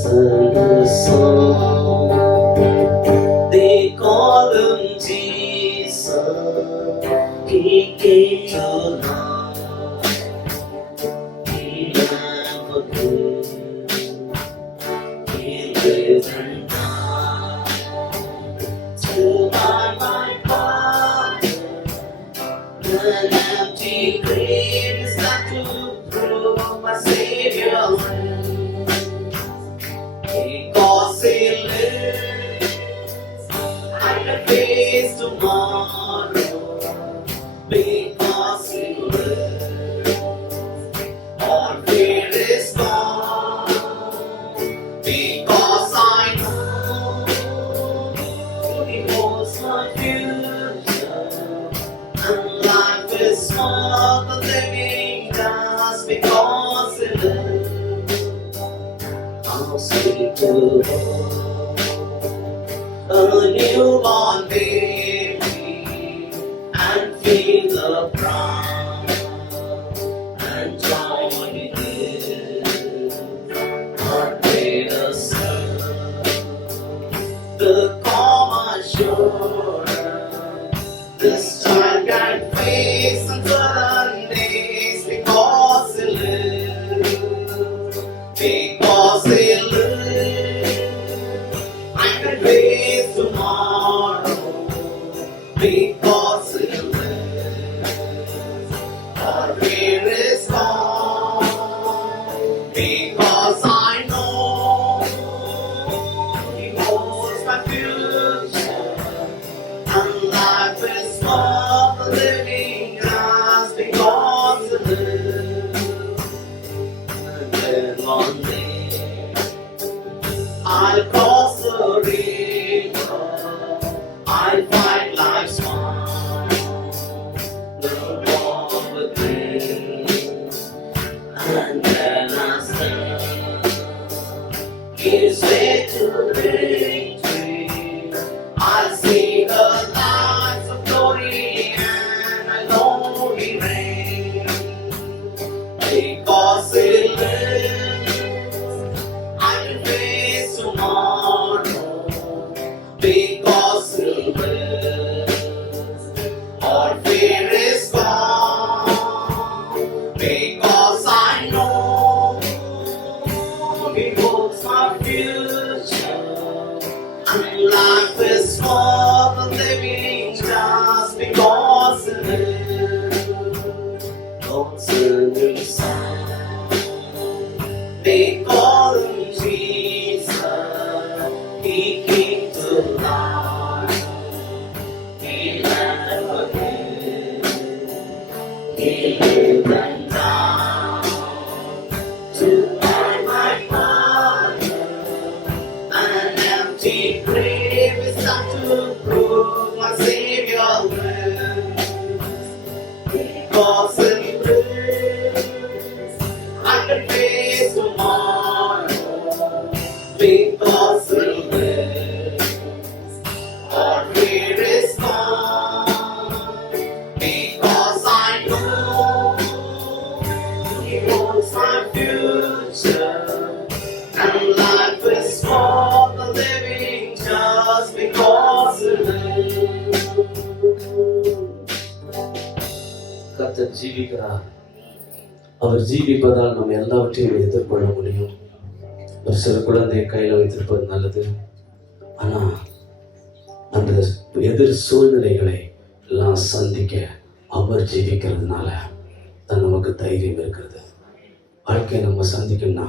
sang a song. They call him Jesus. He came to love. He never came. He lives and died to buy my pardon. An empty grave is not to prove my Savior lives. Because He lives, I can face tomorrow. Because He lives, all fear is gone. Because I know He holds my future, and life is more than living just because He lives. I'll speak to a newborn baby and feel the pride and joy it is. Heart made a sun, the calm assurance. This child can face uncertain days because He lives. Because He lives, I can face tomorrow. Because He lives, all fear is gone. Because I know He holds my future, and life is more than living just because He lives. And then one day I'll cross the river, I'll fight life's fight, the war within, and then I stand His way to victory. I'll see the lights of glory, and I know He reigns. Because He lives, I can face tomorrow. Because He lives, all fear is gone. Because I know He holds my future, and life is more than living just because He lives. Don't sing a song, they call Him Jesus. He came to life. He never came. He lived and died to buy my pardon. An empty grave is not to prove my Savior lives. Because He lives, I can face tomorrow. Because He lives, all fear is gone. Because I know He holds my future, and life is more than living just because He lives. கர்த்தர் ஜீவிக்கிறார். அவர் ஜீவிப்பதால் நம்ம எல்லாவற்றையும் எதிர்கொள்ள முடியும். ஒரு சில குழந்தையை கையில் வைத்திருப்பது நல்லது, ஆனால் அந்த எதிர் சூழ்நிலைகளை எல்லாம் சந்திக்க அவர் ஜீவிக்கிறதுனால தான் நமக்கு தைரியம் இருக்கிறது. வாழ்க்கையை நம்ம சந்திக்கணும்னா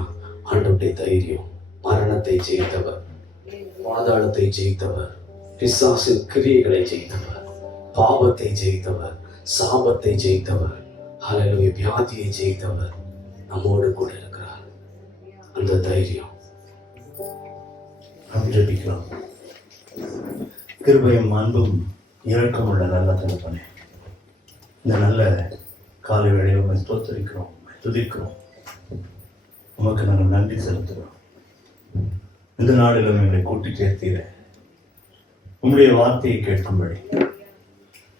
ஆண்டவருடைய தைரியம். மரணத்தை ஜெயித்தவர், பாதாளத்தை ஜெயித்தவர், பிசாசின் கிரியைகளை ஜெயித்தவர், பாவத்தை ஜெயித்தவர், சாபத்தை ஜெயித்தவர், ஹல்லேலூயா, வியாதியை ஜெயித்தவர் நம்மோடு கூட இருக்கிறார். அந்த தைரியம் நாம் ஜெபிக்கிறோம். கிருபையும் அன்பும் இரக்கமுள்ள நல்ல தகப்பனே, இந்த நல்ல காலை வேளையில் உண்மை ஸ்தோத்திரிக்கிறோம், துதிக்கிறோம். உமக்கு நாங்கள் நன்றி செலுத்துகிறோம். இந்த நாளிலும் எங்களை கூட்டி சேர்த்தீர உங்களுடைய வார்த்தையை கேட்கும்படி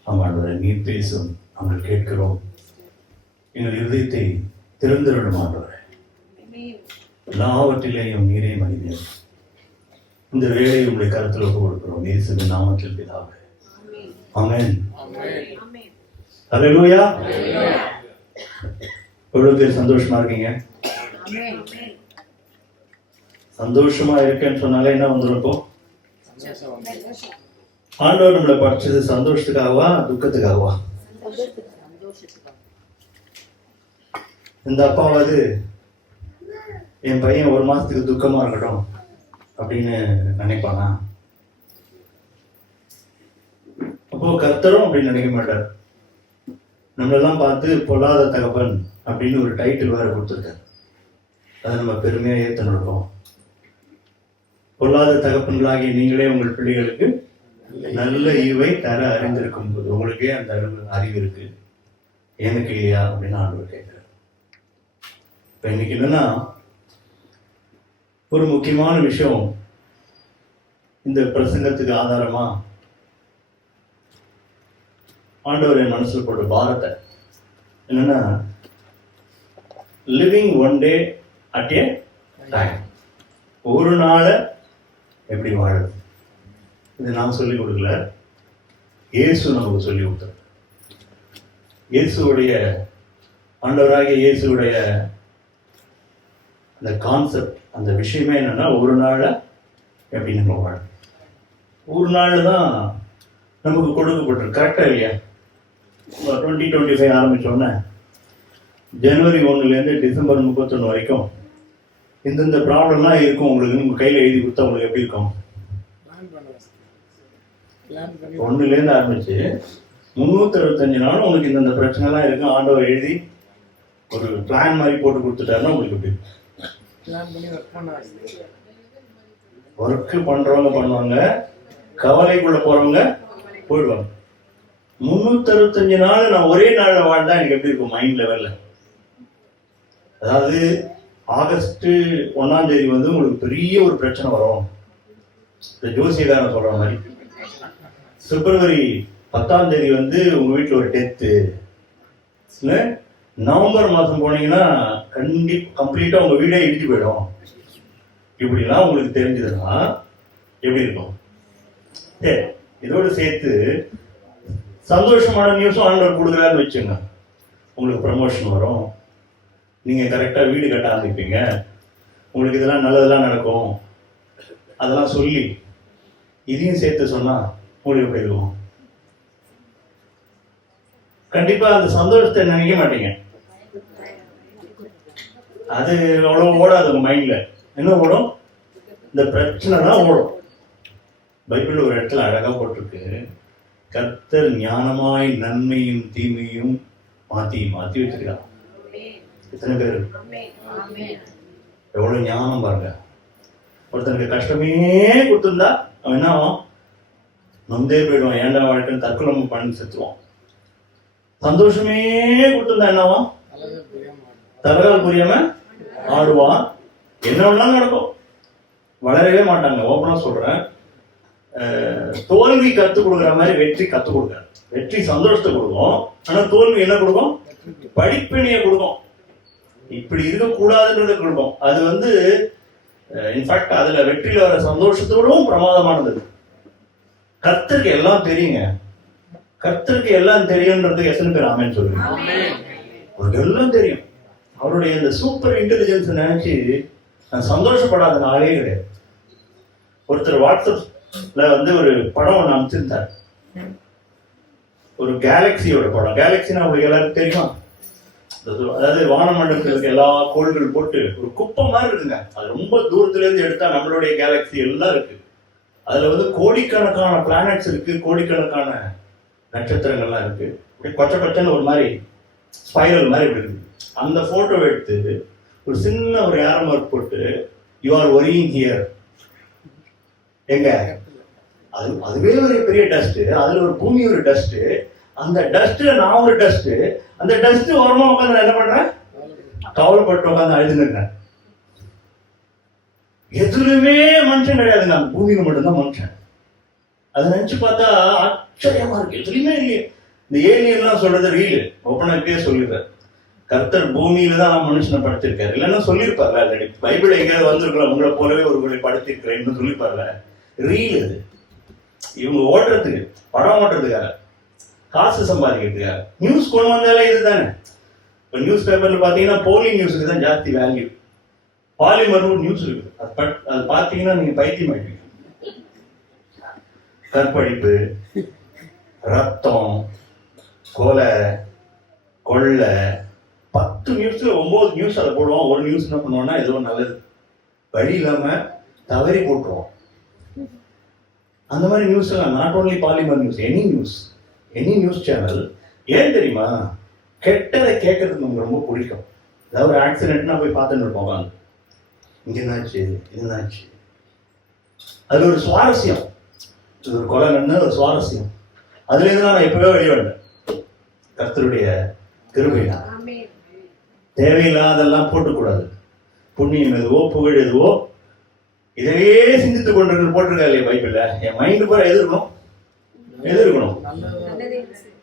ஆமாண்டவரே, நீர் பேசும் நாங்கள் கேட்கிறோம். எங்கள் இருதயத்தை திறந்திருடும் ஆண்டவரே. எல்லாவற்றிலேயும் நீரே மனிதன். இந்த வேலையை உங்களுடைய கருத்தில் ஒப்பு கொடுக்கிறோம் இயேசுவின் நாமத்தில் பிதாவே. ஆமென். அல்லேலூயா. எவ்வளவு பேர் சந்தோஷமா இருக்கீங்க? சந்தோஷமா இருக்கேன்னு சொன்னாலே என்ன வந்துடும்? இப்போ ஆண்டவர் நம்மளை படிச்சது சந்தோஷத்துக்காகவா துக்கத்துக்காகவா? இந்த அப்பாவாது என் பையன் ஒரு மாசத்துக்கு துக்கமா இருக்கட்டும் அப்படின்னு நினைப்பானா? அப்போ கர்த்தரும் அப்படின்னு நினைக்க மாட்டார். நம்மளெல்லாம் பார்த்து பொல்லாத தகப்பன் அப்படின்னு ஒரு டைட்டில் வேற கொடுத்துருக்காரு. அதை நம்ம பெருமையா ஏற்று நடக்கும். பொல்லாத தகப்பன்களாகிய நீங்களே உங்கள் பிள்ளைகளுக்கு நல்ல ஈவை தர அறிந்திருக்கும் போது உங்களுக்கே அந்த அறிவு இருக்கு, எனக்கு இல்லையா அப்படின்னு ஆண்டவர் கேட்கிறார். இப்ப இன்னைக்கு என்னன்னா ஒரு முக்கியமான விஷயம் இந்த பிரசங்கத்துக்கு ஆதாரமா ஆண்டவர் என் மனசுல போட்ட பாரத்தை என்னன்னா, living one day at A time. ஒரு நாளை எப்படி வாழுது? இது நான் சொல்லிக் கொடுக்கல, இயேசு நமக்கு சொல்லி கொடுத்தார். இயேசுடைய ஆண்டவராகிய இயேசுடைய அந்த கான்செப்ட், அந்த விஷயமே என்னன்னா, ஒரு நாளை எப்படி நம்ம வாழும். ஒரு நாள் தான் நமக்கு கொடுக்கப்பட்டிருக்கு. கரெக்டா இல்லையா? 2025 ஆரம்பிச்சோன்னே ஜனவரி 1லேருந்து டிசம்பர் 31 வரைக்கும் இந்தந்த ப்ராப்ளம்லாம் இருக்கும் உங்களுக்கு. உங்க கையில எழுதி கொடுத்தா உங்களுக்கு எப்படி இருக்கும்? 1லேருந்து ஆரம்பிச்சு 365 நாளும் உங்களுக்கு இந்தந்த பிரச்சனைலாம் இருக்கும். ஆண்டவர் எழுதி ஒரு பிளான் மாதிரி போட்டு கொடுத்துட்டாருன்னா உங்களுக்கு எப்படி? ஒர்க் பண்றவங்க பண்ணுவாங்க, கவலைக்குள்ள போறவங்க போயிடுவாங்க. 365 நாள் நான் ஒரே நாள்ல வாழ்ந்தா எனக்கு எப்படி இருக்கும் மைண்ட் லெவல்ல? அதாவது ஆகஸ்ட் 1ஆம் தேதி வந்து உங்களுக்கு பெரிய ஒரு பிரச்சனை வரும், இந்த ஜோசியக்காரன் சொல்ற மாதிரி. பிப்ரவரி 10ஆம் தேதி வந்து உங்க வீட்டுல ஒரு டெத்து. நவம்பர் மாசம் போனீங்கன்னா கம்ப்ளீட்டா உங்க வீடே இடிச்சு போயிடும். இப்படிலாம் உங்களுக்கு தெரிஞ்சதுன்னா எப்படி இருக்கும்? இதோடு சேர்த்து சந்தோஷமான நியூஸும் ஆண்டவர் கொடுக்குறாருன்னு வச்சுங்க. உங்களுக்கு ப்ரமோஷன் வரும், நீங்க கரெக்டா வீடு கட்ட ஆரம்பிப்பீங்க, உங்களுக்கு இதெல்லாம் நல்லதெல்லாம் நடக்கும், அதெல்லாம் சொல்லி இதையும் சேர்த்து சொன்னா உங்களுக்கு எப்படி இருக்கும்? கண்டிப்பா அந்த சந்தோஷத்தை நினைக்க மாட்டீங்க. அது அவ்வளவு ஓடாது உங்க மைண்ட்ல. என்ன ஓடும்? இந்த பிரச்சனை தான் ஓடும். பைபிள் ஒரு இடத்துல அழகா போட்டிருக்கு, கர்த்தர் ஞானமாய் நன்மையும் தீமையும் மாத்தி மாத்தி வச்சிருக்கான். எத்தனை பேர்? எவ்வளவு ஞானம் பாருங்க. ஒருத்தனுக்கு கஷ்டமே கொடுத்துருந்தா அவன் என்ன ஆகும்? நொந்தே போயிடுவான், ஏண்டா வாழ்க்கைன்னு தற்கொலை பண்ணி செத்துவான். சந்தோஷமே கொடுத்துருந்தா என்னவா? தரகால் புரியாம ஆடுவான். என்ன வேணாலும் நடக்கும், வளரவே மாட்டாங்க. ஓப்பனா சொல்றேன், தோல்வி கத்துக் கொடுக்குற மாதிரி வெற்றி கத்துக் கொடுக்குற. வெற்றி சந்தோஷத்தை கொடுக்கும், ஆனா தோல்வி என்ன கொடுக்கும்? படிப்பினையை கொடுக்கும். இப்படி இருக்கக்கூடாதுன்றதை கொடுக்கும். அது வந்து இன்ஃபேக்ட் அதுல வெற்றியில வர சந்தோஷத்தோடவும் பிரமாதமானது. கர்த்தருக்கு எல்லாம் தெரியுங்க. கர்த்தருக்கு எல்லாம் தெரியும்ன்றதுக்கு எத்தனை பேர் ஆமென் சொல்லுங்க? அவருக்கு எல்லாம் தெரியும். அவருடைய இந்த சூப்பர் இன்டெலிஜென்ஸ் நினைச்சு நான் சந்தோஷப்படாத நாளே கிடையாது. ஒருத்தர் வாட்ஸ்அப்ல வந்து ஒரு படம் ஒன்று அமைச்சிருந்தார், ஒரு கேலக்சியோட படம். கேலக்சினா உங்களுக்கு எல்லாருக்கும் தெரியுமா? அதாவது வானமண்டலத்தில் இருக்க எல்லா கோள்கள் போட்டு ஒரு குப்பை மாதிரி இருக்குங்க. அது ரொம்ப தூரத்துல இருந்து எடுத்தா நம்மளுடைய கேலக்சி எல்லாம் இருக்கு. அதுல வந்து கோடிக்கணக்கான பிளானட்ஸ் இருக்கு, கோடிக்கணக்கான நட்சத்திரங்கள்லாம் இருக்கு. கொச்ச கொச்சன்னு ஒரு மாதிரி ஸ்பைரல் மாதிரி இருக்கு. அந்த போட்டோ எடுத்து ஒரு சின்ன ஒரு ஏரோ மார்க் போட்டு யூ ஆர் ஒரியிங் ஹியர் எங்க அதுவே ஒரு பெரிய டஸ்ட், அதுல ஒரு பூமி ஒரு டஸ்ட், அந்த டஸ்ட்ல நான் ஒரு டஸ்ட். அந்த டஸ்ட் ஓரமா உட்காந்து என்ன பண்றேன்? கவலைப்பட்டு உட்காந்து அழுதுங்க. எதுலுமே மனுஷன் கிடையாதுங்க, அந்த பூமியில மட்டும்தான் மனுஷன். அதை நினைச்சு பார்த்தா ஆச்சரியமா இருக்கு. எதுலையுமே இல்லையே. இந்த ஏலியன்லாம் சொல்றது ரீல், ஓப்பனா இப்பயே சொல்லிடுறேன். கர்த்தர் பூமியில தான் மனுஷனை படைச்சிருக்காரு. இல்லைன்னா சொல்லியிருப்பார்ல ஆல்ரெடி. பைபிள் எங்கேயாவது வந்திருக்கலாம், உங்களை போலவே ஒருவரை படைத்திருக்கிறேன்னு சொல்லியிருப்பார்ல. ரீல் அது. இவங்க ஓட்டுறதுக்கு, படம் ஓட்டுறதுக்காக, காசு சம்பாதிக்கிறதுக்காக. நியூஸ் கொண்டு வந்தாலே இதுதானே. இப்போ நியூஸ் பேப்பர்ல பாத்தீங்கன்னா போலி நியூஸுக்கு தான் ஜாஸ்தி வேல்யூ. பாலிமர்னு ஒரு நியூஸ் இருக்கு, அது பாத்தீங்கன்னா நீங்க பைத்தியம் ஆயிடுவீங்க. கற்பழிப்பு, ரத்தம், கொலை, கொள்ளை, 10 நியூஸ்ல 9 நியூஸ் அதை போடுவோம். ஒரு நியூஸ் என்ன பண்ணுவோம்னா ஏதோ நல்லது, வழி இல்லாம தவறி போட்டுருவோம். அந்த மாதிரி நியூஸ் எல்லாம் not only Polimer news, any news channel. ஏன் தெரியுமா? கெட்டதை கேட்கறதுக்கு நமக்கு ரொம்ப பிடிக்கும். அதாவது ஒரு ஆக்சிடென்ட்னா போய் பார்த்துட்டு இருப்போம், வாங்க இங்க என்னாச்சு, என்னாச்சு. அது ஒரு சுவாரஸ்யம். இது ஒரு கொலை நடந்த ஒரு சுவாரஸ்யம். அதுல இருந்து நான் எப்பவே வெளியே வந்தேன். கர்த்தருடைய கிருபையினா தேவையில்லாதெல்லாம் போட்டுக்கூடாது. புண்ணியம் எதுவோ புகழ் எதுவோ இதையே சிந்தித்துக் கொண்டு போட்டிருக்கா இல்லையா பைபிள்ல. என் மைண்டு பூரா எதிர்க்கணும்.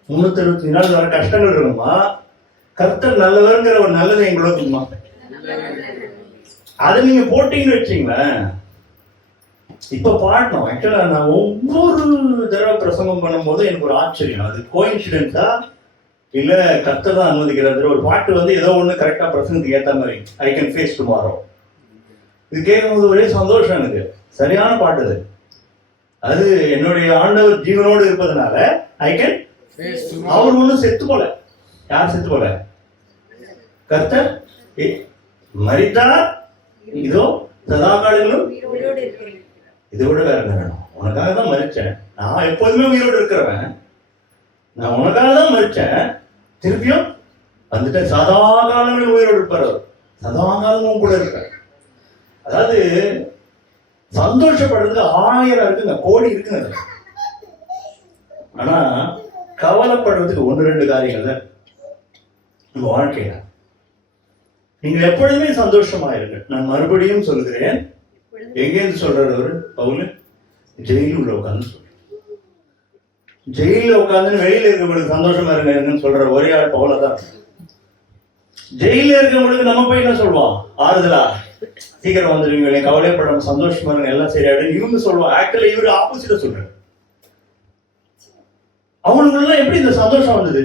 364 நாள் வர கஷ்டங்கள் இருக்குமா, கர்த்தர் நல்லவர்ங்கிற ஒரு நல்லது எங்களுக்கு இருக்குமா? அதை நீங்க போட்டீங்கன்னு வச்சீங்களேன். இப்ப பாடணும். ஆக்சுவலா நான் ஒவ்வொரு தடவை பிரசங்கம் பண்ணும் போது எனக்கு ஒரு ஆச்சரியம். அது கோயின்சிடென்ஸா இல்ல கர்த்தர் தான் அனுமதிக்கிறாரு. ஒரு பாட்டு வந்து ஏதோ ஒண்ணு கரெக்டா பிரசங்கத்துக்கு ஏத்த மாதிரி, ஐ கேன் ஃபேஸ் டுமாரோ. இது கேட்கும்போது ஒரே சந்தோஷம் எனக்கு. சரியான பாட்டு அது. அது என்னுடைய ஆண்டவர் ஜீவனோடு இருப்பதனால ஐ கேன். அவர் ஒண்ணும் செத்து போல. யார் செத்து போல? கர்த்தர் மரித்தார், இதோ சதா காலங்களும். இதை விட வேற என்ன வேணும்? உனக்காக தான் மரிச்சேன். நான் எப்போதுமே உயிரோடு இருக்கிறவன். நான் உனக்காக தான் மரிச்சேன். திருப்பியும் வந்துட்டு சதா காலங்களும் உயிரோடு இருப்பார். சதா காலமும் கூட இருப்பார். அதாவது சந்தோஷப்படுறதுக்கு 1000 இருக்குங்க, கோடி இருக்குங்க. ஆனா கவலைப்படுறதுக்கு 1-2 காரியங்கள் தான் உங்க வாழ்க்கையில. நீங்க எப்பொழுதுமே சந்தோஷமா இருங்க. நான் மறுபடியும் சொல்கிறேன். எங்கேருந்து சொல்றாரு அவரு? பவுல் ஜெயிலுள்ள உட்காந்து சொல்ற. ஜெயில உட்காந்து வெளியில இருக்கவங்களுக்கு சந்தோஷமா இருங்கன்னு சொல்ற ஒரே ஆள் பவுல தான். ஜெயில இருக்கவங்களுக்கு நம்ம போய் என்ன சொல்லுவோம்? ஆறுதலா, சீக்கிரம் வந்துருவீங்க, கவலைப்படாம சந்தோஷமா இருங்க, எல்லாம் சரியாயிடும் இவங்க சொல்லுவோம். ஆக்சுவலா இவரு ஆப்போசிட்டா சொல்றாரு. அவங்களுக்குள்ள எப்படி இந்த சந்தோஷம் வந்தது?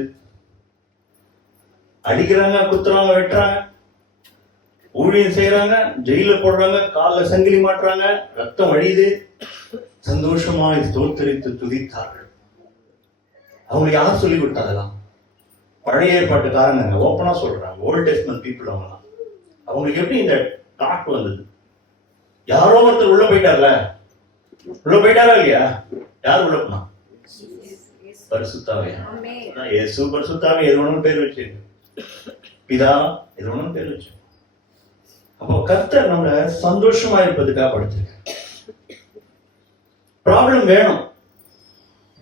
அடிக்கிறாங்க, குத்துறாங்க, வெட்டுறாங்க, ஊழியம் செய்யறாங்க, ஜெயில போடுறாங்க, காலில் சங்கிலி மாட்டுறாங்க, ரத்தம் வழியுது, சந்தோஷமாய் ஸ்தோத்திரித்து துதித்தார்கள். அவங்களுக்கு யார் சொல்லி கொடுத்தாங்கலாம்? பழைய ஏற்பாட்டுக்காரங்க, ஓப்பனா சொல்றாங்க, ஓல்ட் டெஸ்ட்மென்ட் பீப்புள். அவங்கலாம் அவங்களுக்கு எப்படி இந்த தாட் வந்தது? யாரோ ஒருத்தர் உள்ள போயிட்டார்ல, உள்ள போயிட்டாரா இல்லையா? யார் உள்ள போனா? பரிசுத்தாவே. இயேசு பரிசுத்தாவே எது ஒண்ணு பேர் வச்சு, பிதா எது ஒண்ணு பேர் வச்சு. அப்போ கர்த்தர் நம்மள சந்தோஷமா இருப்பதுக்காக படுத்திருக்க. ப்ராப்ளம் வேணும்.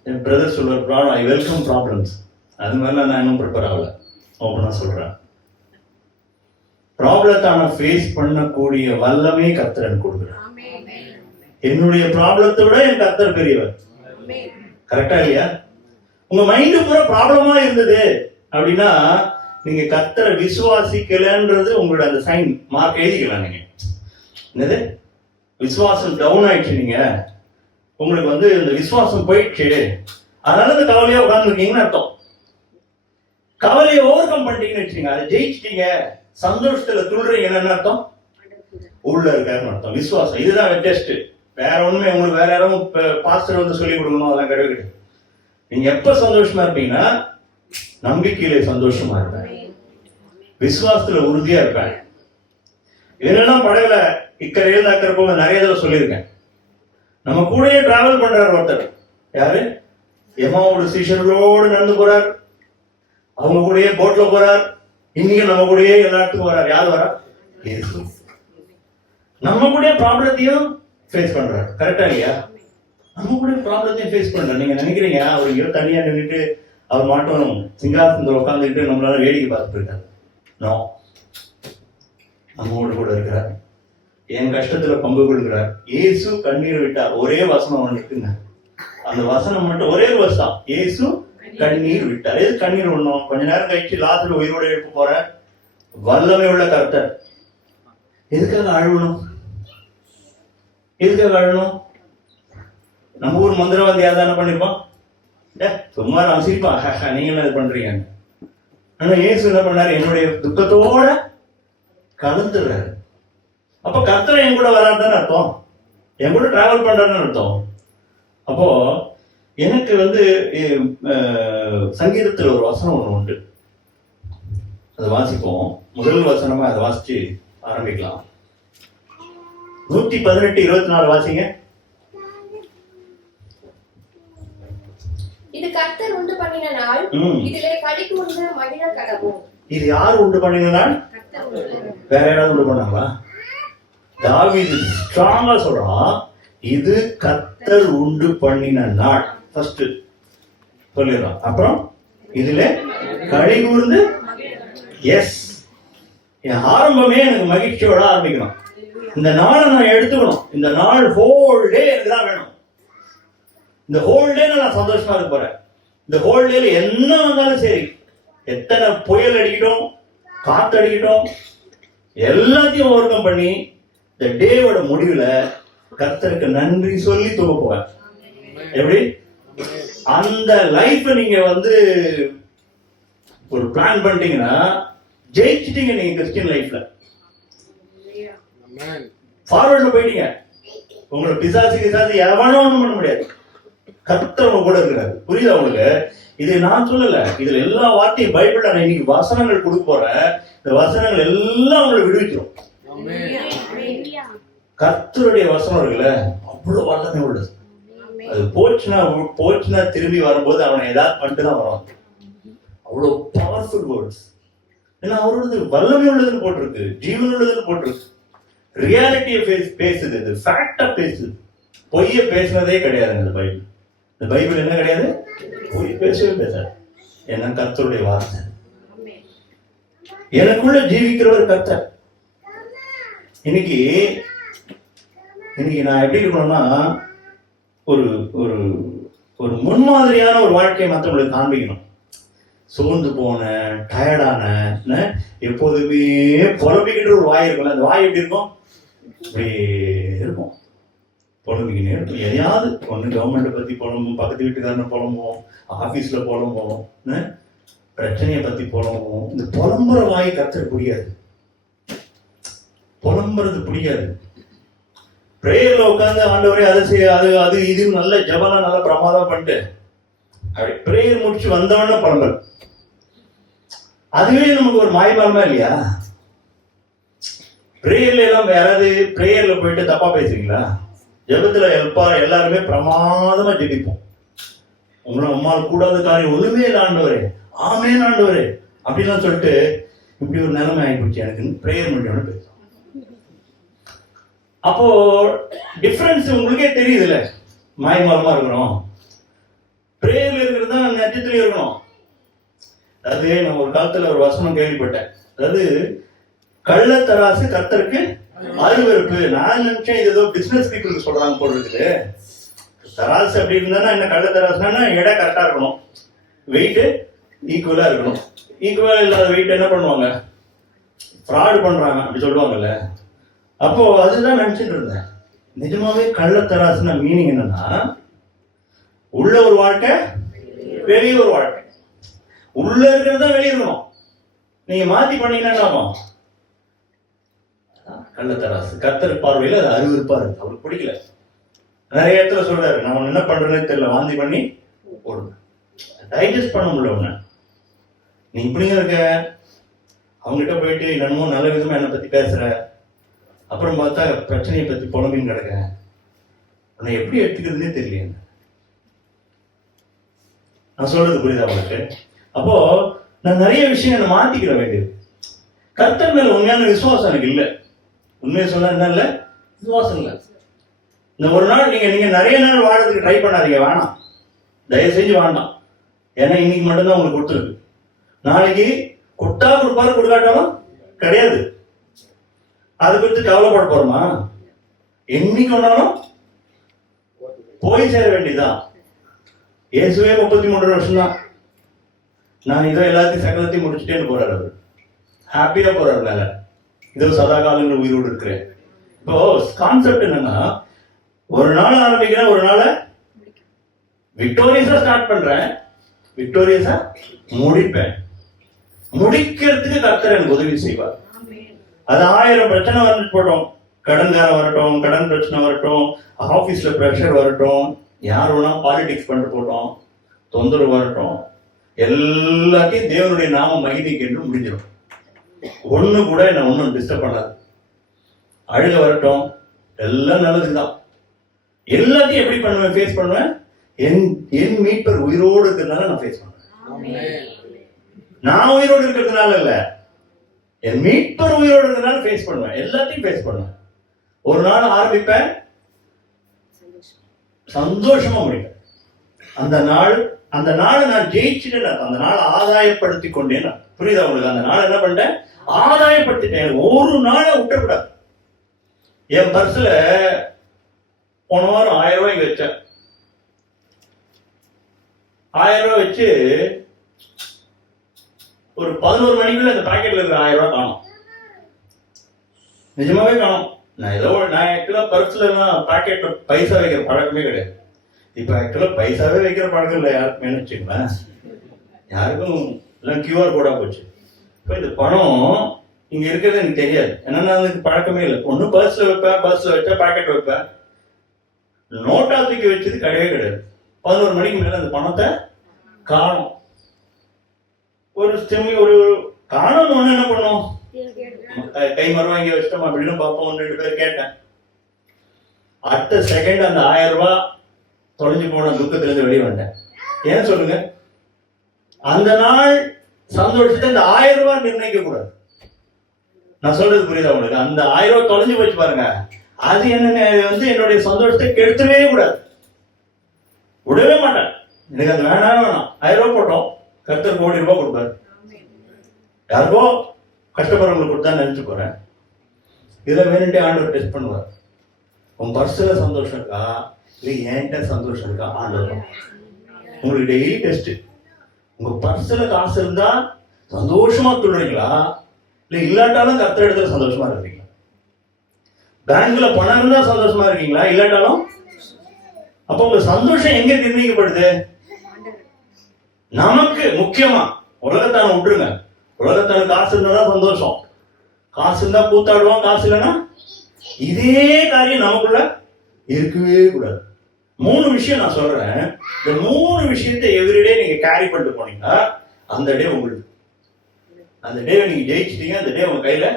என் பிரதர் சொல்ற ப்ராப்ளம், ஐ வெல்கம் ப்ராப்ளம்ஸ். அது மாதிரிலாம் நான் இன்னும் ப்ரிப்பேர் ஆகல, ஓப்பனா சொல்றேன். ப்ராப்ளத்தை ஃபேஸ் பண்ணக்கூடிய வல்லமே கர்த்தர் எனக்கு கொடுக்குறார். என்னுடைய ப்ராப்ளத்தை விட என் கர்த்தர் பெரியவர். கரெக்டா இல்லையா? உங்க மைண்டு பூரா ப்ராப்ளமா இருந்தது அப்படின்னா நீங்க கர்த்தரை விசுவாசிக்கலன்றது உங்களோட அந்த சைன் மார்க் எழுதிக்கலாம். நீங்க என்னது விசுவாசம் டவுன் ஆயிடுச்சு, நீங்க உங்களுக்கு வந்து இந்த விசுவாசம் போயிடுச்சு, அதனால இந்த கவலையா உட்கார்ந்து இருக்கீங்கன்னு அர்த்தம். கவலையை ஓவர் கம் பண்ணிட்டீங்கன்னு வச்சுக்கீங்க, அதை ஜெயிச்சிட்டீங்க, சந்தோஷத்துல துள்றீங்கன்னு அர்த்தம். உள்ள இருக்காருன்னு அர்த்தம். விசுவாசம் இதுதான் டெஸ்ட். வேற ஒண்ணுமே உங்களுக்கு வேற யாரும் பாஸ்டர் வந்து சொல்லி கொடுக்கணும் அதெல்லாம் கிடையாது. நீங்க எப்ப சந்தோஷமா இருப்பீங்கன்னா நம்பிக்கையில சந்தோஷமா இருப்பேன், விசுவாசத்துல உறுதியா இருப்பேன். என்னன்னா படகுல இக்கரையில தாக்கிறப்போ நிறைய தடவை சொல்லியிருக்கேன். நம்ம கூடயே டிராவல் பண்றாரு ஒருத்தர். யாரு? எம்மாவோட சீஷர்களோடு நடந்து போறார், அவங்க கூடயே போட்ல போறார், இன்னைக்கு நம்ம கூடயே எல்லா இடத்துக்கும் வரார். யார் வரா? இயேசு. நம்ம கூட ப்ராப்ளத்தையும் ஃபேஸ் பண்றாரு. கரெக்டா இல்லையா? நம்ம கூட ப்ராப்ளத்தையும் ஃபேஸ் பண்றாரு. நீங்க நினைக்கிறீங்க அவர் இங்கே தனியா நின்றுட்டு அவர் மாட்டோம் சிங்காசனத்தில் உட்காந்துக்கிட்டு நம்மளால வேடிக்கை பார்த்து போயிட்டாரு. நோ, நம்மோடு கூட இருக்கிறார், என் கஷ்டத்துல பங்கு கொள்கிறார். இயேசு கண்ணீர் விட்டார். ஒரே வசனம் ஒன்று இருக்குங்க, அந்த வசனம் மட்டும் ஒரே ஒரு வருஷம். இயேசு கண்ணீர் விட்டார். எது கண்ணீர் விடணும்? கொஞ்ச நேரம் கழிச்சு லாசரு உயிரோட எழுப்ப போற, வல்லமை உள்ள கர்த்தர். எதுக்காக அழுவணும்? எதுக்காக அழணும்? நம்ம ஊர் மந்திரவாதி யாதான பண்ணிருப்பான், சும்மா நான் சிரிப்பான், நீங்க என்ன இது பண்றீங்க. ஆனா இயேசு என்ன பண்ணாரு? என்னுடைய துக்கத்தோட கலந்துடுறாரு. அப்ப கர்த்தர் என் கூட வராதுன்னு அர்த்தம், என் கூட டிராவல் பண்றாருன்னு அர்த்தம். அப்போ எனக்கு சங்கீதத்தில் ஒரு வசனம் ஒண்ணு உண்டு, அதை வாசிப்போம். முதல் வசனமா அதை வாசிச்சு ஆரம்பிக்கலாம். 118:24 வாசிங்க. இது கர்த்தர் உண்டு பண்ணின நாள், இதிலே களிகூர்ந்து மகிழ கடவோம். இது யார் உண்டு பண்ணின நாள்? வேற யாராவது உண்டு பண்ணாங்களா? தாவீது ஸ்ட்ராங்கா சொல்றான், இது கர்த்தர் உண்டு பண்ணின நாள். ஃபர்ஸ்ட் சொல்லிடுறான். அப்புறம் இதுல களிகூர்ந்து, எஸ், என் ஆரம்பமே எனக்கு மகிழ்ச்சியோட ஆரம்பிக்கணும். இந்த நாளை நான் எடுத்துக்கணும். இந்த நாள் ஹோல் டே எனக்கு தான் வேணும். இந்த ஹோல் டே நான் சந்தோஷமா இருக்க போறேன். இந்த ஹோல் டேல என்ன வந்தாலும் சரி, எத்தனை புயல் அடிக்கட்டும், காத்து அடிக்கட்டும், எல்லாத்தையும் ஓவர் கம் பண்ணி இந்த டேவோட முடிவுல கர்த்தருக்கு நன்றி சொல்லி தூங்க போவேன். எப்படி? அந்த லைஃப் நீங்க ஒரு பிளான் பண்ணிட்டீங்கன்னா ஜெயிச்சிட்டீங்க. நீங்க கிறிஸ்டியன் லைஃப்ல ஃபார்வர்ட்ல போயிட்டீங்க. உங்களை பிசாசு எவனும் ஒண்ணும் பண்ண முடியாது. கர்த்தர் உங்க கூட இருக்கிறாரு. புரியுதா உங்களுக்கு? இது நான் சொல்லல, இதுல எல்லா வார்த்தையும் பைபிள்ல நான் இன்னைக்கு வசனங்கள் கொடுக்க போறேன். இந்த வசனங்கள் எல்லாம் உங்களை விடுவிக்கிறோம். கர்த்தருடைய வசனம் இருக்குல்ல, அவ்வளவு வல்லமை உள்ளது. அது போச்சுன்னா திரும்பி வரும்போது அவனை ஏதாவது பண்ணிட்டு தான் வரும். அவ்வளவு பவர்ஃபுல் வேர்ட்ஸ். ஏன்னா அவரோட வல்லமை உள்ளதுன்னு போட்டிருக்கு, ஜீவன் உள்ளதுன்னு போட்டிருக்கு. ரியாலிட்டியை பேசுது, இது ஃபேக்டா பேசுது. பொய்ய பேசுனதே கிடையாது இந்த பைபிள். இந்த பைபிள் என்ன கிடையாது? பொய் பேசவே பேசாது. என்ன கர்த்தருடைய வார்த்தை. எனக்குள்ள ஜீவிக்கிறவர் கர்த்தர். இன்னைக்கு நான் எப்படி இருக்கணும்னா, ஒரு ஒரு ஒரு முன்மாதிரியான ஒரு வாழ்க்கையை மற்றவங்களுக்கு காண்பிக்கணும். சோர்ந்து போன, டயர்டான, எப்போதுமே புலம்பிக்கிட்டு ஒரு வாய் இருக்கும்ல, அந்த வாய் எப்படி இருக்கும்? இப்படியே இருக்கும், புலம்பிக்கினே இருக்கும். எதையாவது ஒன்று கவர்மெண்ட்டை பத்தி புலம்பும், பக்கத்து வீட்டுக்காரனை புலம்புவோம், ஆபீஸ்ல புலம்புவோம், பிரச்சனையை பத்தி புலம்புவோம். இந்த புலம்புற வாய் கர்த்தருக்கு பிடிக்காது. புலம்புறது பிடிக்காது. பிரேயர்ல உட்காந்து ஆண்டவரே அதை செய்ய, அது இது நல்ல ஜபலாம் நல்ல பிரமாதம் பண்ணிட்டு அப்படி பிரேயர் முடிச்சு வந்தவன புலம்பல். அதுவே நமக்கு ஒரு மாய்மாலமா இல்லையா? பிரேயர்ல எல்லாம் யாராவது பிரேயர்ல போயிட்டு தப்பா பேசுறீங்களா? ஜபத்துல எல்லாருமே பிரமாதமா ஜெபிப்போம். உங்களை அம்மாள் கூடாத காரியம் ஒண்ணுமே இல்லை ஆண்டவரே, ஆமேன் ஆண்டவரே அப்படின்லாம் சொல்லிட்டு இப்படி ஒரு நிலைமை ஆகிப்போச்சு எனக்கு. பிரேயர் முடிஞ்சோன்னு பேசும். அப்போ டிஃபரன்ஸ் உங்களுக்கே தெரியுதுல்ல, மாய்மாலமா இருக்கணும், பிரேயர்ல இருக்கிறது தான் நட்சத்திரம் இருக்கணும். அதாவது நம்ம ஒரு காலத்துல ஒரு வசனம் கேள்விப்பட்டேன். அதாவது கள்ளத்தராசு கர்த்தருக்கு அருவருப்பு. நான் நினைச்சேன் இது ஏதோ பிசினஸ் பீப்புளுக்கு சொல்றாங்க போல இருக்குது. தராசு அப்படி இருந்தா என்ன, கள்ளத்தராசுனா எடை கரெக்டா இருக்கணும், வெயிட் ஈக்குவலா இருக்கணும். ஈக்குவலா இல்லாத வெயிட் என்ன பண்ணுவாங்க? ஃப்ராட் பண்றாங்க அப்படி சொல்லுவாங்கல்ல. அப்போ அதுதான் நினைச்சிட்டு இருந்தேன். நிஜமாவே கள்ளத்தராசுனா மீனிங் என்னன்னா, உள்ள ஒரு வாழ்க்கை, வெளியே ஒரு வாழ்க்கை. உள்ள இருக்கிறது தான் வெளியே இருக்கணும். நீங்க மாத்தி பண்ணீங்கன்னா ஆகும் கள்ளத்தராசு. கர்த்தர் பார்வையில அது அருவருப்பா இருக்கு, அவருக்கு பிடிக்கல. நிறைய இடத்துல சொல்றாரு, நான் என்ன பண்றேன்னு தெரியல, வாந்தி பண்ணி போடுங்க, டைஜஸ்ட் பண்ண முடியல. உன்ன நீ இப்படிங்க இருக்க, அவங்ககிட்ட போயிட்டு என்னமோ நல்ல விதமா என்னை பத்தி பேசுற, அப்புறம் பார்த்தா பிரச்சனையை பத்தி புலம்பின்னு கிடக்க, உன்னை எப்படி எடுத்துக்கிறதுனே தெரியல. நான் சொல்றது புரியுதா உங்களுக்கு? அப்போ நான் நிறைய விஷயம் மாத்திக்கிற வேண்டியது. கர்த்தர் மேல உண்மையான விசுவாசம் எனக்கு இல்லை. உண்மையை சொல்ல என்ன இல்லை, விசுவாசம் இல்லை. இந்த ஒரு நாள் நீங்க நிறைய நாள் வாழறதுக்கு ட்ரை பண்ணாதீங்க, வேணாம், தயவு செஞ்சு வேண்டாம். ஏன்னா இன்னைக்கு மட்டும்தான் உங்களுக்கு கொடுத்துருக்கு. நாளைக்கு கொடுத்தா கொடுப்பாரு, கொடுக்காட்டாலும் கிடையாது. அதை குறித்து கவலைப்பட போறோமா? என்னைக்கு ஒன்னாலும் போய் சேர வேண்டியதுதான். இயேசுவே 33 வருஷம் தான். நான் இதோ எல்லாத்தையும் சகலத்தையும் முடிச்சுட்டேன்னு போறாரு அவர். ஹாப்பியா போறாரு மேல. இதோ சதா காலங்கள் உயிரோடு இருக்கிறேன். இப்போ கான்செப்ட் என்னன்னா, ஒரு நாள் ஆரம்பிக்கிறேன், ஒரு நாளை விக்டோரியஸா ஸ்டார்ட் பண்றேன், விக்டோரியஸா முடிப்பேன். முடிக்கிறதுக்கு கர்த்தர் எனக்கு உதவி செய்வார். அது 1000 பிரச்சனை வந்துட்டு போட்டோம், கடன்காரம் வரட்டும், கடன் பிரச்சனை வரட்டும், ஆபீஸ்ல பிரஷர் வரட்டும், யார் வேணா பாலிடிக்ஸ் பண்ணிட்டு போட்டோம், தொந்தரவு வரட்டும், எல்லாத்தையும் தேவனுடைய நாம மகிமைக்கு என்று முடிஞ்சிடும். ஒண்ணு கூட என்ன ஒன்னும் டிஸ்டர்ப் பண்ணாது. அழுக வரட்டும், எல்லாம் நல்லதுதான். எல்லாத்தையும் எப்படி பண்ணுவேன், ஃபேஸ் பண்ணுவேன்? என் மீட்பர் உயிரோடு இருக்கிறதுனால நான் ஃபேஸ் பண்ணுவேன். நான் உயிரோடு இருக்கிறதுனால இல்ல, என் மீட்பர் உயிரோடு இருக்கிறதுனால ஃபேஸ் பண்ணுவேன். எல்லாத்தையும் ஃபேஸ் பண்ணுவேன். ஒரு நாள் ஆரம்பிப்பேன், சந்தோஷமா முடிப்பேன். அந்த நாளை நான் ஜெயிச்சுட்டேன், அந்த நாளை ஆதாயப்படுத்தி கொண்டேன். புரியுதா உங்களுக்கு? அந்த நாள் என்ன பண்ணிட்டேன், ஆதாயப்படுத்திட்டேன். ஒரு நாளை விட்டுறக்கூடாது. என் பர்ஸ்ல போன வாரம் 1000 ரூபாய் வச்சேன். 1000 ரூபாய் வச்சு ஒரு 11 மணிக்குள்ள அந்த பாக்கெட்ல இருக்கிற 1000 ரூபாய் காணும். நிஜமாவே காணும். நான் ஆக்சுவலா பர்ஸ்ல பாக்கெட்ல பைசா வைக்கிற பழக்கமே கிடையாது. இப்ப ஆக்சுவலா பைசாவே வைக்கிற பழக்கம் இல்லை யாருக்குமே வச்சுங்களேன். யாருக்கும் எல்லாம் கியூஆர் கோடா போச்சு. இப்ப இந்த பணம் இங்க இருக்கிறது எனக்கு தெரியாது. என்னன்னா அதுக்கு பழக்கமே இல்லை. ஒண்ணு பர்ஸ்ல வைப்பேன், பர்ஸ்ல வச்சா பாக்கெட் வைப்பேன். நோட்டா தூக்கி வச்சது கிடையவே கிடையாது. 11 மணிக்கு மேல அந்த பணத்தை காணும். ஒரு காணும். என்ன பண்ணும், கை மரம் வாங்கி வச்சிட்டோம் அப்படின்னு பார்ப்போம். 2 பேர் கேட்டேன். அடுத்த செகண்ட் அந்த 1000 ரூபாய் தொலைஞ்சு போன துக்கத்திலிருந்து வெளியே வந்தேன். ஏன் சொல்லுங்க? அந்த நாள் சந்தோஷத்தை இந்த 1000 ரூபாய் நிர்ணயிக்க கூடாது. நான் சொல்றது புரியுதா உங்களுக்கு? அந்த 1000 ரூபாய் தொலைஞ்சு போச்சு பாருங்க, அது என்ன என்னுடைய சந்தோஷத்தை கெடுத்துவே கூடாது. விடவே மாட்டேன். எனக்கு அது வேணாம். 1000 ரூபாய் போட்டோம், கர்த்தர் 1 கோடி ரூபாய் கொடுப்பாரு. யாருக்கோ கஷ்டப்படுறவங்களுக்கு கொடுத்தா நினைச்சு போறேன். இதுல வேணுட்டே ஆண்டவர் டெஸ்ட் பண்ணுவார். உன் பர்ஸ்ல சந்தோஷம் இருக்கா, இல்லை என்கிட்ட சந்தோஷம் இருக்கா? ஆண்டவர் உங்களுக்கு டெய்லி டெஸ்ட். உங்க பர்ஸ்ல காசு இருந்தா சந்தோஷமா துள்றீங்களா, இல்ல இல்லாட்டாலும் கர்த்தர் இடத்துல சந்தோஷமா இருக்கீங்களா? பேங்க்ல பணம் இருந்தா சந்தோஷமா இருக்கீங்களா, இல்லாட்டாலும்? அப்ப உங்க சந்தோஷம் எங்க நிர்ணயிக்கப்படுது? நமக்கு முக்கியமா உலகத்தான விட்டுருங்க. உலகத்தான காசு இருந்தா சந்தோஷம், காசு இருந்தா கூத்தாடுவோம், காசு இல்லைன்னா இதே காரியம் நமக்குள்ள இருக்கவே கூடாது. 3 விஷயம் நான் சொல்றேன். இந்த 3 விஷயத்தை எவ்ரிடே நீங்க கேரி பண்ணிட்டு போனீங்கன்னா அந்த டே உங்களுக்கு, அந்த டே நீங்க ஜெயிச்சிட்டீங்க, அந்த டே உங்க கையில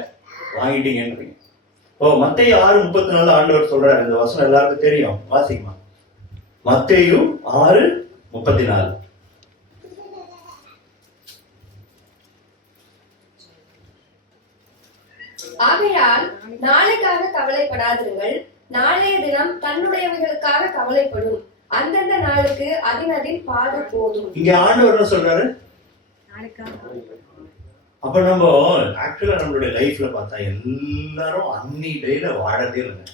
வாங்கிட்டீங்கன்னு. மத்தேயு 6:34 ஆண்டவர் சொல்றாரு. இந்த வசனம் எல்லாருக்கும் தெரியும், வாசிக்குமா? மத்தேயு 6:34. ஆகையால் நாளைக்காக கவலைப்படாதிருங்கள், நாளைய தினம் தன்னுடையவைகளுக்காக கவலைப்படும், அந்தந்த நாளுக்கு அதினதின் பாடு போதும். இங்க ஆண்டவர் என்ன சொல்றாரு? அப்ப நம்ம ஆக்சுவலா நம்மளுடைய லைஃப்ல பார்த்தா எல்லாரும் அன்னி டேல வாழறதே இல்லைங்க.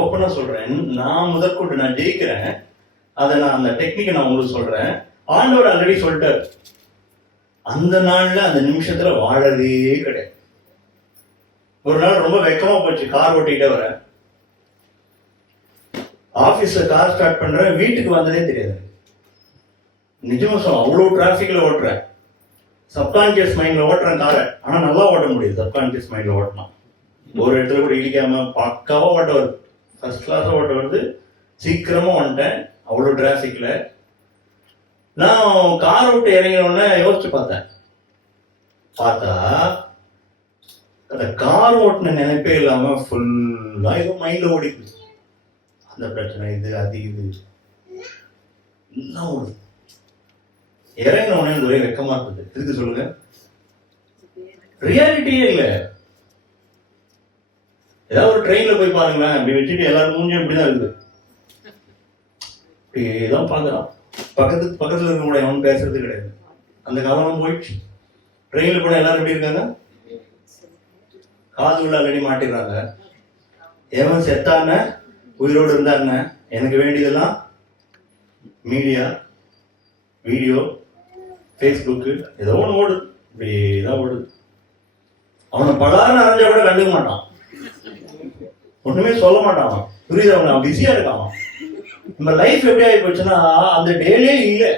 ஓப்பனா சொல்றேன், நான் முதற்கொண்டு நான் ஜெயிக்கிறேன். அதை நான் அந்த டெக்னிக்கை நான் உங்களுக்கு சொல்றேன். ஆண்டவர் ஆல்ரெடி சொல்லிட்டாரு, அந்த நாள்ல அந்த நிமிஷத்துல வாழறதே கிடையாது. ஒரு நாள் ரொம்ப வெக்கமா போச்சு, கார் ஓட்டிக்கிட்டே வரேன். ஆபீஸ்ல கார் ஸ்டார்ட் பண்றேன், வீட்டுக்கு வந்ததே தெரியாது. நிஜமா சொல்ல, அவ்வளவு டிராபிக்ல ஓட்டுறேன். சப்கான்சியஸ் மைண்ட்ல ஓட்டுறேன் காரை, ஆனா நல்லா ஓட்ட முடியுது. சப்கான்சியஸ் மைண்ட்ல ஓட்டணும், ஒரு இடத்துல கூட இடிக்காம பக்காவா ஓட்ட வருது. ஃபர்ஸ்ட் கிளாஸா ஓட்ட வருது. சீக்கிரமா வந்துட்டேன் அவ்வளவு டிராபிக்ல. நான் கார் விட்டு இறங்கினோடனே யோசிச்சு பார்த்தா அந்த கார் ஓட்டின நினைப்பே இல்லாம ஃபுல்லா ஏதோ மைண்ட்ல ஓடிக்குது. அந்த பிரச்சனை, இது அது இது எல்லாம் ஓடுது. இறங்கின உடனே ஒரே வெக்கமா இருக்குது. எதுக்கு சொல்லுங்க? ரியாலிட்டியே இல்லை. ஏதாவது ஒரு ட்ரெயின்ல போய் பாருங்களேன், அப்படி வச்சுட்டு எல்லாரும் மூஞ்சும் இப்படிதான் இருக்குது. இப்படிதான் பாக்குறான். பக்கத்துல இருக்க கூட அவன் பேசுறது கிடையாது. அந்த காலம் போயிடுச்சு. ட்ரெயின்ல போன எல்லாரும் எப்படி இருக்காங்க? காது உள்ள ஆல்ரெடி மாட்டிடுறாங்க. எவன் செத்தான உயிரோடு இருந்தாங்க, எனக்கு வேண்டியதெல்லாம் மீடியா, வீடியோ, ஃபேஸ்புக்கு, ஏதோ ஒன்று ஓடுது. இப்படிதான் ஓடுது. அவனை பலாரம் அரைஞ்சா கூட கண்டுக்க மாட்டான், ஒண்ணுமே சொல்ல மாட்டான். அவன் புரியுது, அவன் பிஸியா இருக்கான். நம்ம லைஃப் எப்படி ஆகி போச்சுன்னா அந்த டெய்லியே இல்லை,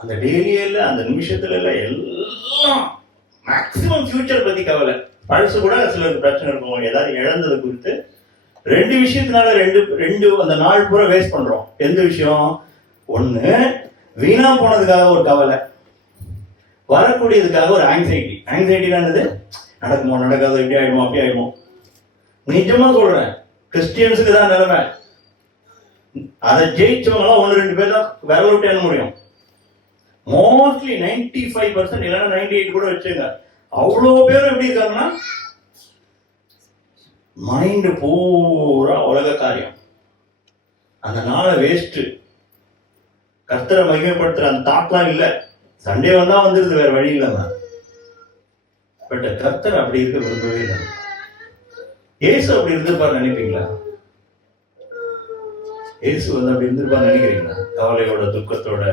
அந்த டெய்லியே இல்லை, அந்த நிமிஷத்துல இல்லை, எல்லாம் மேக்சிமம் ஃபியூச்சர் பத்தி கவலை. பழசு கூட சிலருக்கு பிரச்சனை இருக்கும், ஏதாவது இழந்தது குறித்து. ரெண்டு விஷயத்தினால ரெண்டு அந்த நாள் பூரா வேஸ்ட் பண்றோம். எந்த விஷயம்? ஒண்ணு வீணா போனதுக்காக ஒரு கவலை, வரக்கூடியதுக்காக ஒரு ஆங்ஸைட்டி. ஆங்ஸைட்டினானது நடக்குமோ நடக்காதோ, இப்படி ஆயிடுமோ அப்படி ஆயிடுமோ. நிஜமா சொல்றேன், கிறிஸ்டியன்ஸுக்கு தான் நிலைமை. அதை ஜெயிச்சவங்களாம் 1-2 பேர் தான் விரல விட்டு எண்ண முடியும். மோஸ்ட்லி 95% இல்லைன்னா 98 கூட வச்சுங்க. அவ்வளோ பேர் எப்படி இருக்காங்கன்னா மைண்ட் பூரா உலக காரியம், அந்த நாளை வேஸ்ட். கர்த்தரை மகிமைப்படுத்துற அந்த தாட்லாம் இல்லை. சண்டே வந்தா வந்துருது, வேற வழி இல்லாம. பட் கர்த்தர் அப்படி இருக்க விரும்பவே இல்லை. இயேசு அப்படி இருந்திருப்பாரு நினைப்பீங்களா? இயேசு வந்து அப்படி இருந்திருப்பாரு நினைக்கிறீங்களா? கவலையோட, துக்கத்தோட,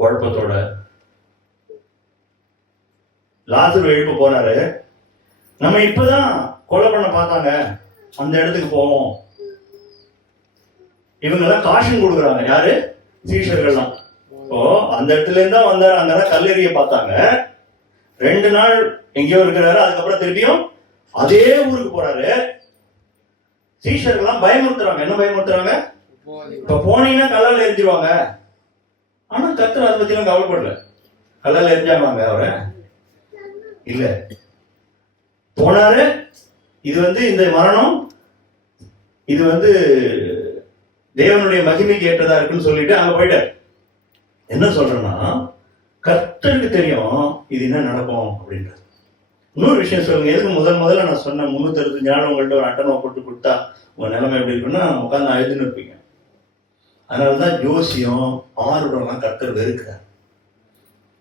குழப்பத்தோட. லாசரு எழுப்ப போறாரு. நம்ம இப்பதான் கொலை பண்ண பார்த்தாங்க, அந்த இடத்துக்கு போவோம். இவங்க எல்லாம் காஷன் கொடுக்குறாங்க. யாரு? சீஷர்கள்லாம். இப்போ அந்த இடத்துல இருந்தா வந்தாரு, அங்கதான் கல்லெறிய பார்த்தாங்க. 2 நாள் எங்கேயோ இருக்கிறாரு, அதுக்கப்புறம் திருப்பியும் அதே ஊருக்கு போறாரு. சீஷர்கள்லாம் பயமுறுத்துறாங்க. என்ன பயமுறுத்துறாங்க? இப்ப போனீங்கன்னா கல்லால எரிஞ்சிருவாங்க. ஆனா கர்த்தர் அதை பத்தி எல்லாம் கவலைப்படல. கல்லால எரிஞ்சாங்க அவரை? இல்ல. போனாரு. இது வந்து இந்த மரணம் இது வந்து தேவனுடைய மகிமைக்கு ஏற்றதா இருக்குன்னு சொல்லிட்டு அங்க போயிட்டார். என்ன சொல்றேன்னா, கர்த்தருக்கு தெரியும் இது என்ன நடக்கும் அப்படின்றது. இன்னொரு விஷயம் சொல்லுங்க, எதுக்கு முதல்ல நான் சொன்னேன் 365 நாள் உங்கள்கிட்ட ஒரு அட்டனை போட்டு கொடுத்தா உங்க நிலைமை எப்படி இருக்குன்னா உட்காந்து அழுதுன்னு இருப்பீங்க. அதனாலதான் ஜோசியம் ஆர்வம்லாம் கர்த்தர் வெறுக்கிறார்.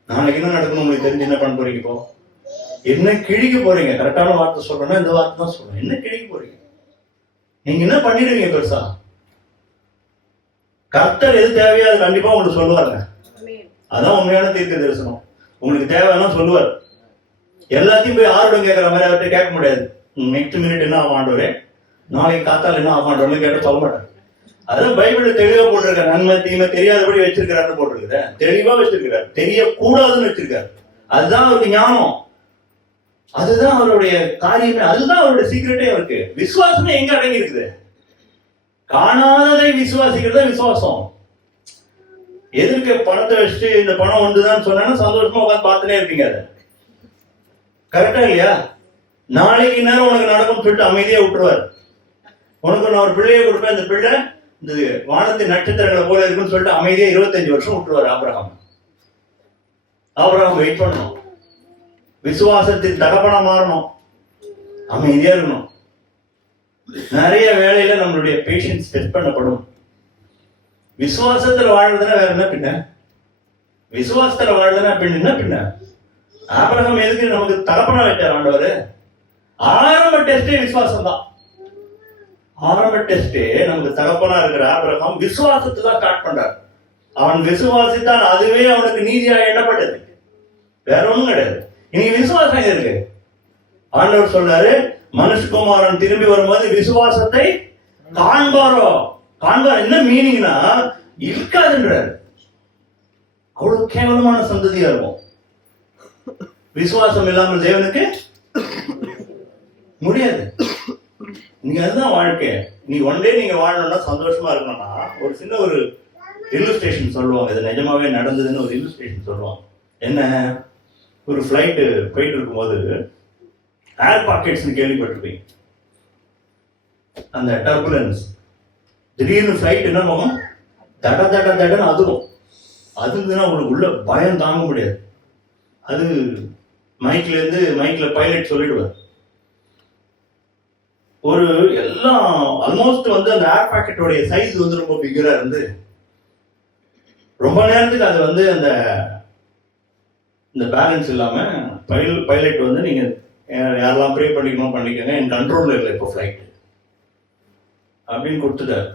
நாளைக்கு என்ன நடக்கணும் உங்களுக்கு தெரிஞ்சு என்ன பண்ண போறீங்க? இப்போ என்ன கிழிக்க போறீங்க? கரெக்டான வார்த்தை சொல்றேன்னா இந்த வார்த்தை தான் சொல்றேன். என்ன கிழிக்க போறீங்க? நீங்க என்ன பண்ணிடுவீங்க பெருசா? கர்த்தர் எது தேவையோ அது கண்டிப்பா உங்களுக்கு சொல்லுவாருங்க. அதான் உண்மையான தீர்க்க தரிசனம். உங்களுக்கு தேவைன்னா சொல்லுவார். எல்லாத்தையும் போய் ஆர்வம் கேட்கற மாதிரி அவர்கிட்ட கேட்க முடியாது. நெக்ஸ்ட் மினிட் என்ன ஆமாண்டவரே, நாளைக்கு காத்தால் என்ன ஆமாண்டவர்னு கேட்டு சொல்ல மாட்டார். அதான் பைபிள்ல தெளிவா போட்டிருக்காரு. நன்மை தீமை தெரியாதபடி வச்சிருக்கிறாருன்னு போட்டிருக்கிற. தெளிவா வச்சிருக்கிறார். தெரியக்கூடாதுன்னு வச்சிருக்காரு. அதுதான் அவருக்கு ஞானம், அதுதான் அவருடைய காரியமே, அதுதான் அவருடைய சீக்கிரட்டே. அவருக்கு விசுவாசமே எங்க அடங்கி இருக்குது? காணாததை விசுவாசிக்கிறத விசுவாசம். எதுக்கு பணத்தை வச்சுட்டு இந்த பணம் ஒன்றுதான் சொன்னா சந்தோஷமா உட்காந்து பார்த்துட்டே இருப்பீங்க. அதை கரெக்டா இல்லையா? நாளைக்கு நேரம் உனக்கு நடக்கும் சொல்லிட்டு அமைதியா விட்டுருவார். உனக்கு நான் ஒரு பிள்ளையை கொடுப்பேன், அந்த பிள்ளை இந்த வானத்தின் நட்சத்திரங்களை போல இருக்குன்னு சொல்லிட்டு அமைதியா 25 வருஷம் விட்டுருவார். ஆபிரகாம் வெயிட் பண்ணணும். விசுவாசத்தின் தகப்பனா மாறணும், அமைதியா இருக்கணும். நிறைய வேளையில நம்மளுடைய பேஷன்ஸ் டெஸ்ட் பண்ணப்படும். விசுவாசத்துல வாழ்றதுன்னா வேற என்ன பின்ன? விசுவாசத்துல வாழ்றதுன்னா பின்ன ஆபிரகாம் எதுக்கு நமக்கு தகப்பனா வச்சார் ஆண்டவர்? ஆரம்ப டெஸ்டே விசுவாசம் தான். ஆரம்ப டெஸ்டே நமக்கு தகப்பனா இருக்கிற ஆபிரகாம் விசுவாசத்தை தான் ஸ்டார்ட் பண்றார். அவன் விசுவாசித்தான், அதுவே அவனுக்கு நீதியா எண்ணப்பட்டது, வேற ஒண்ணும் கிடையாது. இன்னைக்கு விசுவாசம் இருக்கு. ஆண்டவர் சொல்றாரு, மனுஷகுமாரன் திரும்பி வரும்போது விசுவாசத்தை காண்பாரோ. காண்பார் என்ன மீனிங்னா இருக்காதுன்றாரு. அவ்வளவு கேவலமான சந்ததியா இருக்கும். விசுவாசம் இல்லாமல் தேவனுக்கு முடியாது. நீங்க அதுதான் வாழ்க்கை. நீ ஒன் டே நீங்க வாழணும்னா, சந்தோஷமா இருக்கணும்னா, ஒரு சின்ன ஒரு இல்லுஸ்ட்ரேஷன் சொல்லுவாங்க. இது நிஜமாவே நடந்ததுன்னு ஒரு இல்லுஸ்ட்ரேஷன் சொல்லுவாங்க. என்ன, ஒரு ஃபிளைட் போயிட்டு இருக்கும்போது ஏர் பாக்கெட்ஸ் கேள்விப்பட்டிருப்பீங்க. அந்த டர்புலன்ஸ், திடீர்னு ஃபிளைட் என்ன போகும், தடன்னு அதுவும் அதுன்னா உங்களுக்கு உள்ள பயம் தாங்க முடியாது. அது மைக்ல பைலட் சொல்லிடுவார். ஒரு எல்லாம் ஆல்மோஸ்ட் வந்து அந்த ஏர் பாக்கெட்டோடைய சைஸ் வந்து ரொம்ப பிகரா இருந்து ரொம்ப நேரத்துக்கு அது வந்து அந்த பேலன்ஸ் இல்லாம பைலட் வந்து நீங்க யாரெல்லாம் ப்ரே பண்ணிக்கணும் பண்ணிக்கோங்க, என் கண்ட்ரோல்ல இல்லை இப்போ ஃபிளைட் அப்படின்னு கொடுத்துட்டாரு.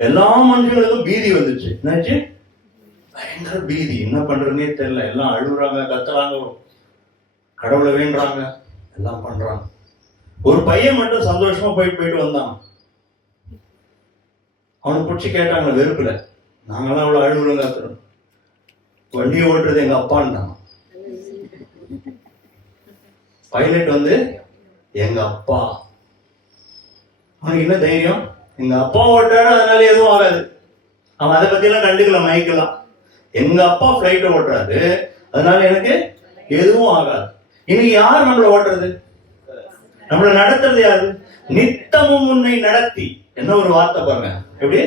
எல்லா மனுஷங்களுக்கும் பீதி வந்துச்சு. என்னாச்சு? பயங்கர பீதி. என்ன பண்றதுன்னே தெரியல. எல்லாம் அழுகுறாங்க, கத்துறாங்க, கடவுளை வேண்டுறாங்க. எல்லாம் பண்றான். ஒரு பையன் மட்டும் சந்தோஷமா போயிட்டு வந்தான். அவனை பிடிச்சி கேட்டாங்க வெறுப்புல, நாங்கெல்லாம் அவ்வளவு அழுகுறோங்க, வண்டியை ஓட்டுறது எங்க அப்பான்ட்டான். பைலட் வந்து எங்க அப்பா. அவனுக்கு என்ன தைரியம்? எங்க அப்பா ஓட்டுறாரு, அதனால எதுவும் ஆகாது. அவன் அதை பத்தி எல்லாம் கண்டுக்கல, மயக்கலாம். எங்க அப்பா பிளைட் ஓட்டுறாரு, அதனால எனக்கு எதுவும் ஆகாது. இன்னைக்கு யார் நம்மள ஓட்டுறது? நம்மள நடத்துறது யாரு? நித்தமும் உன்னை நடத்தி. என்ன ஒரு வார்த்தை பாருங்க, எப்படி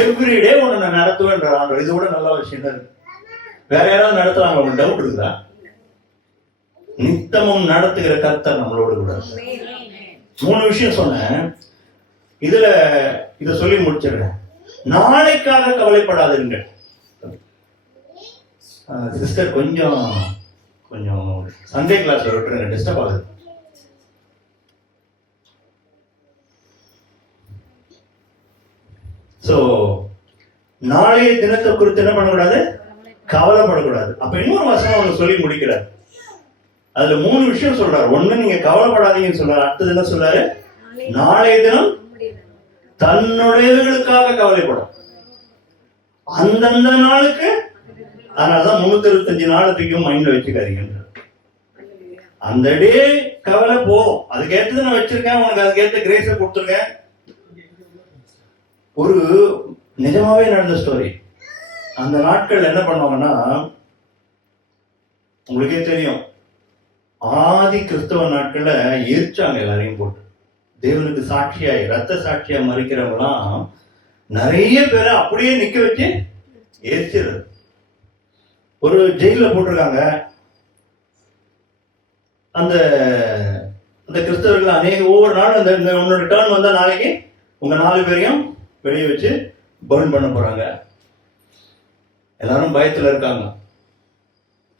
எவ்ரிடே உன்னை நான் நடத்துவேன்ற ஆண்டவர். இது கூட நல்ல விஷயம் தான். வேற யாராவது நடத்துறாங்க, உங்களுக்கு டவுட் இருக்குதா? நித்தமும் நடத்துகிற கர்த்தர் நம்மளோட கூட. 3 விஷயம் சொன்னேன், இதுல இத சொல்லி முடிச்சிடுறேன். நாளைக்காக கவலைப்படாதீங்க. சிஸ்டர் கொஞ்சம் சண்டே கிளாஸ் விட்டுருங்க, டிஸ்டர்ப் ஆகுது. சோ நாளைய தினத்தை குறித்து என்ன பண்ணக்கூடாது? கவலைப்படக்கூடாது. அப்ப இன்னொரு வசனம் அவங்க சொல்லி முடிக்கிறார். அதுல 3 விஷயம் சொல்றாரு. ஒண்ணு, நீங்க கவலைப்படாதீங்கன்னு சொல்றாரு. அடுத்தது என்ன சொல்றாரு? நாளைய தினம் தன்னுடையவர்களுக்காக கவலைப்படும். அந்தந்த நாளுக்கு. அதனாலதான் 365 நாளுக்கும் மைண்ட்ல வச்சுக்காதீங்க. அந்த டே கவலை போதும், அதுக்கேற்றது நான் வச்சிருக்கேன், உனக்கு அதுக்கேற்ற கிரேஸை கொடுத்துருக்கேன். ஒரு நிஜமாவே நடந்த ஸ்டோரி. அந்த நாட்கள் என்ன பண்ணுவாங்கன்னா, உங்களுக்கே தெரியும், ஆதி கிறிஸ்தவ நாட்கள்ல எரிச்சாங்க எல்லாரையும் போட்டு. தேவனுக்கு சாட்சியாய் ரத்த சாட்சியா மறிக்கிறவங்களாம் நிறைய பேரை அப்படியே நிக்க வச்சு எரிச்சிருது. ஒரு ஜெயில போட்டிருக்காங்க. அந்த கிறிஸ்தவர்கள் ஒவ்வொரு நாளும் அந்த உன்னோட டர்ன் வந்தா நாளைக்கு உங்க 4 பேரையும் வெளியே வச்சு பர்ன் பண்ண போறாங்க. எல்லாரும் பயத்துல இருக்காங்க.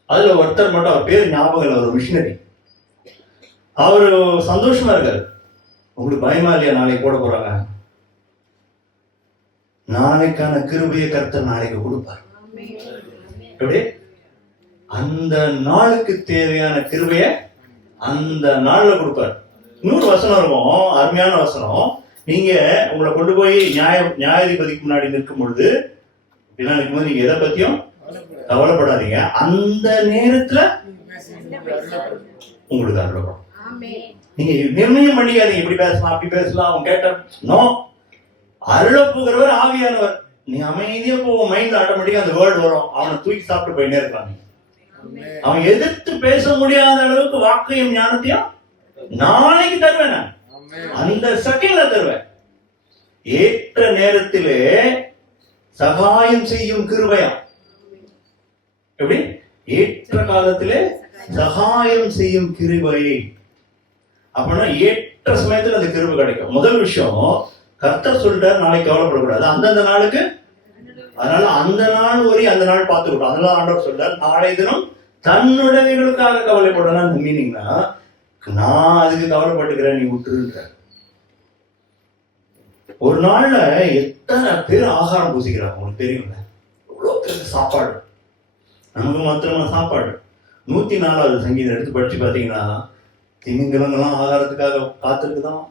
அதுல ஒருத்தர் மட்டும், அவர் பேர் ஞாபகம் இல்லை, ஒரு மிஷினரி. அவரு சந்தோஷமா இருக்காரு. உங்களுக்கு பயமா இல்லையா? நாளைக்கு போட போறாங்க. நாளைக்கான கிருபையை கர்த்தர் நாளைக்கு கொடுப்பார். எப்படி? அந்த நாளுக்கு தேவையான கிருபைய அந்த நாள்ல கொடுப்பார். 100 வசனம் இருக்கும், அருமையான வசனம். நீங்க உங்களை கொண்டு போய் நியாயாதிபதிக்கு முன்னாடி நிற்கும் பொழுது நிற்கும்போது நீங்க எதை பத்தியும் கவலைப்படாதீங்க. அந்த நேரத்துல உங்களுக்கு அருளப்படும். நீங்க நிர்ணயம் பண்ணிக்காதீங்க, இப்படி பேசலாம் அப்படி பேசலாம். அவன் கேட்ட நோ, அருளப்புகிறவர் ஆவியானவர். நீ அமைதியா போவோம், மைண்ட்ல ஆட்டோமேட்டிக்கா அந்த வேர்டு வரும். அவனை தூக்கி சாப்பிட்டு போயிட்டே இருக்கான். அவன் எதிர்த்து பேச முடியாத அளவுக்கு வாக்கையும் ஞானத்தையும் நாளைக்கு தருவேன். அந்த செகண்ட்ல தருவேன். ஏற்ற நேரத்திலே சகாயம் செய்யும் கிருபையா. எப்படி? ஏற்ற காலத்திலே சகாயம் செய்யும் கிருபையை. அப்படின்னா ஏற்ற சமயத்துல அந்த கிருபை கிடைக்கும். முதல் விஷயம், கர்த்தர் சொல்றார் நாளைக்கு கவலைப்படக்கூடாது, அந்தந்த நாளுக்கு. அதனால அந்த நாள் அந்த நாள் பார்த்துக்கிட்டோம். அதனால ஆண்டவர் சொல்றார் நாளை தினம் தன்னுடையவர்களுக்காக கவலைப்படணும். அந்த மீனிங்னா, நான் அதுக்கு கவலைப்பட்டுக்கிறேன், நீ விட்டுருன்ற. ஒரு நாள்ல எத்தனை பேர் ஆகாரம் பூசிக்கிறாங்க உங்களுக்கு தெரியும்ல? எவ்வளவு பேருக்கு சாப்பாடு. நமக்கு மாத்திரமா சாப்பாடு. 104வது சங்கீதம் எடுத்து படிச்சு பாத்தீங்கன்னா, திமிங்கலங்கள்லாம் ஆகாரத்துக்காக காத்திருக்குதான்,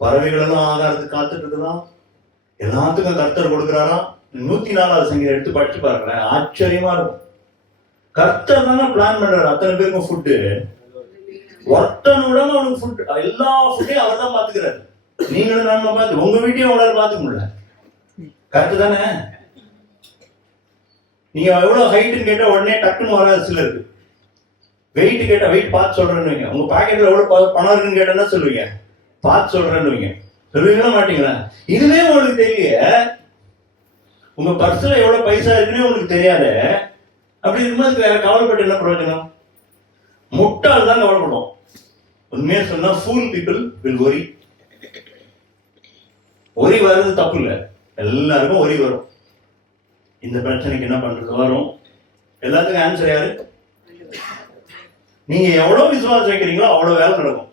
பறவைகள் எல்லாம் ஆகாரத்துக்கு காத்துட்டு இருக்குதான், எல்லாத்துக்கும் கர்த்தர் கொடுக்கிறாராம். 104வது சங்கீதம் எடுத்து படிச்சு பாருங்களேன், ஆச்சரியமா இருக்கும். கர்த்தர் தானே பிளான் பண்றாரு அத்தனை பேருக்கும் ஃபுட்டு. ஒருத்தனோட அவனுக்கு ஃபுட், எல்லா ஃபுட்டையும் அவர் தான் பாத்துக்கிறாரு. நீங்களும் நாம பார்த்து உங்க வீட்டையும் உங்களால பாத்துக்க முடியல. கரெக்ட் தானே? நீங்க எவ்வளவு ஹைட்னு கேட்டா உடனே டக்குன்னு வராது. சிலருக்கு வெயிட் கேட்டா வெயிட் பார்த்து சொல்றேன்னு. உங்க பாக்கெட்ல எவ்வளவு பணம் இருக்குன்னு கேட்டா என்ன சொல்லுவீங்க? பார்த்து சொல்றேன்னு சொல்லுவீங்களா மாட்டீங்களா? இதுவே உங்களுக்கு தெரியல. உங்க பர்ஸ்ல எவ்வளவு பைசா இருக்குன்னு உங்களுக்கு தெரியாது. அப்படி இருக்கும்போது வேற கவலைப்பட்டு என்ன பிரயோஜனம்? முட்டாள் தான் கவலைப்படும். உண்மையா சொன்னா fool people will worry. Worry வர்றது தப்பு இல்லை, எல்லாருக்கும் ஒரி வரும். இந்த பிரச்சனைக்கு என்ன பண்றது? வரும். எல்லாத்துக்கும் ஆன்சர் யாரு? நீங்க எவ்வளவு விசுவாசம் வைக்கிறீங்களோ அவ்வளவு வேலை நடக்கும்.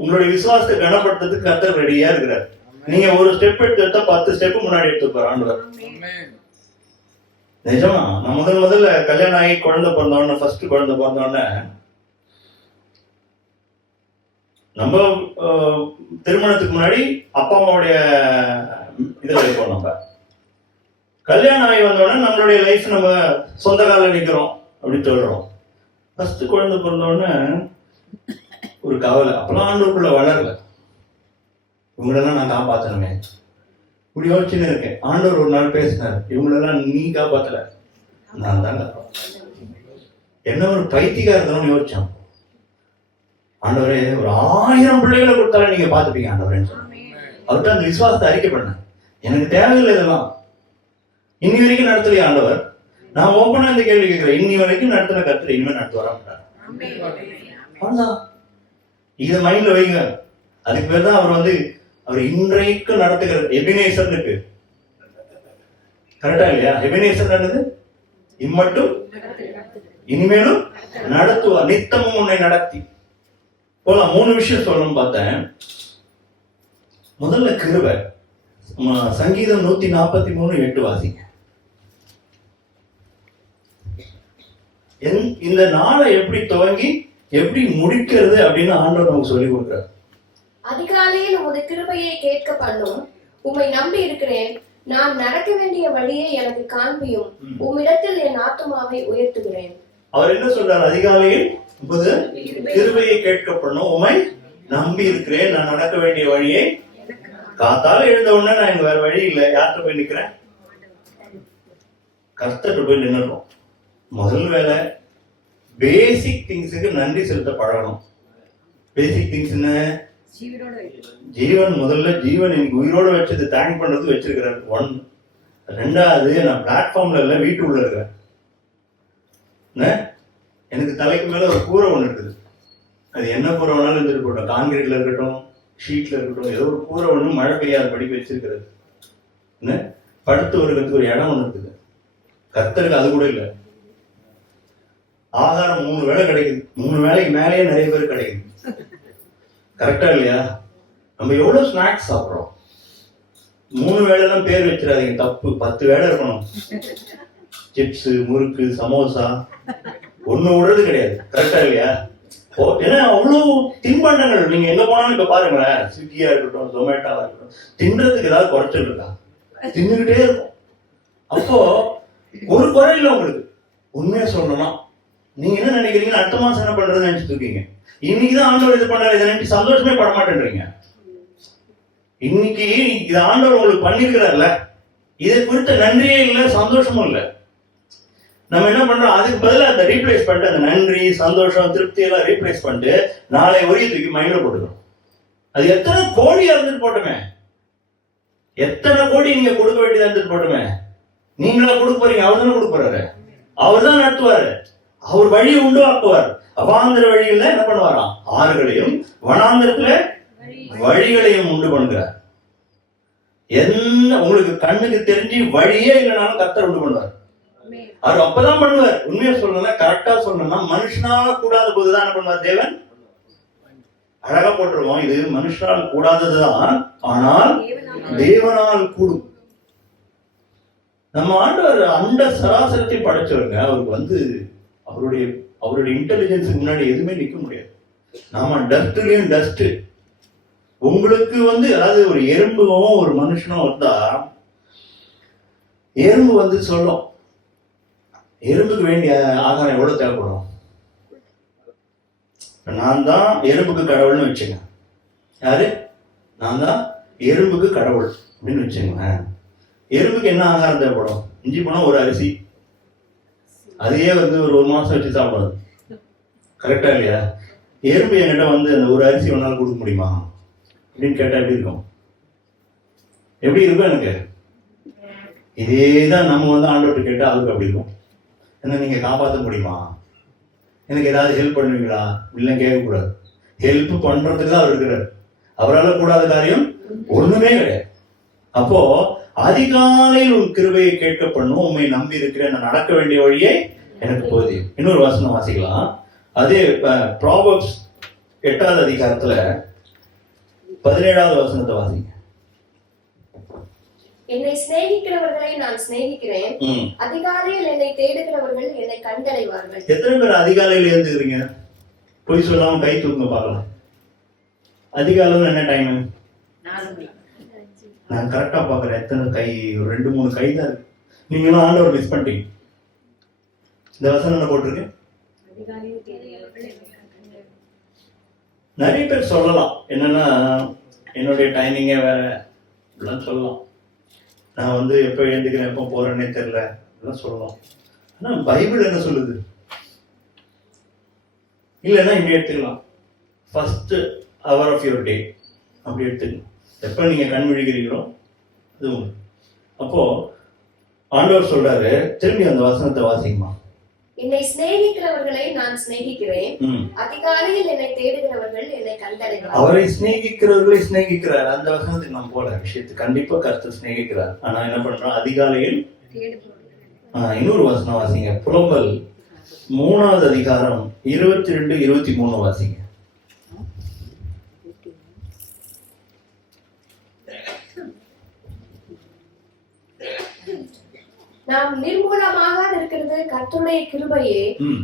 உங்களுடைய விசுவாசத்தை கனப்படுத்துறதுக்கு கர்த்தர் ரெடியா இருக்கிறார். நீங்க ஒரு ஸ்டெப் எடுத்து 10 ஸ்டெப் முன்னாடி எடுத்து ஆண்டவர். நிஜமா, நான் முதல்ல கல்யாணம் ஆகி குழந்தை பிறந்தோடனே, ஃபர்ஸ்ட் குழந்தை பிறந்தோடனே நம்ம திருமணத்துக்கு முன்னாடி அப்பா அம்மாவுடைய இதுல இருக்கோம். நம்ம கல்யாணம் ஆகி வந்தோடனே நம்மளுடைய லைஃப் நம்ம சொந்த காலில் நிற்கிறோம் அப்படின்னு சொல்றோம். ஃபர்ஸ்ட் குழந்தை பிறந்தோடனே ஒரு கவலை. அப்பெல்லாம் ஆண்டவருக்குள்ள வளரல. இவங்களெல்லாம் நான் காப்பாற்றணுமே இப்படி யோசிச்சுன்னு இருக்கேன். ஆண்டவர் ஒரு நாள் பேசினார், இவங்களெல்லாம் நீ காப்பாத்தல, நான் தான் காப்பாற்றேன். என்ன ஒரு பைத்தியக்காரத்தனம்னு யோசிச்சான். ஆண்டவரே ஒரு 1000 பிள்ளைகளை கொடுத்தாலும் நீங்க பாத்துப்பீங்க ஆண்டவரேன்னு சொன்னாங்க. அவர்கிட்ட அந்த விசுவாசத்தை அறிக்கை பண்ணேன். எனக்கு தேவையில்லை இதெல்லாம். இன்னி வரைக்கும் நடத்தலையா ஆண்டவர்? நான் ஓப்பனா இந்த கேள்வி கேட்கிறேன். இன்னி வரைக்கும் நடத்தின கருத்துல இனிமே நடத்த வர மாட்டார். இதை மைண்ட்ல வைங்க. அதுக்கு பேர் தான் அவர் இன்றைக்கு நடத்துகிற எபினேசர்னுக்கு. கரெக்டா இல்லையா? எபினேசர் என்னது? இம்மட்டும் இனிமேலும் நடத்துவார், நித்தமும் உன்னை நடத்தி போலாம். 3 விஷயம் சொல்லணும்னு பார்த்தேன். முதல்ல கிருபை. சங்கீதம் 143:8 வாசிங்க. இந்த நாளை எப்படி துவங்கி எப்படி முடிக்கிறது அப்படின்னு ஆண்டவர் நமக்கு சொல்லி கொடுக்கிறார். அதிகாலையில் உமது கிருபையை கேட்க பண்ணும், உம்மை நம்பி இருக்கிறேன். நான் நடக்க வேண்டிய வழியை எனக்கு காண்பியும், உம்மிடத்தில் என் ஆத்துமாவை உயர்த்துகிறேன். அவர் என்ன சொல்றார்? அதிகாலையில் உமது கிருபையை கேட்க பண்ணும், உம்மை நம்பி இருக்கிறேன். நான் நடக்க வேண்டிய வழியை காத்தால எழுந்த உடனே நான் இங்க வேற வழி இல்லை, யார்கிட்ட போய் நிக்கிறேன்? கர்த்தர்கிட்ட போய் நின்னுறோம். முதல் வேலை பேசிக் திங்ஸுக்கு நன்றி செலுத்த பழகணும். பேசிக் திங்ஸ் என்ன? ஜீவன். முதல்ல ஜீவன் எனக்கு உயிரோட வச்சது தேங்க் பண்றது வச்சிருக்கிறாரு. 1. 2வது, நான் பிளாட்ஃபார்ம்ல இல்ல, வீட்டுக்குள்ள இருக்கிறேன். எனக்கு தலைக்கு மேல ஒரு கூரை ஒண்ணு இருக்குது. அது என்ன கூரை வேணாலும் இருந்துட்டு போட்டோம். கான்கிரீட்ல இருக்கட்டும், ஷீட்ல இருக்கட்டும், ஏதோ ஒரு கூரை ஒண்ணு மழை பெய்யாத படிக்க வச்சிருக்கிறது. படுத்து வருகிறதுக்கு ஒரு இடம் ஒண்ணு இருக்குது. கர்த்தருக்கு அது கூட இல்லை. ஆகாரம் 3 வேளை கிடைக்குது. 3 வேளைக்கு மேலேயே நிறைய பேர் கிடைக்குது. கரெக்டா இல்லையா? நம்ம எவ்வளவு ஸ்நாக்ஸ் சாப்பிடுறோம்? 3 வேளைலாம் பேர் வச்சிடாதீங்க, தப்பு. 10 வேளை இருக்கணும். சிப்ஸ், முறுக்கு, சமோசா ஒண்ணு விடுறது கிடையாது. கரெக்டா இல்லையா? ஏன்னா அவ்வளவு தின்பண்டங்கள் நீங்க எங்க போனாலும் இப்ப பாருங்களேன், ஸ்விக்கியா இருக்கட்டும், ஜொமேட்டோவா இருக்கட்டும், தின்றதுக்கு ஏதாவது குறைச்சல் இருக்கா? தின்னுகிட்டே இருக்கும். அப்போ ஒரு குறை இல்லை உங்களுக்கு. உண்மையா சொல்லணும்னா நீங்க என்ன நினைக்கிறீங்க? அடுத்த மாசம் என்ன பண்றதுன்னு நினைச்சிட்டு இருக்கீங்க. இன்னைக்குதான் ஆண்டவர் இது பண்றாரு, இதை நினைச்சு சந்தோஷமே பட மாட்டேன்றீங்க. இன்னைக்கு இது ஆண்டவர் உங்களுக்கு பண்ணிருக்கிறார்ல, இதை குறித்த நன்றியே இல்லை, சந்தோஷமும் இல்லை. நம்ம என்ன பண்றோம்? அதுக்கு பதிலாக அந்த ரீப்ளேஸ் பண்ணிட்டு, அந்த நன்றி, சந்தோஷம், திருப்தி எல்லாம் ரீப்ளேஸ் பண்ணிட்டு நாளை ஒரே தூக்கி மைண்ட்ல போட்டுக்கிறோம். அது எத்தனை கோடியா இருந்துட்டு போட்டுமே, எத்தனை கோடி நீங்க கொடுக்க வேண்டியதா இருந்துட்டு போட்டுமே, நீங்களா கொடுக்க போறீங்க? அவர் தானே கொடுக்க போறாரு, அவர் தான் நடத்துவாரு, அவர் வழியை உண்டாக்குவார். அவாந்திர வழியில என்ன பண்ணுவாராம்? ஆறுகளையும் வனாந்திரத்துல வழிகளையும் உண்டு பண்ணுகிறார். என்ன உங்களுக்கு கண்ணுக்கு தெரிஞ்சு வழியே இல்லைனாலும் கர்த்தர் உண்டு பண்ணுவார். அவர் அப்பதான் பண்ணுவார். உண்மையா சொல்லணும்னா, கரெக்டா சொல்லணும்னா, மனுஷனால கூடாத போதுதான் என்ன பண்ணுவார் தேவன்? அழகா போட்டுருவோம், இது மனுஷனால் கூடாததுதான், ஆனால் தேவனால் கூடும். நம்ம ஆண்டவர் அண்ட சராசரத்தை படைச்சவருங்க. அவருக்கு அவருடைய இன்டெலிஜென்ஸுக்கு முன்னாடி எதுவுமே நிக்க முடியாது. நாம டஸ்ட்லயும் டஸ்ட். உங்களுக்கு அதாவது ஒரு எறும்பும் ஒரு மனுஷனும் வந்தா, எறும்பு சொல்லும், எறும்புக்கு வேண்டிய ஆகாரம் எவ்வளவு தேவைப்படும். நான் தான் எறும்புக்கு கடவுள்னு வச்சுங்க. யாரு? நான் தான் எறும்புக்கு கடவுள் அப்படின்னு வச்சுங்க. எறும்புக்கு என்ன ஆகாரம் தேவைப்படும்? இஞ்சி போனா ஒரு அரிசி, அதையே ஒரு மாசம் வச்சு சாப்பிடாது. கரெக்டா இல்லையா? எறும்பு என்கிட்ட அந்த ஒரு அரிசி ஒன்னால கொடுக்க முடியுமா அப்படின்னு கேட்டா எப்படி இருக்கும்? எப்படி இருக்கும்? எனக்கு இதேதான் நம்ம ஆண்டவர்கிட்ட கேட்டா அதுக்கு அப்படி இருக்கும். என்ன நீங்க காப்பாற்ற முடியுமா? எனக்கு ஏதாவது ஹெல்ப் பண்ணுவீங்களா? இல்லைன்னு கேட்கக்கூடாது. ஹெல்ப் பண்றதுக்கு தான் அவர் இருக்கிறார். அவரால் கூடாத காரியம் ஒண்ணுமே கிடையாது. அப்போ அதிகாலையில் உன் கிருபையை கேட்க பண்ணும், உண்மை நம்பி இருக்கிறேன், நான் நடக்க வேண்டிய வழியை எனக்கு போதியும். இன்னொரு வசனம் வாசிக்கலாம். அதே ப்ராவர்ப்ஸ் 8வது அதிகாரத்துல 17வது வசனத்தை வாசிங்க. என்னை சிநேகிக்கிறவர்களை நான் சிநேகிக்கிறேன், அதிகாலையில் என்னை தேடுகிறவர்கள் என்னை கண்டடைவார்கள். எத்தனை பேர் அதிகாலையில் எழுந்துக்கிறீங்க? பொய் சொல்லாம கை தூக்குங்க பார்க்கலாம். அதிகாலம் என்ன டைம்? நான் கரெக்டா பாக்குறேன். எத்தனை கை? ஒரு 2-3 கை தான் இருக்கு. நீங்களும் ஆண்டவர் மிஸ் பண்ணிட்டீங்க. இந்த வசனம் என்ன போட்டிருக்கு? நிறைய பேர் சொல்லலாம் என்னன்னா, என்னுடைய டைமிங்கே வேற இப்படிலாம் சொல்லலாம். நான் வந்து எப்போ எழுந்துக்கிறேன் எப்போ போறேன்னே தெரியல இதெல்லாம் சொல்லலாம். ஆனா பைபிள் என்ன சொல்லுது? இல்லைன்னா இப்படி எடுத்துக்கலாம், first hour of your day அப்படி எடுத்துக்கலாம். எப்ப நீங்க கண் விழிக்கிறீங்களோ அது உண்டு. அப்போ ஆண்டவர் சொல்றாரு, திரும்பி அந்த வசனத்தை வாசிக்குமா. என்னை சிநேகிக்கிறவர்களை நான் சிநேகிக்கிறேன், அதிகாலையில் என்னை தேடுகிறவர்கள் என்னை கண்டடைவார்கள். அவரை சிநேகிக்கிறவர்களை சிநேகிக்கிறார். அந்த வசனத்துக்கு நம்ம போல விஷயத்துக்கு கண்டிப்பா கர்த்தர் சிநேகிக்கிறார். ஆனா என்ன பண்றோம்? அதிகாலையில் இன்னொரு வசனம் வாசிங்க. புலம்பல் 3வது அதிகாரம் 22-23 வாசிங்க. நாம் நிர்மூலமாக இருக்கிறது கர்த்தருடைய கிருபையே,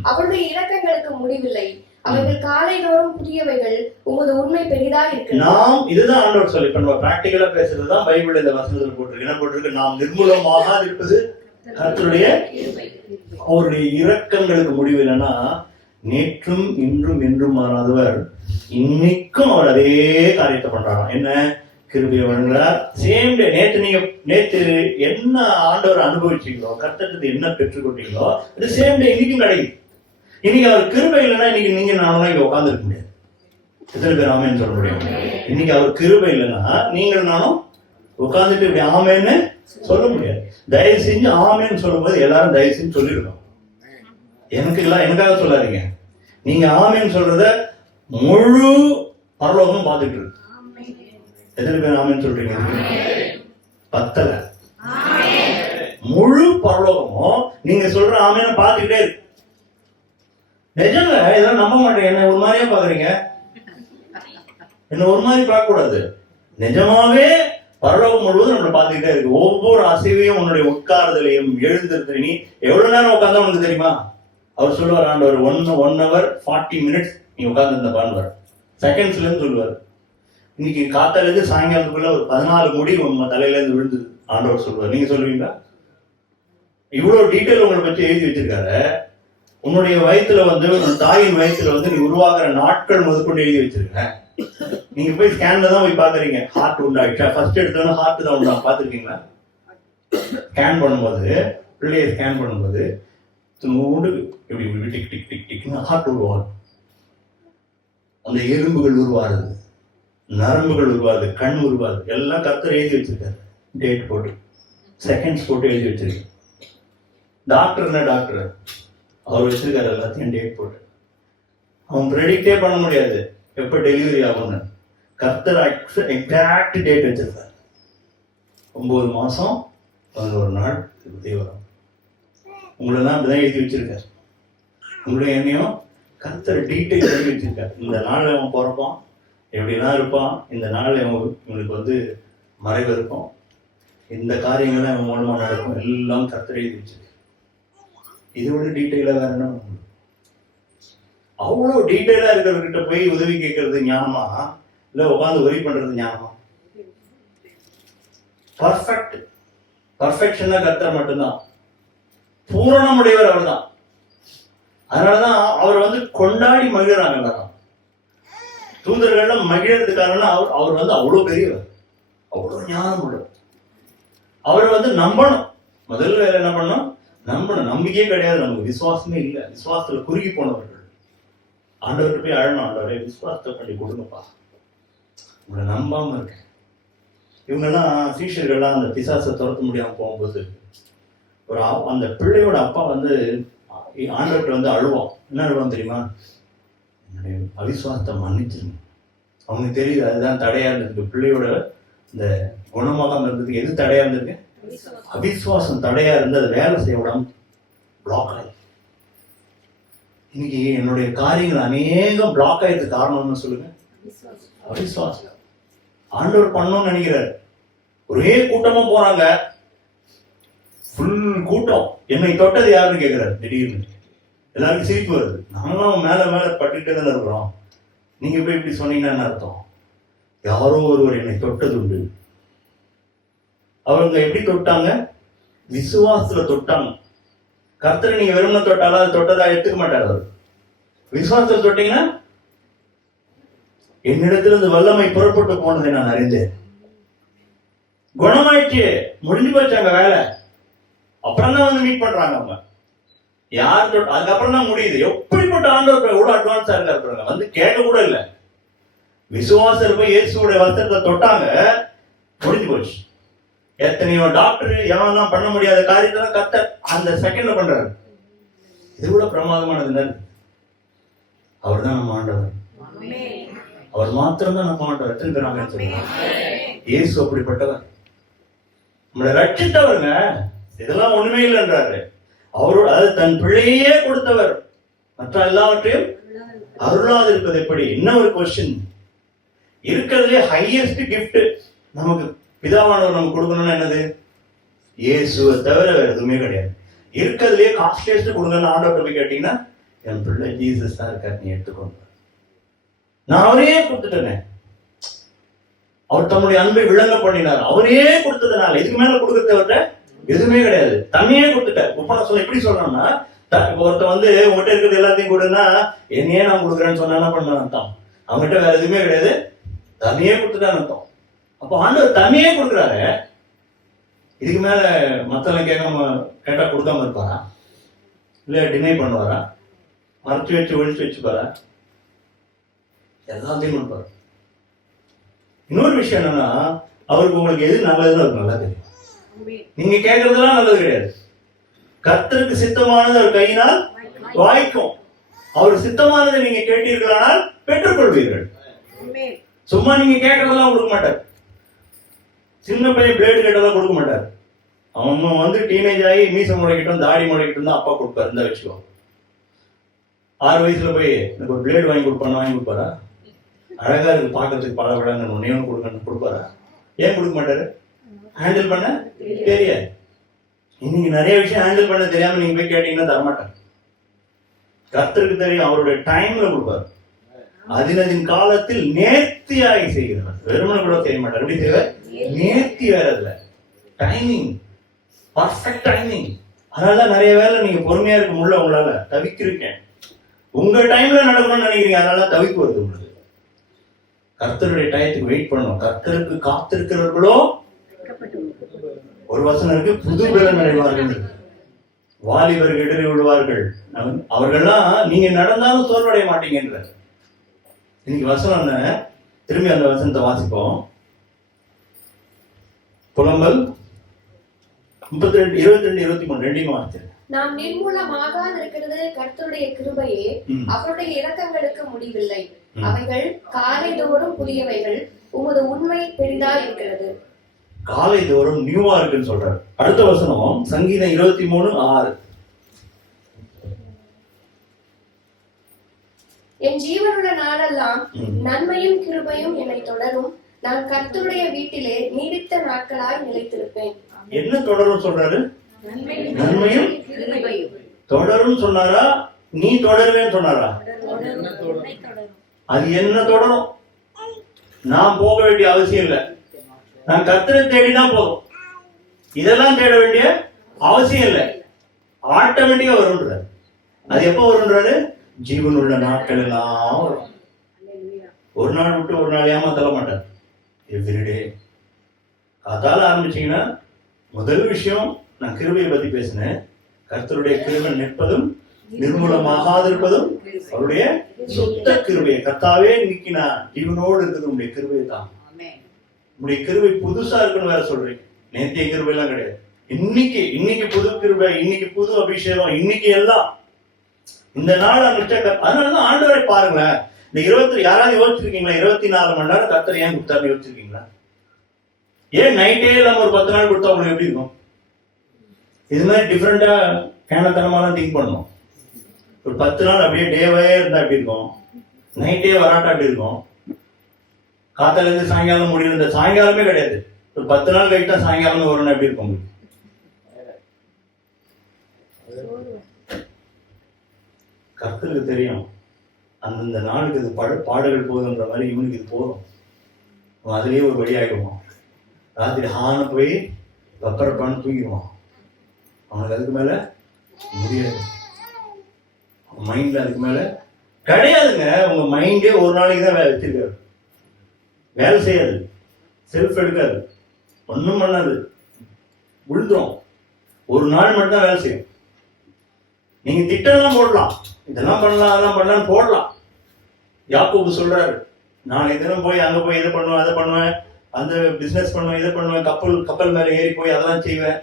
அவருடைய இரக்கங்களுக்கு முடிவில்லை. அவைகள் காலைதோறும் புதியவைகள், உமது உண்மை பெரிதா இருக்கு. நாம் இதுதான் ஆண்டவர் சொல்லி, இப்ப நம்ம பிராக்டிகலா பேசுறதுதான் பைபிள் இந்த வசனத்தில் போட்டிருக்கு. என்ன போட்டிருக்கு? நாம் நிர்மூலமாக இருப்பது கர்த்தருடைய அவருடைய இரக்கங்களுக்கு முடிவில்லைன்னா, நேற்றும் இன்றும் என்றும் மாறாதவர் இன்னைக்கும் அவர் அதே காரியத்தை பண்றாராம். என்ன? கிருபையை வழங்குறார். Same day. நேற்று என்ன ஆண்டவர் அனுபவிச்சீங்களோ, கர்த்தருக்கு என்ன பெற்றுக்கொண்டீங்களோ அது சேம் டே இன்னைக்கும் கிடைக்கும். இன்னைக்கு அவர் கிருபை இல்லைன்னா இன்னைக்கு நீங்க நானும் இங்க உட்கார்ந்து இருக்க முடியாது. எத்தனை பேர் ஆமேன்னு சொல்ல முடியும்? இன்னைக்கு அவர் கிருபை இல்லைன்னா நீங்கள் நானும் உட்கார்ந்துட்டு இப்படி ஆமேன்னு சொல்ல முடியாது. தயவு செஞ்சு ஆமேன்னு சொல்லும் போது எல்லாரும் தயவு செஞ்சு சொல்லிருக்கோம். எனக்காக சொல்லாதீங்க. நீங்க ஆமேன்னு சொல்றத முழு பரலோகமும் பார்த்துட்டு இருக்கு. எத்தனை பேர் ஆமேன்னு சொல்றீங்க? பத்தல. முழு பரலோகமும் நீங்க சொல்ற ஆமேன்னு பார்த்துக்கிட்டே இருக்கு. நிஜங்க, இதெல்லாம் நம்ப மாட்டேன். என்ன ஒரு மாதிரியா பாக்குறீங்க? என்ன ஒரு மாதிரி பார்க்க கூடாது. நிஜமாவே பரலோகம் முழுவதும் நம்மளை பார்த்துக்கிட்டே இருக்கு. ஒவ்வொரு அசைவையும், உன்னுடைய உட்கார்தலையும் எழுந்திருக்க. நீ எவ்வளவு நேரம் உட்கார்ந்தா உனக்கு தெரியுமா? அவர் சொல்லுவார், ஆண்டவர் 1 hour 40 minutes நீ உட்கார்ந்து இருந்த பாருவார். செகண்ட்ஸ்ல இருந்து சொல்லுவார். இன்னைக்கு காத்தால இருந்து சாயங்காலத்துக்குள்ள ஒரு 14 முடி உங்க தலையில இருந்து விழுந்தது ஆண்டவர் சொல்லுவார். நீங்க சொல்லுவீங்களா? இவ்வளவு டீட்டெயில் உங்களை பற்றி எழுதி வச்சிருக்காரு. உன்னுடைய வயிற்றுல வந்து, உன் தாயின் வயிற்றுல வந்து நீ உருவாகிற நாட்கள் முதற்கொண்டு எழுதி வச்சிருக்க. நீங்க போய் ஸ்கேன்ல தான் போய் பாக்குறீங்க, ஹார்ட் உண்டாயிடுச்சா? ஃபர்ஸ்ட் எடுத்தோன்னா ஹார்ட் தான் உண்டா பாத்துருக்கீங்களா? ஸ்கேன் பண்ணும்போது, பிள்ளைய ஸ்கேன் பண்ணும்போது இப்படி டிக் டிக் டிக் டிக்னு ஹார்ட் உருவாகும். அந்த எலும்புகள் உருவாருது, நரம்புகள் உருவாது, கண் உருவாது. எல்லாம் கர்த்தர் எழுதி வச்சிருக்காரு. டேட் போட்டு, செகண்ட்ஸ் போட்டு எழுதி வச்சிருக்காரு. டாக்டர்னா டாக்டர் அவர் வச்சிருக்காரு எல்லாத்தையும் டேட் போட்டு. அவன் ப்ரெடிக்டே பண்ண முடியாது எப்ப டெலிவரி ஆகும்னு. கர்த்தர் எக்ஸாக்ட் டேட் வச்சிருக்காரு. 9 மாசம் 11 நாள் தேவரம். உங்களெல்லாம் அப்படிதான் எழுதி வச்சிருக்காரு. உங்களுடைய என்னையும் கர்த்தர் டீட்டெயில் எழுதி வச்சிருக்காரு. இந்த நாள் அவன் பிறப்பான், எப்படிலாம் இருப்பான், இந்த நாள் இவனுக்கு வந்து மறைவு இருக்கும், இந்த காரியங்கள்லாம் இவன் மூலமா நடக்கும், எல்லாம் கர்த்தர் எழுதி வச்சிருக்காரு. இதோட டீட்டெயிலா வேற என்ன? அவ்வளவு டீட்டெயிலா இருக்கிறவர்கிட்ட போய் உதவி கேட்கறது ஞானமா, இல்ல உட்காந்து உதவி பண்றது ஞானமா? பர்ஃபெக்ஷனா கர்த்தர் மட்டும்தான். பூரணமுடையவர் அவர் தான். அதனாலதான் அவர் வந்து கொண்டாடி மகிழ்றாங்க எல்லாரும். தூதர்கள் மகிழறதுக்கு காரணம் அவர் வந்து அவ்வளவு பெரியவர், அவ்வளவு ஞானம் உள்ளவர். அவரை வந்து நம்பணும். முதல்ல வேற என்ன பண்ணணும்? நம்பணும். நம்பிக்கையே கிடையாது நமக்கு, விசுவாசமே இல்லை. விசுவாசத்துல குறுகி போனவர்கள் ஆண்டவர்கிட்ட போய் அழணும், ஆண்டவரே விசுவாசத்தை பண்ணி கொடுங்கப்பா, உங்களை நம்பாம இருக்க. இவங்கெல்லாம் சீஷர்கள்லாம் அந்த பிசாசை துரத்த முடியாம போகும்போது அந்த பிள்ளையோட அப்பா வந்து ஆண்டவர்கிட்ட வந்து அழுவோம். என்ன அழுவோம் தெரியுமா? என்னுடைய அவிசுவாசத்தை மன்னிச்சிருங்க. அவனுக்கு தெரியுது அதுதான் தடையா இருந்திருக்கு. பிள்ளையோட இந்த குணமாகாம இருந்ததுக்கு எது தடையா இருந்திருக்கு? அவிசுவாசம் தடையா இருந்து அதை வேலை செய்ய விடாம பிளாக் ஆகி. இன்னைக்கு என்னுடைய காரியங்கள் அநேகம் பிளாக் ஆயிருக்கு. காரணம்னு சொல்லுங்க, அவிசுவாசம். ஆண்டவர் பண்ணணும்னு நினைக்கிறாரு. ஒரே கூட்டமா போறாங்க, ஃபுல் கூட்டம். என்னை தொட்டது யாருன்னு கேட்கிறாரு. திடீர்னு எல்லாருக்கும் சிரிப்பு வருது. நாங்களும் மேல மேல பட்டுக்கிட்டே தானே இருக்கிறோம், நீங்க போய் இப்படி சொன்னீங்கன்னா என்ன அர்த்தம்? யாரோ ஒருவர் என்னை தொட்டது உண்டு. அவங்க எப்படி தொட்டாங்க? விசுவாசத்துல தொட்டாங்க. கர்த்தரை நீங்க வெறுமனை தொட்டாலும் அது தொட்டதா எடுத்துக்க மாட்டார். அவர் விசுவாசத்துல தொட்டீங்கன்னா, என்னிடத்துல இந்த வல்லமை புறப்பட்டு போனதை நான் அறிந்தேன். குணமாயிடுச்சு, முடிஞ்சு போச்சு அங்க வேலை. அப்புறம் தான் வந்து மீட் பண்றாங்க அவங்க. யார் தொட்டு அதுக்கப்புறம் தான் முடியுது. எப்படிப்பட்ட ஆண்டவர் எவ்வளவு அட்வான்ஸா இருக்காரு வந்து கேட்க கூட இல்லை. விசுவாசம் போய் இயேசுடைய வஸ்திரத்தை தொட்டாங்க, முடிஞ்சு போச்சு. எத்தனையோ டாக்டர் எவெல்லாம் பண்ண முடியாத காரியத்தை கர்த்தர் அந்த செகண்ட்ல பண்றாரு. இது கூட பிரமாதமானது. அவர் தான் நம்ம ஆண்டவர். அவர் மாத்திரம் தான் நம்ம ஆண்டவர். எத்தனை பேர் நாம சொல்லுவோம்? இயேசு அப்படிப்பட்டவர், நம்மளை ரட்சித்தவருங்க. இதெல்லாம் ஒண்ணுமே இல்லைன்றாரு. அவரோட அது தன் பிள்ளையே கொடுத்தவர், மற்ற எல்லாவற்றையும் அருளாது இருப்பது எப்படி? என்ன ஒரு கொஸ்டின். இருக்கிறதுலே ஹையஸ்ட் கிஃப்ட் நமக்கு பிதாவானவர் நமக்கு கொடுக்கணும்னா என்னது? இயேசுவை தவிர வேற எதுவுமே கிடையாது. இருக்கிறதுலே காஸ்ட்லியஸ்ட் கொடுங்கன்னு ஆண்டவர் போய் கேட்டீங்கன்னா, என் பிள்ளை ஜீசஸ் தான் இருக்காரு, நீ எடுத்துக்கோங்க. நான் அவரே கொடுத்துட்டேனே. அவர் தம்முடைய அன்பை விளங்க பண்ணினார். அவரே கொடுத்ததுனால இதுக்கு மேல கொடுக்கறத எதுவுமே கிடையாது. தன்னையே கொடுத்துட்டார். இப்ப நான் சொல்ல எப்படி சொல்றேன்னா, ஒருத்த வந்து உங்ககிட்ட இருக்கிறது எல்லாத்தையும் கொடுன்னா என்னையே நான் கொடுக்குறேன்னு சொன்னா என்ன பண்ண அர்த்தம்? அவங்ககிட்ட வேற எதுவுமே கிடையாது, தன்னையே கொடுத்துட்டான்னு அர்த்தம். அப்போ ஆண்டவர் தன்னையே கொடுக்குறாரு. இதுக்கு மேல மத்தவங்க கேட்டா கொடுக்காம இருப்பாரா? இல்ல டினை பண்ணுவாரா? மறைச்சு வச்சு ஒழிச்சு வச்சுப்பாரா? எல்லாத்தையும் கொடுப்பாரு. இன்னொரு விஷயம் என்னன்னா, அவருக்கு உங்களுக்கு எது நல்லதுன்னு அவருக்கு நல்லா தெரியும். நீங்க கேட்கறதெல்லாம் நல்லது கிடையாது. கர்த்தருக்கு சித்தமானது அவர் கையினால் வாய்க்கும். அவர் சித்தமானதை நீங்க கேட்டீர்களானால் பெற்றுக்கொள்வீர்கள். சும்மா நீங்க கேட்கறதெல்லாம் கொடுக்க மாட்டார். சின்ன பையன் பிளேடு கேட்டதெல்லாம் கொடுக்க மாட்டார். அவன் வந்து டீனேஜ் ஆகி மீசை முளைக்கிட்டும் தாடி முளைக்கிட்டும் தான் அப்பா கொடுப்பாரு. இந்த வச்சுக்கோ. 6 வயசுல போய் எனக்கு ஒரு பிளேடு வாங்கி கொடுப்பாரா? அழகா இருக்கு பாக்கிறதுக்கு, பல விழாங்க ஒன்னே கொடுப்பாரா? ஏன் கொடுக்க மாட்டாரு? ஹேண்டில் பண்ண தெரியாது. இன்னைக்கு நிறைய விஷயம் ஹேண்டில் பண்ண தெரியாம நீங்க போய் கேட்டீங்கன்னா தரமாட்டாங்க. கர்த்தருக்கு தெரியும், அவருடைய டைம்ல கொடுப்பாரு. அதினதின் காலத்தில் நேர்த்தியாகி செய்கிறார். வெறுமனை கூட செய்ய மாட்டார். எப்படி செய்வார்? நேர்த்தி வேற இல்ல, டைமிங், பர்ஃபெக்ட் டைமிங். அதனால நிறைய வேலை நீங்க பொறுமையா இருக்க முடியல, உங்களால தவிக்கிறீங்க. உங்க டைம்ல நடக்கணும்னு நினைக்கிறீங்க, அதனால தவிப்பு வருது உங்களுக்கு. கர்த்தருடைய டயத்துக்கு வெயிட் பண்ணணும். கர்த்தருக்கு காத்திருக்கிறவர்களோ ஒரு வசனம் இருக்கு, புது பலன் அடைவார்கள், வாலிபர்கள் இடறி விடுவார்கள். அவர்கள்லாம் நீங்க நடந்தாலும் சோர்வடைய மாட்டீங்கன்ற இன்னைக்கு வசனம். திரும்பி அந்த வசனத்தை வாசிப்போம். புலம்பல் 32, 22, 23 ரெண்டையும் வாசிச்சு. நாம் நிர்மூலமாகாது இருக்கிறது கர்த்தருடைய கிருபையே, அவருடைய இரக்கங்களுக்கு முடிவில்லை. அவைகள் காலை தோறும் புதியவைகள், உமது உண்மை பெரிதா இருக்கிறது. காலை தோறும் நியூவா இருக்குன்னு சொல்றாரு. அடுத்த வசனம் சங்கீதம் 23:6. என் ஜீவனுள்ள நாளெல்லாம் நன்மையும் கிருபையும் என்னை தொடரும். நான் கர்த்தருடைய வீட்டிலே நீடித்த நாட்களாய் நிலைத்திருப்பேன். என்ன தொடரும் சொல்றாரு? நன்மையும் தொடரும் சொன்னாரா? நீ தொடருவேன்னு சொன்னாரா? அது என்ன தொடரும்? நான் போக வேண்டிய அவசியம் இல்லை. நான் கர்த்தரை தேடிதான் போதும். இதெல்லாம் தேட வேண்டிய அவசியம் இல்லை. ஆட்டோமேட்டிக்கா வரும்ன்றாரு. அது எப்போ வரும்ன்றாரு? ஜீவன் உள்ள நாட்கள் எல்லாம் வரும். ஒரு நாள் விட்டு ஒரு நாள் ஏமாத்தல மாட்டார். எவ்ரிடே. அதால ஆரம்பிச்சீங்கன்னா, முதல் விஷயம் நான் கிருபையை பத்தி பேசினேன். கர்த்தருடைய கிருபை நிற்பதும் நிர்மூலமாகாதிருப்பதும் அவருடைய சுத்த கிருபையை. கர்த்தாவே இன்னைக்கு நான் ஜீவனோடு இருக்கிறது உங்களுடைய கிருபை தான். உங்களுடைய கிருபை புதுசா இருக்குன்னு வேற சொல்றீங்க. நேத்திய கிருபை எல்லாம் கிடையாது. இன்னைக்கு புது கிருபை, இன்னைக்கு புது அபிஷேகம், இன்னைக்கு எல்லாம் இந்த நாள் அதனாலதான் ஆண்டவரை பாருங்களேன். இந்த 20 யாராவது யோசிச்சிருக்கீங்களா? 24 மணி நேரம் கர்த்தர் ஏன் கொடுத்தாரு யோசிச்சிருக்கீங்களா? ஏன் நைட்டே இல்லாம ஒரு 10 நாள் கொடுத்தா உங்களுக்கு எப்படி இருக்கும்? இது மாதிரி டிஃப்ரெண்டா கேனத்தனமாலாம் திங்க் பண்ணணும். ஒரு 10 நாள் அப்படியே டேவே இருந்தா எப்படி இருக்கும்? நைட்டே வராட்டா அப்படி இருக்கும்? காத்தால இருந்து சாயங்காலம் முடியும். இந்த சாயங்காலமே கிடையாது. ஒரு 10 நாள் கழிட்டா சாயங்காலமே வரணும். எப்படி இருக்கும் உங்களுக்கு? கர்த்தருக்கு தெரியும் அந்தந்த நாளுக்கு இது பாடுகள் போதுன்ற மாதிரி இவனுக்கு இது போதும். அவன் அதுலேயே ஒரு வழி ஆகிடுவான். ராத்திரி ஹான போய் பப்பரப்பான்னு தூங்கிடுவான். அவனுக்கு அதுக்கு மேலே முடியாது. மைண்டில் அதுக்கு மேலே கிடையாதுங்க. உங்கள் மைண்டே ஒரு நாளைக்கு தான் வேலை வச்சிருக்காரு. வேலை செய்யாது, செல்ஃப் எடுக்காது, ஒன்றும் பண்ணாது, விழுந்துடும். ஒரு நாள் மட்டும் தான் வேலை செய்யும். நீங்கள் திட்டம்லாம் போடலாம், இதெல்லாம் பண்ணலாம் அதெல்லாம் பண்ணலான்னு போடலாம். யாக்கோபு சொல்றாரு, நான் தினம் போய் அங்கே போய் இதை பண்ணுவேன் அதை பண்ணுவேன், அந்த பிஸ்னஸ் பண்ணுவேன் இதை பண்ணுவேன், கப்பல் மேலே ஏறி போய் அதெல்லாம் செய்வேன்.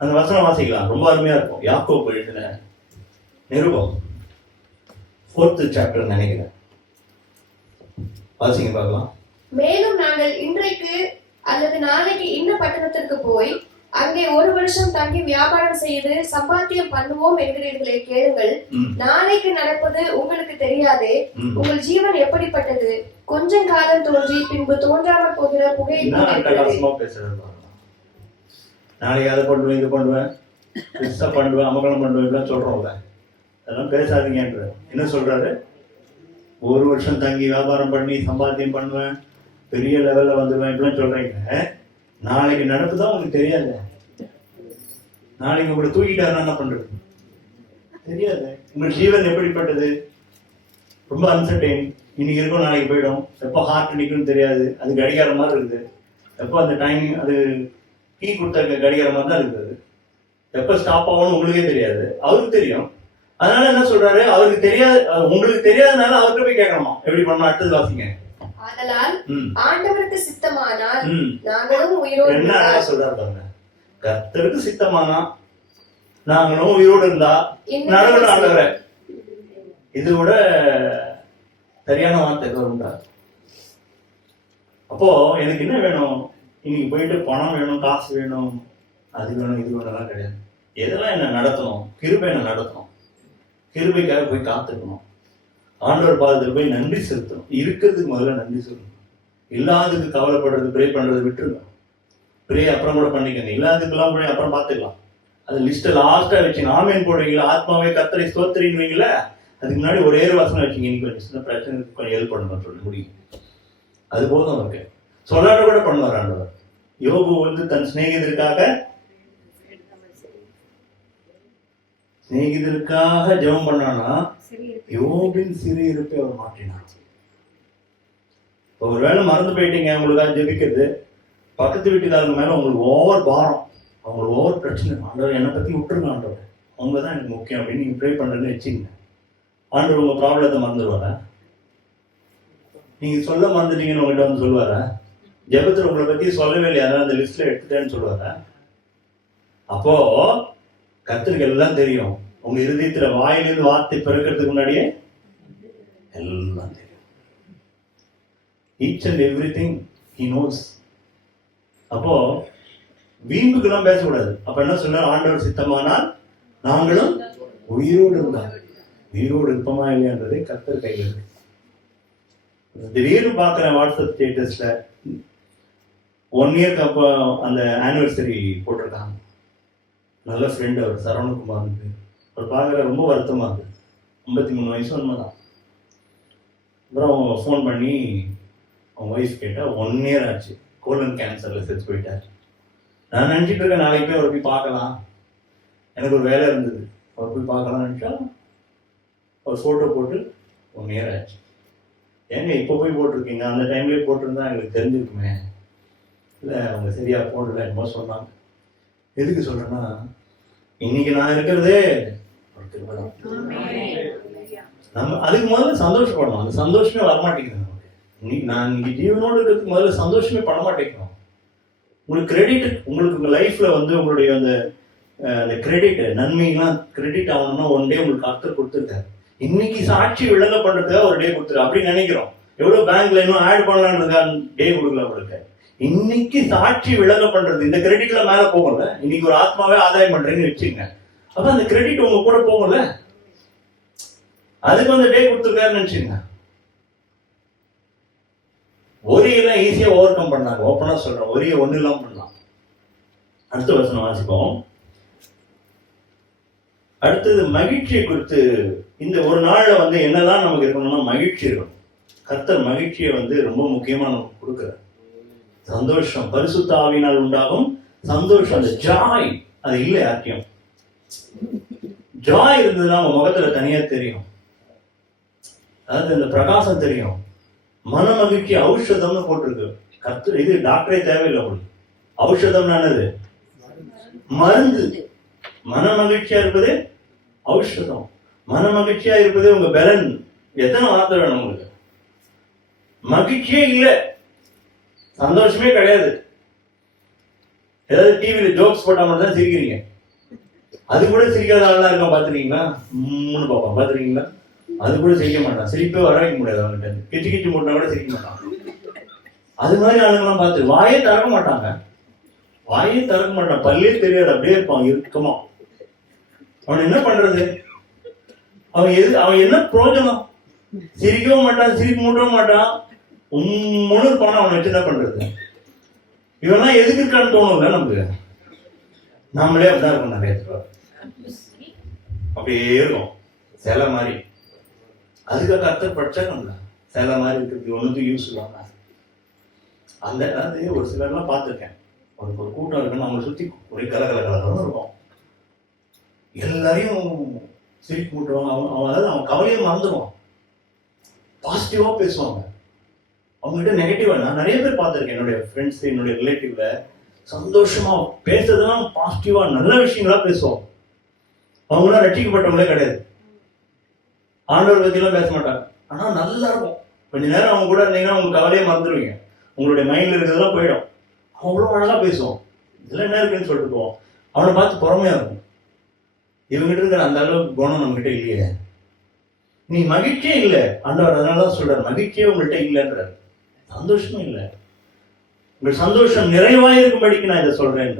அந்த வசனம் வாசிக்கலாம், ரொம்ப அருமையாக இருக்கும். யாக்கோபு எழுதின நிருபம் 4th chapter நினைக்கிறேன். வாசிங்க பார்க்கலாம். மேலும் நாங்கள் இன்றைக்கு அல்லது நாளைக்கு இந்த பட்டணத்திற்கு போய் அங்கே 1 வருஷம் தங்கி வியாபாரம் செய்து சம்பாத்தியம் பண்ணுவோம் என்கிறீர்களே, கேளுங்கள். நாளைக்கு நடப்பது உங்களுக்கு தெரியாதே. உங்கள் ஜீவன் எப்படிப்பட்டது? கொஞ்சம் காலம் தோன்றி பின்பு தோன்றாமல் போகிற புகையை நாளைக்கு அதை பண்ணுவேன் இது பண்ணுவேன் பெருசா பண்ணுவேன் அமகலம் பண்ணுவேன் சொல்றோம்ல, அதெல்லாம் பேசாதீங்கன்ற. என்ன சொல்றாரு? 1 வருஷம் தங்கி வியாபாரம் பண்ணி சம்பாத்தியம் பண்ணுவேன், பெரிய லெவல்ல வந்துடுவேன் இப்படிலாம் சொல்றீங்க. நாளைக்கு நடப்புதான் உங்களுக்கு தெரியாது. நாளைக்கு உங்களை தூக்கிட்டாருன்னா என்ன பண்றது தெரியாது. உங்கள் ஜீவன் எப்படிப்பட்டது? ரொம்ப அன்சர்டைன். இன்னைக்கு இருக்கும் நாளைக்கு போயிடும். எப்போ ஹார்ட் நிற்கும்னு தெரியாது. அது கடிகார மாதிரி இருக்குது. எப்போ அந்த டைம் அது கீ கொடுத்த கடிகார மாதிரி தான் இருக்குது. எப்போ ஸ்டாப் ஆகணும்னு உங்களுக்கே தெரியாது, அவருக்கு தெரியும். அதனால என்ன சொல்றாரு? அவருக்கு தெரியாது, உங்களுக்கு தெரியாதனால அவர்கிட்ட போய் கேட்கணுமா எப்படி பண்ணணும். அடுத்தது வாசிங்க. ஆதலால் ஆண்டவருக்கு சித்தமானால் நாங்களும் உயிரோடு என்ன சொல்றாரு பாருங்க. கர்த்தருக்கு சித்தமானா நாங்களும் உயிரோடு இருந்தா நடக்கணும் ஆண்டவரே. இது விட சரியான வார்த்தை உண்டா? அப்போ எனக்கு என்ன வேணும்? இன்னைக்கு போயிட்டு பணம் வேணும், காசு வேணும், அது வேணும் இது வேணும்லாம் கிடையாது. எதெல்லாம் என்ன நடத்தணும்? கிருபை என்ன நடத்தணும். கிருபைக்காக போய் காத்துக்கணும். ஆண்டவர் பாதத்தில் போய் நன்றி செலுத்தணும். இருக்கிறதுக்கு முதல்ல நன்றி சொல்லணும். இல்லாததுக்கு கவலைப்படுறது ப்ரே பண்றது விட்டுருங்க. ப்ரே அப்புறம் கூட பண்ணிக்கோங்க. இல்லாததுக்கெல்லாம் போய் அப்புறம் பார்த்துக்கலாம். அது லிஸ்ட்டை லாஸ்ட்டாக வச்சுங்க. ஆமேன் போடுவீங்களா? ஆத்மாவே கர்த்தரை ஸ்தோத்திரிங்களா? அதுக்கு முன்னாடி ஒரே ஒரு வசனம் வச்சுங்க. இன்னைக்கு கொஞ்சம் சின்ன பிரச்சனைக்கு கொஞ்சம் ஹெல்ப் பண்ணணும் சொல்லி முடியும். அது போதும் இருக்கு. சொல்லாட கூட பண்ணுவார் ஆண்டவர். யோபு வந்து தன் சிநேகிதருக்காக ஜெபம் பண்ணானா யோபின் சிறு இருப்பை அவர் மாற்றினார். ஒருவேளை மறந்து போயிட்டீங்க, உங்களுக்காக ஜெபிக்கிறது. பக்கத்து வீட்டுக்காரங்க மேல உங்களுக்கு ஓவர் பாரம், அவங்களுக்கு ஓவர் பிரச்சனை. ஆண்டவர் என்னை பத்தி விட்டுருங்க ஆண்டவர், அவங்க தான் எனக்கு முக்கியம் அப்படின்னு நீங்க ப்ரே பண்றேன்னு வச்சுங்க. ஆண்டவர் உங்க ப்ராப்ளத்தை மறந்துடுவாரா? நீங்க சொல்ல மறந்துட்டீங்கன்னு உங்ககிட்ட வந்து சொல்லுவாரா? ஜெபத்தில் உங்களை பத்தி சொல்லவே இல்லையா, அந்த லிஸ்ட்ல எடுத்துட்டேன்னு சொல்லுவாரா? அப்போ கர்த்தருக்கு எல்லாம் தெரியும். உங்க இருதயத்துல வாயிலிருந்து வார்த்தை பிறக்கிறதுக்கு முன்னாடியே எல்லாம் தெரியும். Each and everything he knows. அப்போ வீம்புக்கெல்லாம் பேசக்கூடாது. அப்ப என்ன சொன்னார்? ஆண்டவர் சித்தமானால் நாங்களும் உயிரோடு இருந்தார். உயிரோடு இருப்போமா இல்லையான்றதே கர்த்தர் கையில் இருக்கு. திடீர்னு பார்க்குறேன் வாட்ஸ்அப் ஸ்டேட்டஸ்ல 1 இயர்க்கு அப்போ அந்த ஆனிவர்சரி போட்டிருக்காங்க. நல்ல ஃப்ரெண்ட் அவர், சரவணகுமார். அவர் பார்க்குற ரொம்ப வருத்தமாக இருக்குது. 53 வயசு உண்மைதான். அப்புறம் அவங்க ஃபோன் பண்ணி அவங்க ஒய்ஃப் கேட்டால் 1 இயர் ஆச்சு, கோலன் கேன்சரில் செத்து போயிட்டார். நான் நினச்சிட்டு இருக்கேன் நாளைக்கு போய் அவர் போய் பார்க்கலாம். எனக்கு ஒரு வேலை இருந்தது, அவர் போய் பார்க்கலாம்னு நினச்சா அவர் ஃபோட்டோ போட்டு 1 இயர் ஆச்சு. ஏங்க இப்போ போய் போட்டிருக்கீங்க, அந்த டைம்லேயே போட்டிருந்தா எங்களுக்கு தெரிஞ்சிருக்குமே. இல்லை அவங்க சரியா போடல என்னமோ சொன்னாங்க. எதுக்கு சொல்றேன்னா, இன்னைக்கு நான் இருக்கிறதே ஒரு திருமணம். நம்ம அதுக்கு முதல்ல சந்தோஷப்படணும். அந்த சந்தோஷமே வரமாட்டேங்குது நமக்கு. இன்னைக்கு நான் இன்னைக்கு ஜீவனோடு இருக்கிறதுக்கு முதல்ல சந்தோஷமே பண்ண மாட்டேங்கிறோம். உங்களுக்கு கிரெடிட், உங்களுக்கு உங்க லைஃப்ல வந்து உங்களுடைய அந்த கிரெடிட், நன்மைலாம் கிரெடிட் ஆகணும்னா 1 டே உங்களுக்கு கர்த்தர் கொடுத்துருக்காரு. இன்னைக்கு சாட்சி விளங்க பண்றதுக்காக ஒரு டே கொடுத்துரு அப்படின்னு நினைக்கிறோம். எவ்வளவு பேங்க்ல இன்னும் ஆட் பண்ணலான்றதுக்காக டே கொடுக்கல உங்களுக்கு. இன்னைக்கு சாட்சி விளங்க பண்றது இந்த கிரெடிட்ல மேல போகல. இன்னைக்கு ஒரு ஆத்மாவே ஆதாயம் பண்றீங்கன்னு வச்சுங்க, அப்ப அந்த கிரெடிட் உங்க கூட போகல. அதுக்கு அந்த டே கொடுத்துருக்காருன்னு நினைச்சுங்க. ஒரியெல்லாம் ஈஸியா ஓவர் கம் பண்ணாங்க. ஓப்பனா சொல்றேன், ஒரிய 1 இல்லாம பண்ணலாம். அடுத்த வசனம் வாசிப்போம். அடுத்தது மகிழ்ச்சியை குறித்து. இந்த ஒரு நாள்ல வந்து என்னதான் நமக்கு இருக்கணும்னா மகிழ்ச்சி இருக்கணும். கர்த்தர் மகிழ்ச்சியை ரொம்ப முக்கியமா நமக்கு கொடுக்கிறார். சந்தோஷம் பரிசுத்த ஆவியினால் உண்டாகும் சந்தோஷம், அந்த ஜாய் அது இல்லை யாருக்கும். ஜாய் இருந்ததுன்னா அவங்க முகத்துல தனியா தெரியும், அதாவது இந்த பிரகாசம் தெரியும். மன மகிழ்ச்சி ஔஷதம்னு போட்டிருக்கு. கர்த்தர் இது டாக்டரே தேவையில்லை உங்களுக்கு. ஔஷதம் என்னது? மருந்து. மன மகிழ்ச்சியா இருப்பது ஔஷதம். மன மகிழ்ச்சியா இருப்பது உங்க பலன். எத்தனை வார்த்தை வேணும் உங்களுக்கு? மகிழ்ச்சியே இல்லை, சந்தோஷமே கிடையாது. ஏதாவது டிவியில ஜோக்ஸ் போட்டா மட்டும் தான் சிரிக்கிறீங்க. அது கூட சிரிக்காத ஆளா இருக்க பாத்துருக்கீங்களா? பாப்பா பாத்துருக்கீங்களா? அது கூட சிரிக்க மாட்டான், சிரிப்பே வர வைக்க முடியாது அவன்கிட்ட. கிச்சு கிச்சு போட்டா கூட சிரிக்க மாட்டான். அது மாதிரி ஆளுங்கெல்லாம் பார்த்து வாயே திறக்க மாட்டாங்க, வாயே திறக்க மாட்டான், பல்லே தெரியாது, அப்படியே இருப்பான் இறுக்கமா. அவன் என்ன பண்றது? அவன் என்ன பிரயோஜனம்? சிரிக்கவும் மாட்டான், சிரிப்பு மூட்டவும் மாட்டான், உம்முன்னு இருப்பான். அவனை வச்சு என்ன பண்றது? இவெல்லாம் எதுக்கு இருக்கான்னு தோணும்ல நமக்கு. நம்மளே அப்படிதான் இருக்கும், நிறைய அப்படியே இருக்கும் சில மாதிரி. அதுக்காக கர்த்தர் படிச்சா நம்மள சில மாதிரி இருக்கிறது ஒன்றுக்கும் யூஸ் இல்லாம. அந்த அதாவது ஒரு சிலர்லாம் பார்த்துருக்கேன், ஒரு கூட்டம் இருக்குன்னு அவங்களை சுற்றி ஒரே கலகலகலன்னு இருக்கும், எல்லாரையும் சிரிப்பு கூட்டுவாங்க. அதாவது அவன் கவலையை மறந்துடுவான், பாசிட்டிவா பேசுவாங்க. அவங்ககிட்ட நெகட்டிவா நான் நிறைய பேர் பார்த்துருக்கேன். என்னுடைய ஃப்ரெண்ட்ஸ், என்னுடைய ரிலேட்டிவ்ல சந்தோஷமா பேசுறதுலாம் பாசிட்டிவா நல்ல விஷயங்களா பேசுவோம். அவங்களாம் ரட்சிக்கப்பட்டவங்களே கிடையாது, ஆண்டவர் பத்திலாம் பேச மாட்டாங்க. ஆனா நல்லா இருக்கும். கொஞ்ச நேரம் அவங்க கூட இருந்தீங்கன்னா உங்க கவலையே மறந்துடுவீங்க, உங்களுடைய மைண்ட்ல இருக்கிறதெல்லாம் போயிடும். அவ்வளோ அழகா பேசுவோம். இதெல்லாம் என்ன இருக்குன்னு சொல்லிட்டு போவோம். அவனை பார்த்து பொறுமையா இருக்கும். இவங்ககிட்ட இருக்கிற அந்த அளவுக்கு குணம் நம்ம கிட்ட இல்லையே. நீ மகிழ்ச்சியே இல்லை, ஆண்டவர் அதனாலதான் சொல்றாரு மகிழ்ச்சியே உங்கள்கிட்ட இல்லைன்றார். சந்தோஷமும் இல்லை. உங்கள் சந்தோஷம் நிறைவாயிருக்கும்படிக்கு நான் இதை சொல்றேன்.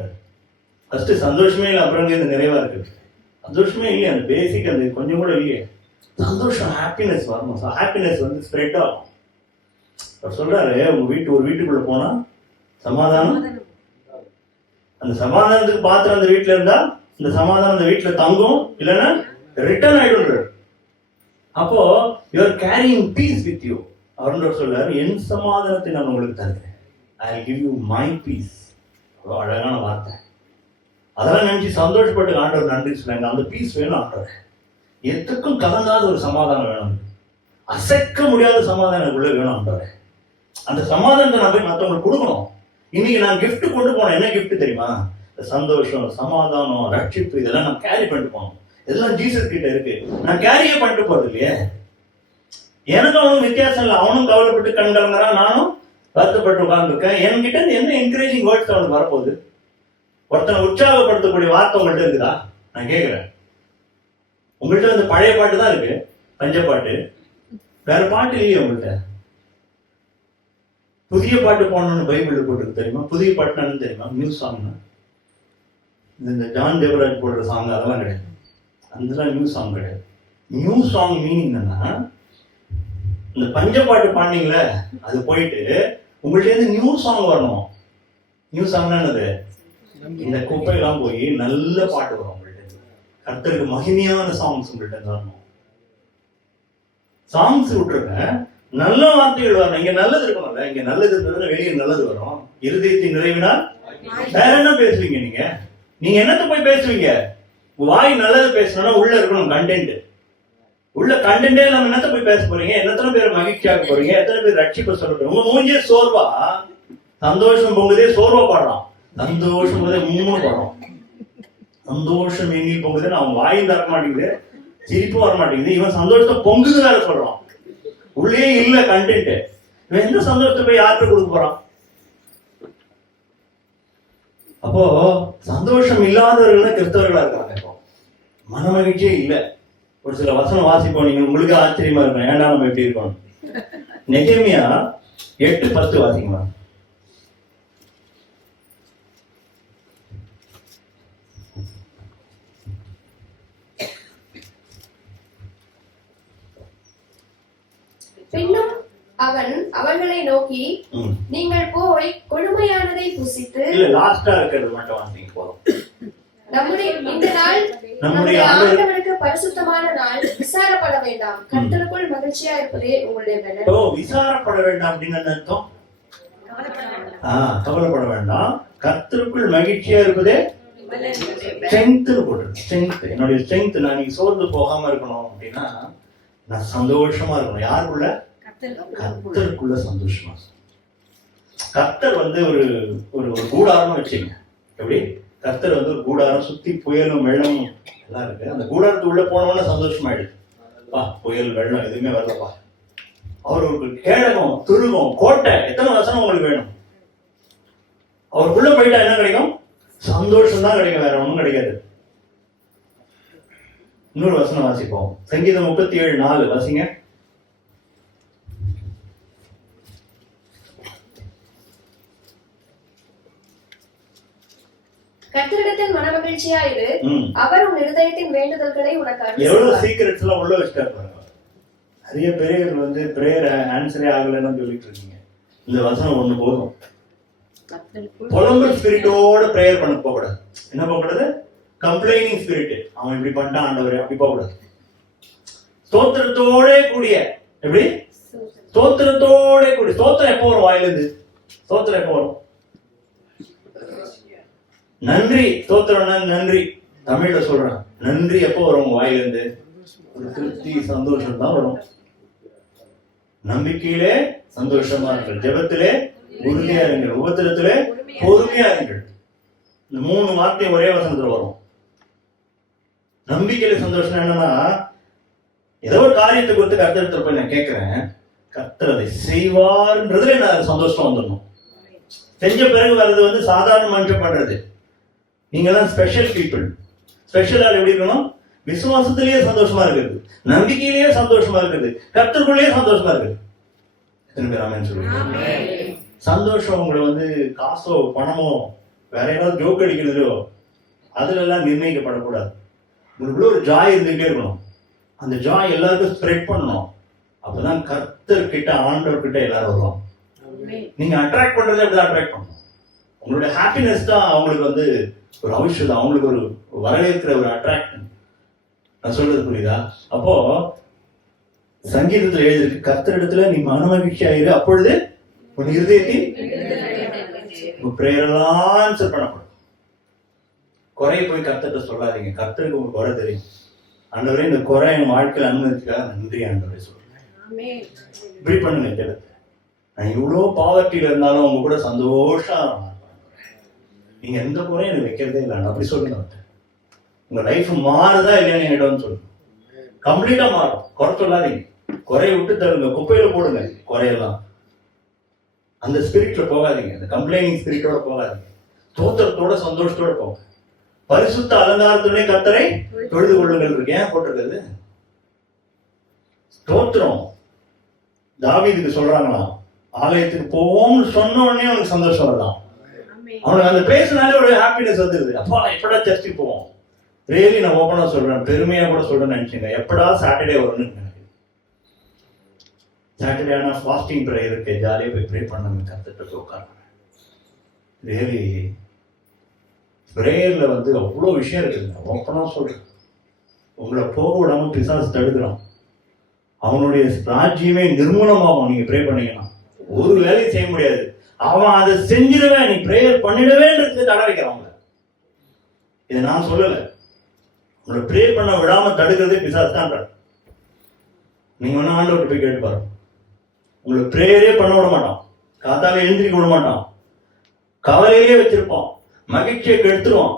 ஃபர்ஸ்ட் சந்தோஷமே இல்லை, அப்புறம் இந்த நிறைவா இருக்கு. சந்தோஷமே இல்லையே, அந்த பேசிக் அந்த கொஞ்சம் கூட இல்லையே. சந்தோஷம், ஹாப்பினஸ் வரணும். ஹாப்பினஸ் ஸ்ப்ரெட் ஆகும். அவர் சொல்றாரு, உங்க ஒரு வீட்டுக்குள்ள போனா சமாதானம், அந்த சமாதானத்துக்கு பாத்திரம் அந்த வீட்டுல இருந்தா இந்த சமாதானம் அந்த வீட்டுல தங்கும், இல்லைன்னா ரிட்டர்ன் ஆயிடும். அப்போ you're caring peace with you. அவர் சொல்றாரு, என் சமாதானத்தை நான் உங்களுக்கு தருகிறேன். I will give you my peace. அவ்வளோ அழகான வார்த்தை. அதெல்லாம் நினைச்சு சந்தோஷப்பட்டு ஆண்டவர் நன்றி சொல்லுங்க. அந்த பீஸ் வேணும் ஆண்டவர். எதுக்கும் கலங்காத ஒரு சமாதானம் வேணும், அசைக்க முடியாத சமாதானம் உள்ள வேணும் ஆண்டவர். அந்த சமாதானத்தை நான் போய் மற்றவங்களுக்கு கொடுக்கணும். இன்னைக்கு நான் கிஃப்ட் கொண்டு போனேன். என்ன கிஃப்ட் தெரியுமா? சந்தோஷம், சமாதானம், ரட்சிப்பு, இதெல்லாம் நான் கேரி பண்ணிட்டு போனோம். இதெல்லாம் ஜீசஸ் கிட்ட இருக்கு. நான் கேரியே பண்ணிட்டு போறது இல்லையே. எனக்கு அவனும் வித்தியாசம் இல்லை. அவனும் கவலைப்பட்டு கண் கலங்குறான், நானும் வருத்தப்பட்டு உட்கார்ந்துருக்கேன். என்கிட்ட என்ன என்கரேஜிங் வேர்ட்ஸ் அவனுக்கு வரப்போகுது? ஒருத்தனை உற்சாகப்படுத்தக்கூடிய வார்த்தை உங்கள்கிட்ட இருக்குதா? நான் கேட்கிறேன். உங்கள்கிட்ட அந்த பழைய பாட்டு தான் இருக்கு, பஞ்சப்பாட்டு. வேற பாட்டு இல்லையே உங்கள்கிட்ட. புதிய பாட்டு போடணும்னு பைபிள் போட்டுருக்கு தெரியுமா? புதிய பாட்டுன்னு தெரியுமா? New song. இந்த ஜான் தேவராஜ் போடுற சாங் அதெல்லாம் கிடையாது. அதெல்லாம் நியூ சாங் கிடையாது. நியூ சாங் மீனிங் என்னன்னா, இந்த பஞ்சப்பாட்டு பாண்டிங்களே அது போயிட்டு உங்கள்ட்ட இருந்து நியூ சாங் வரணும். நியூ சாங்னா என்னது? இந்த குப்பையெல்லாம் போய் நல்ல பாட்டு வரும் உங்கள்ட்ட. கர்த்தருக்கு மகிமையான சாங்ஸ் உங்கள்ட்ட வரணும். சாங்ஸ் விட்டுருங்க, நல்ல வார்த்தைகள் வரணும். இங்க நல்லது இருக்கணும்ல. இங்க நல்லது இருந்ததுன்னா வெளியே நல்லது வரும். இருதயத்தின் நிறைவினா வேற என்ன பேசுவீங்க நீங்க? நீங்க என்னத்த போய் பேசுவீங்க? வாய் நல்லது பேசணும்னா உள்ள இருக்கணும் கண்டென்ட். உள்ள கண்டென்டே இல்லாம என்னத்த போய் பேச போறீங்க? எத்தனை பேர் மகிழ்ச்சியாக போறீங்க? எத்தனை பேர் ரட்சிப்பை சொல்ல போறீங்க? உங்க மூஞ்சியே சோர்வா, சந்தோஷம் பொங்குதே சோர்வா பாடுறான். சந்தோஷம் போதே மூணு பாடுறோம். சந்தோஷம் எங்கி பொங்குதுன்னு அவன் வாயும் தர மாட்டேங்குது, சிரிப்பும் வர மாட்டேங்குது. இவன் சந்தோஷத்தை பொங்குது வேற சொல்றான். உள்ளே இல்ல கண்டென்ட். இவன் எந்த சந்தோஷத்தை போய் யார்கிட்ட கொடுக்க போறான்? அப்போ சந்தோஷம் இல்லாதவர்கள் கிறிஸ்தவர்களா இருக்காங்க. இப்போ மன மகிழ்ச்சியே இல்லை. ஒரு சில வசனம் வாசிப்போம், நீங்க உங்களுக்கு ஆச்சரியமா இருக்கும், ஏன்டா நம்ம எப்படி இருக்கோம். நெகேமியா 8:10 வாசிங்களா? பின்னும் அவன் அவர்களை நோக்கி, நீங்கள் போய் கொடுமையானதை புசித்து. இல்ல லாஸ்டா இருக்கிறது மட்டும் வாசிங்க போதும். நம்முடைய ஆண்டவருக்கு பரிசுத்தமான நாள், விசாரப்பட வேண்டாம், கர்த்தருக்குள் மகிழ்ச்சியா இருப்பதே உங்களுடைய பலன். விசாரப்பட வேண்டாம் அப்படின்னு என்ன அர்த்தம்? கவலைப்பட வேண்டாம், கர்த்தருக்குள் மகிழ்ச்சியா இருப்பதே ஸ்ட்ரென்த் போட்டு. ஸ்ட்ரென்த், என்னுடைய ஸ்ட்ரென்த், நான் நீங்க சோர்ந்து போகாம இருக்கணும் அப்படின்னா நான் சந்தோஷமா இருக்கணும். யாருக்குள்ள? கர்த்தருக்குள்ள சந்தோஷமா. கர்த்தர் வந்து ஒரு ஒரு கூடாரம் வச்சுங்க. எப்படி? கர்த்தர் வந்து ஒரு கூடாரம், சுத்தி புயலும் வெள்ளமும் எல்லாம் இருக்கு. அந்த கூடாரத்துக்குள்ள போனவொன்னே சந்தோஷமாயிடுது. புயல் வெள்ளம் எதுவுமே வரலப்பா. அவர் ஒரு கேடகம், துருகம், கோட்டை, எத்தனை வசனம் உங்களுக்கு வேணும்? அவருக்குள்ள போயிட்டா என்ன கிடைக்கும்? சந்தோஷம் தான் கிடைக்கும், வேற ஒண்ணும் கிடைக்காது. இன்னொரு வசனம் வாசிப்போம். சங்கீதம் 37:4 வாசிங்க. கர்த்தரிடத்தில் மனமகிழ்ச்சியா இரு, அவர் உன் இருதயத்தின் வேண்டுதல்களை உனக்கு. எவ்வளவு சீக்கிரட்ஸ் எல்லாம் உள்ள வச்சுட்டாரு பாருங்க. நிறைய பேர் வந்து பிரேயர் ஆன்சரே ஆகலன்னு சொல்லிட்டு இருக்கீங்க. இந்த வசனம் ஒண்ணு போதும். புலம்பல் ஸ்பிரிட்டோட பிரேயர் பண்ண போகக்கூடாது. என்ன போகக்கூடாது? Complaining spirit. அவன் இப்படி பண்ணிட்டான் ஆண்டவரே, அப்படி போகக்கூடாது. ஸ்தோத்திரத்தோட கூடிய, எப்படி? ஸ்தோத்திரத்தோட கூடிய. ஸ்தோத்திரம் எப்போ வரும் வாயிலிருந்து? ஸ்தோத்திரம் எப்போ வரும்? நன்றி. ஸ்தோத்திரம் நன்றி, தமிழ்ல சொல்றேன். நன்றி எப்போ வரும் வாயிலிருந்து? ஒரு திருப்தி, சந்தோஷம் தான் வரும். நம்பிக்கையிலே சந்தோஷமா இருங்கள், ஜெபத்திலே உறுதியா இருங்கள், உபத்திரத்திலே பொறுமையா இருங்கள். இந்த 3 வார்த்தை ஒரே வசனத்துல வரும். நம்பிக்கையில சந்தோஷம் என்னன்னா, ஏதோ ஒரு காரியத்தை குறித்து கர்த்தர் போய் நான் கேட்கிறேன், கர்த்தர் அதை செய்வார்ன்றதுல நான் சந்தோஷம் வந்துடணும். செஞ்ச பிறகு வர்றது வந்து சாதாரண மனுஷன் பண்றது. நீங்க எல்லாம் ஸ்பெஷல் பீப்புள். ஸ்பெஷலா எப்படி இருக்கணும்? விசுவாசத்திலேயே சந்தோஷமா இருக்குது, நம்பிக்கையிலேயே சந்தோஷமா இருக்குது, கர்த்தருக்குள்ளேயே சந்தோஷமா இருக்குது. எத்தனை பேர் ஆமென் சொல்லுங்க? சந்தோஷம் உங்களை வந்து காசோ பணமோ வேற ஏதாவது ஜோக் அடிக்கிறதோ அதுல எல்லாம் நிர்ணயிக்கப்படக்கூடாது. உங்களுக்குள்ள ஒரு ஜாய் இருந்துகிட்டே இருக்கணும். அந்த ஜாய் எல்லாருக்கும் ஸ்ப்ரெட் பண்ணணும். அப்பதான் கர்த்தர் கிட்ட, ஆண்டவர் கிட்ட எல்லாரும் வருவாங்க. நீங்க அட்ராக்ட் பண்றதை அப்படிதான் அட்ராக்ட் பண்ணணும். உங்களுடைய ஹாப்பினஸ் தான் அவங்களுக்கு வந்து ஒரு ஔஷதம், அவங்களுக்கு ஒரு வரவேற்கிற ஒரு அட்ராக்ஷன். நான் சொல்றது புரியுதா? அப்போ சங்கீதத்துல எழுதிருக்கு, கர்த்தரிடத்துல நீ மனமகிழ்ச்சியாயிரு, அப்பொழுது உன் இருதயத்தில் பிரேயரெல்லாம் ஆன்சர் பண்ணப்படும். குறைய போய் கர்த்தர்கிட்ட சொல்லாதீங்க. கர்த்தருக்கு உங்க குறை தெரியும். ஆண்டவரே, இந்த குறை என் வாழ்க்கையில் அனுமதிக்காக நன்றி ஆண்டவரே சொல்றேன். இப்படி பண்ணுங்க. ஜெபத்தை நான் இவ்வளவு பாவர்ட்டியில இருந்தாலும் உங்க கூட சந்தோஷம், நீங்க எந்த குறையும் எனக்கு வைக்கிறதே இல்லை, அப்படி சொல்லுங்க. உங்க லைஃப் மாறுதா இல்லையான்னு என்கிட்ட சொல்லுங்க. கம்ப்ளீட்டா மாறும். குறை சொல்லாதீங்க. குறைய விட்டு தருங்க, குப்பையில போடுங்க குறையெல்லாம். அந்த ஸ்பிரிட்ல போகாதீங்க, அந்த கம்ப்ளைனிங் ஸ்பிரிட்டோட போகாதீங்க. ஸ்தோத்திரத்தோட சந்தோஷத்தோட போங்க. பரிசுத்த அலங்காரத்துடனே கர்த்தரை தொழுது கொள்ளுங்கள் இருக்கு. ஏன் போட்டிருக்கிறது? ஸ்தோத்திரம். தாவீதுக்கு சொல்றாங்களா, ஆலயத்துக்கு போவோம்னு சொன்ன உடனே அவனுக்கு சந்தோஷம் வரலாம். அவனுக்கு அந்த பேசினாலே ஒரு ஹாப்பினஸ் வந்துருது. அப்பா எப்படா சர்ச்சுக்கு போவோம். ரியலி நான் ஓப்பனா சொல்றேன், பெருமையா கூட சொல்றேன்னு நினைச்சுங்க. எப்படா சாட்டர்டே வரும்னு. சாட்டர்டே ஆனா ஃபாஸ்டிங் ப்ரேயர் இருக்கு, ஜாலியா போய் ப்ரே பண்ணுங்க, கர்த்தர்கிட்ட உட்காருங்க. ரியலி பிரேயர்ல வந்து அவ்வளோ விஷயம் இருக்குதுங்க. ஓப்பனா சொல்றேன், உங்களை போக விடாம பிசாசு தடுக்கிறான். அவனுடைய ராஜ்யமே நிர்மூலமாகும். நீங்க ப்ரே பண்ணீங்கன்னா ஒரு வேலையும் செய்ய முடியாது. அவன் அதை செஞ்சிருவேன், நீ பிரேயர் பண்ணிடுவேன்றது தடை வைக்கிறான். இதை நான் சொல்லல, உங்களை ப்ரே பண்ண விடாம தடுக்கிறதே பிசாசு தான். நீங்க ஒன்னும் ஆண்டவர்கிட்ட போய் கேட்டு பாருங்க. உங்களை பிரேயரே பண்ண விட மாட்டான், காத்தால எழுந்திரிக்க விட மாட்டான், கவலையிலே வச்சிருப்பான், மகிழ்ச்சியை கெடுத்துருவான்.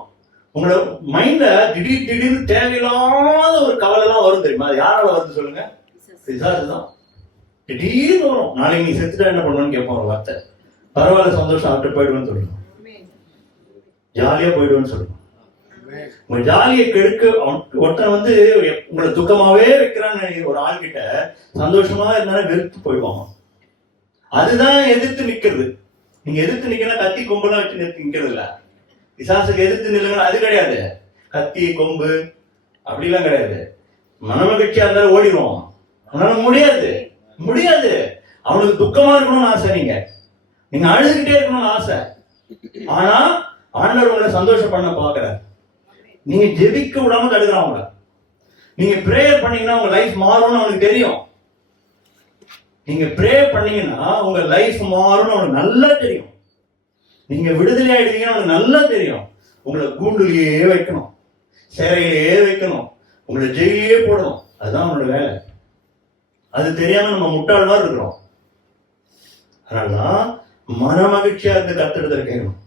உங்களை மைண்ட்ல திடீர் தேவையில்லாத ஒரு கவலை எல்லாம் வரும் தெரியுமா? அது யாரால வருது சொல்லுங்க? பிசாசுதான். திடீர்னு வரும். நாளைக்கு நீ செத்துட்டா என்ன பண்ணுவான்னு கேட்பான் ஒரு வார்த்தை. பரவாயில்ல, சந்தோஷம், ஆட்டு போயிடுவேன்னு சொல்லணும், ஜாலியா போயிடுவேன்னு சொல்லணும். உங்க ஜாலியை கெடுக்க ஒருத்தன் வந்து உங்களை துக்கமாவே வைக்கிறான்னு ஒரு ஆள் கிட்ட சந்தோஷமா இருந்தாலும் வெறுத்து போயிடுவாங்க. அதுதான் எதிர்த்து நிக்கிறது. நீங்க எதிர்த்து நிக்கணும், கத்தி கொம்பெல்லாம் வச்சு நிக்கிறது இல்ல. பிசாசுக்கு எதிர்த்து நில்லுங்க, அது கிடையாது. கத்தி கொம்பு அப்படிலாம் கிடையாது. மனமகிழ்ச்சியா இருந்தாலும் ஓடிடுவான். அவனால முடியாது. அவனுக்கு துக்கமா இருக்கணும்னு ஆசை, நீங்க அழுதுகிட்டே இருக்கணும்னு ஆசை. ஆனா ஆண்டவர் உங்களை சந்தோஷம் பண்ண பாக்குற. நீங்க ஜெபிக்க விடாம தடுக்கிறான். நீங்க பிரேயர் பண்ணீங்கன்னா உங்க லைஃப் மாறும்னு அவனுக்கு தெரியும். நீங்க ப்ரே பண்ணீங்கன்னா உங்க லைஃப் மாறும்னு அவனுக்கு நல்லா தெரியும். நீங்க விடுதலை ஆயிடுவீங்கன்னு அவனுக்கு நல்லா தெரியும். உங்களை கூண்டுலயே வைக்கணும், சேரையிலேயே வைக்கணும், உங்களை ஜெயிலே போடணும். அதுதான் அவனோட வேலை. அது தெரியாம நம்ம முட்டாள் மாதிரி இருக்கிறோம். அதனாலதான் மன மகிழ்ச்சியா இருந்த கர்த்தரிடத்துல கேட்கணும்.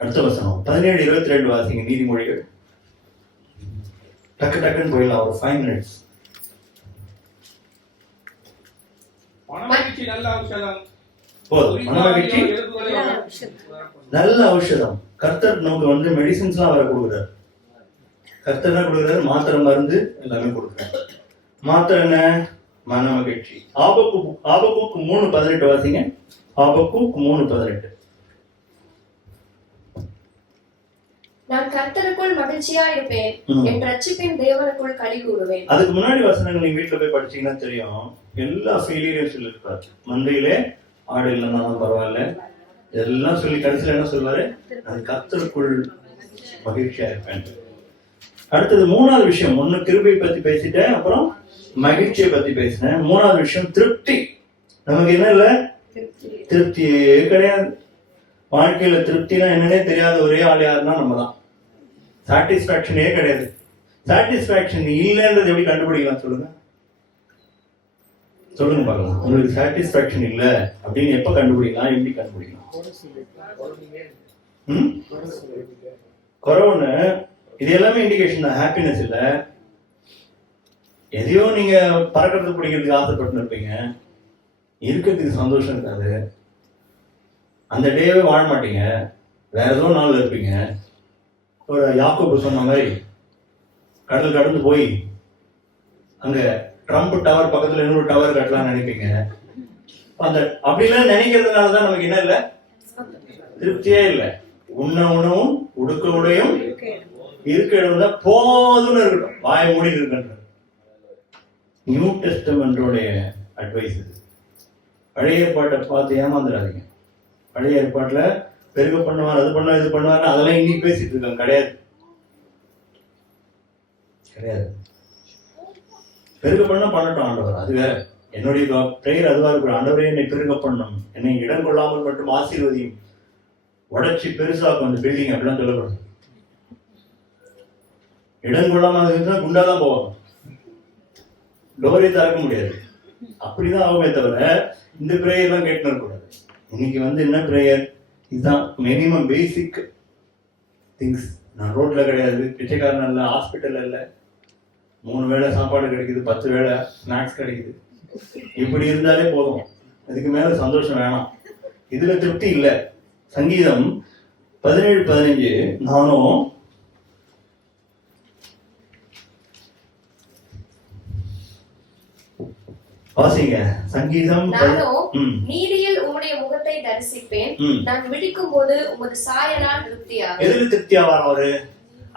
அடுத்த வசனம் 17:22 வாசிங்க, நீதிமொழிகள். டக்குன்னு போயிடலாம், ஒரு 5 minutes. மனமகிழ்ச்சி நல்ல ஔஷதம். போதும். மனமகிழ்ச்சி நல்ல ஔஷதம். கர்த்தர் நமக்கு மெடிசின்ஸ்லாம் வர கொடுக்குறாரு. கர்த்தர் என்ன கொடுக்குறாரு? மாத்திரை, மருந்து எல்லாமே கொடுக்குறாரு. மாத்திரை என்ன? மன மகிழ்ச்சி. ஆபக்கூக்கு 3:18 வாசிங்க. ஆபக்கூக்கு 3:18. நான் கர்த்தருக்குள் மகிழ்ச்சியா இருப்பேன், என் ரட்சிப்பின் தேவனுக்குள் களி கூறுவேன். அதுக்கு முன்னாடி வசனங்கள் நீங்க வீட்டுல போய் படிச்சீங்கன்னா தெரியும். எல்லா ஃபெயிலியரையும் சொல்லியிருப்பாரு. மந்தையிலே ஆடு இல்லைன்னாலும் பரவாயில்ல, எல்லாம் சொல்லி கடைசியில என்ன சொல்வாரு? நான் கர்த்தருக்குள் மகிழ்ச்சியா இருப்பேன். அடுத்தது 3வது விஷயம். ஒண்ணு கிருபை பத்தி பேசிட்டேன், அப்புறம் மகிழ்ச்சியை பத்தி பேசினேன். 3வது விஷயம் திருப்தி. நமக்கு என்ன இல்ல? திருப்தியே கிடையாது. வாழ்க்கையில திருப்தினா என்னன்னே தெரியாத ஒரே ஆள் யாருன்னா நம்ம தான். சாட்டிஸ்பாக்சனே கிடையாது. சாட்டிஸ்பாக்சன் இல்லைன்றது எப்படி கண்டுபிடிக்கலாம் சொல்லுங்க? சொல்லுங்க பார்க்கலாம். உங்களுக்கு சாட்டிஸ்பாக்சன் இல்ல அப்படின்னு எப்ப கண்டுபிடிக்கலாம்? எப்படி கண்டுபிடிக்கலாம்? கொரோனா இது எல்லாமே இண்டிகேஷன் தான். ஹாப்பினஸ் இல்ல. எதையோ நீங்க பறக்கிறதுக்கு பிடிக்கிறதுக்கு ஆசைப்பட்டு இருப்பீங்க, இருக்கிறதுக்கு சந்தோஷம் இருக்காது, அந்த டேவே வாழ மாட்டீங்க, வேற ஏதோ நாள்ல இருப்பீங்க. ஒரு யாக்கோபு சொன்ன மாதிரி கடல் கடந்து போய் அங்க ட்ரம்ப் டவர் பக்கத்துல இன்னொரு டவர் கட்டலாம்னு நினைப்பீங்க. அந்த அப்படிலாம் நினைக்கிறதுனாலதான் நமக்கு என்ன இல்ல? திருப்தியே இல்லை. உண்ண உணவும் உடுக்க உடையும் இருக்க இடம் தான் போதும்னு இருக்கட்டும், வாய மூடி இருக்கின்ற நியூ டெஸ்டமெண்டோடைய அட்வைஸ் இது. பழைய ஏற்பாட்டை பார்த்து ஏமாந்துடாதீங்க. பழைய ஏற்பாட்டுல பெருக பண்ணுவார், அது பண்ணுவார், இது பண்ணுவார், அதெல்லாம் இன்னைக்கு பேசிட்டு இருக்காங்க. கிடையாது கிடையாது. பெருக பண்ண பண்ணட்டும் ஆண்டவர், அது வேற. என்னுடைய பிரேயர் அதுவா இருக்கிற, ஆண்டவரே என்னை பெருக பண்ணும், என்னை இடம் கொள்ளாமல் மட்டும் ஆசீர்வதியும், உடைச்சி பெருசாக்கும் அந்த பில்டிங் அப்படிலாம் சொல்லக்கூடாது. இடம் கொள்ளாம இருந்தா குண்டாதான் போவாங்க, டோரே திறக்க முடியாது. அப்படிதான் ஆகுமே தவிர இந்த பிரேயர் எல்லாம் கேட்டு இருக்கக்கூடாது. இன்னைக்கு என்ன பிரேயர்? இதுதான் மினிமம் பேசிக் திங்ஸ். நான் ரோட்ல கிடையாது, பிச்சைக்காரன் இல்ல, ஹாஸ்பிட்டல் இல்ல, 3 வேளை சாப்பாடு கிடைக்குது, 10 வேளை ஸ்நாக்ஸ் கிடைக்குது. இப்படி இருந்தாலே போதும், அதுக்கு மேல சந்தோஷம் வேணாம். இதுல திருப்தி இல்ல. சங்கீதம் 17:15 நானும் வாசிங்க. சங்கீதம் நீதியில் உம்முடைய முகத்தை தரிசிப்பேன், நான் விழிக்கும் போது உமது சாயலால் திருப்தியாகும். எதுல திருப்தியாவார் அவரு?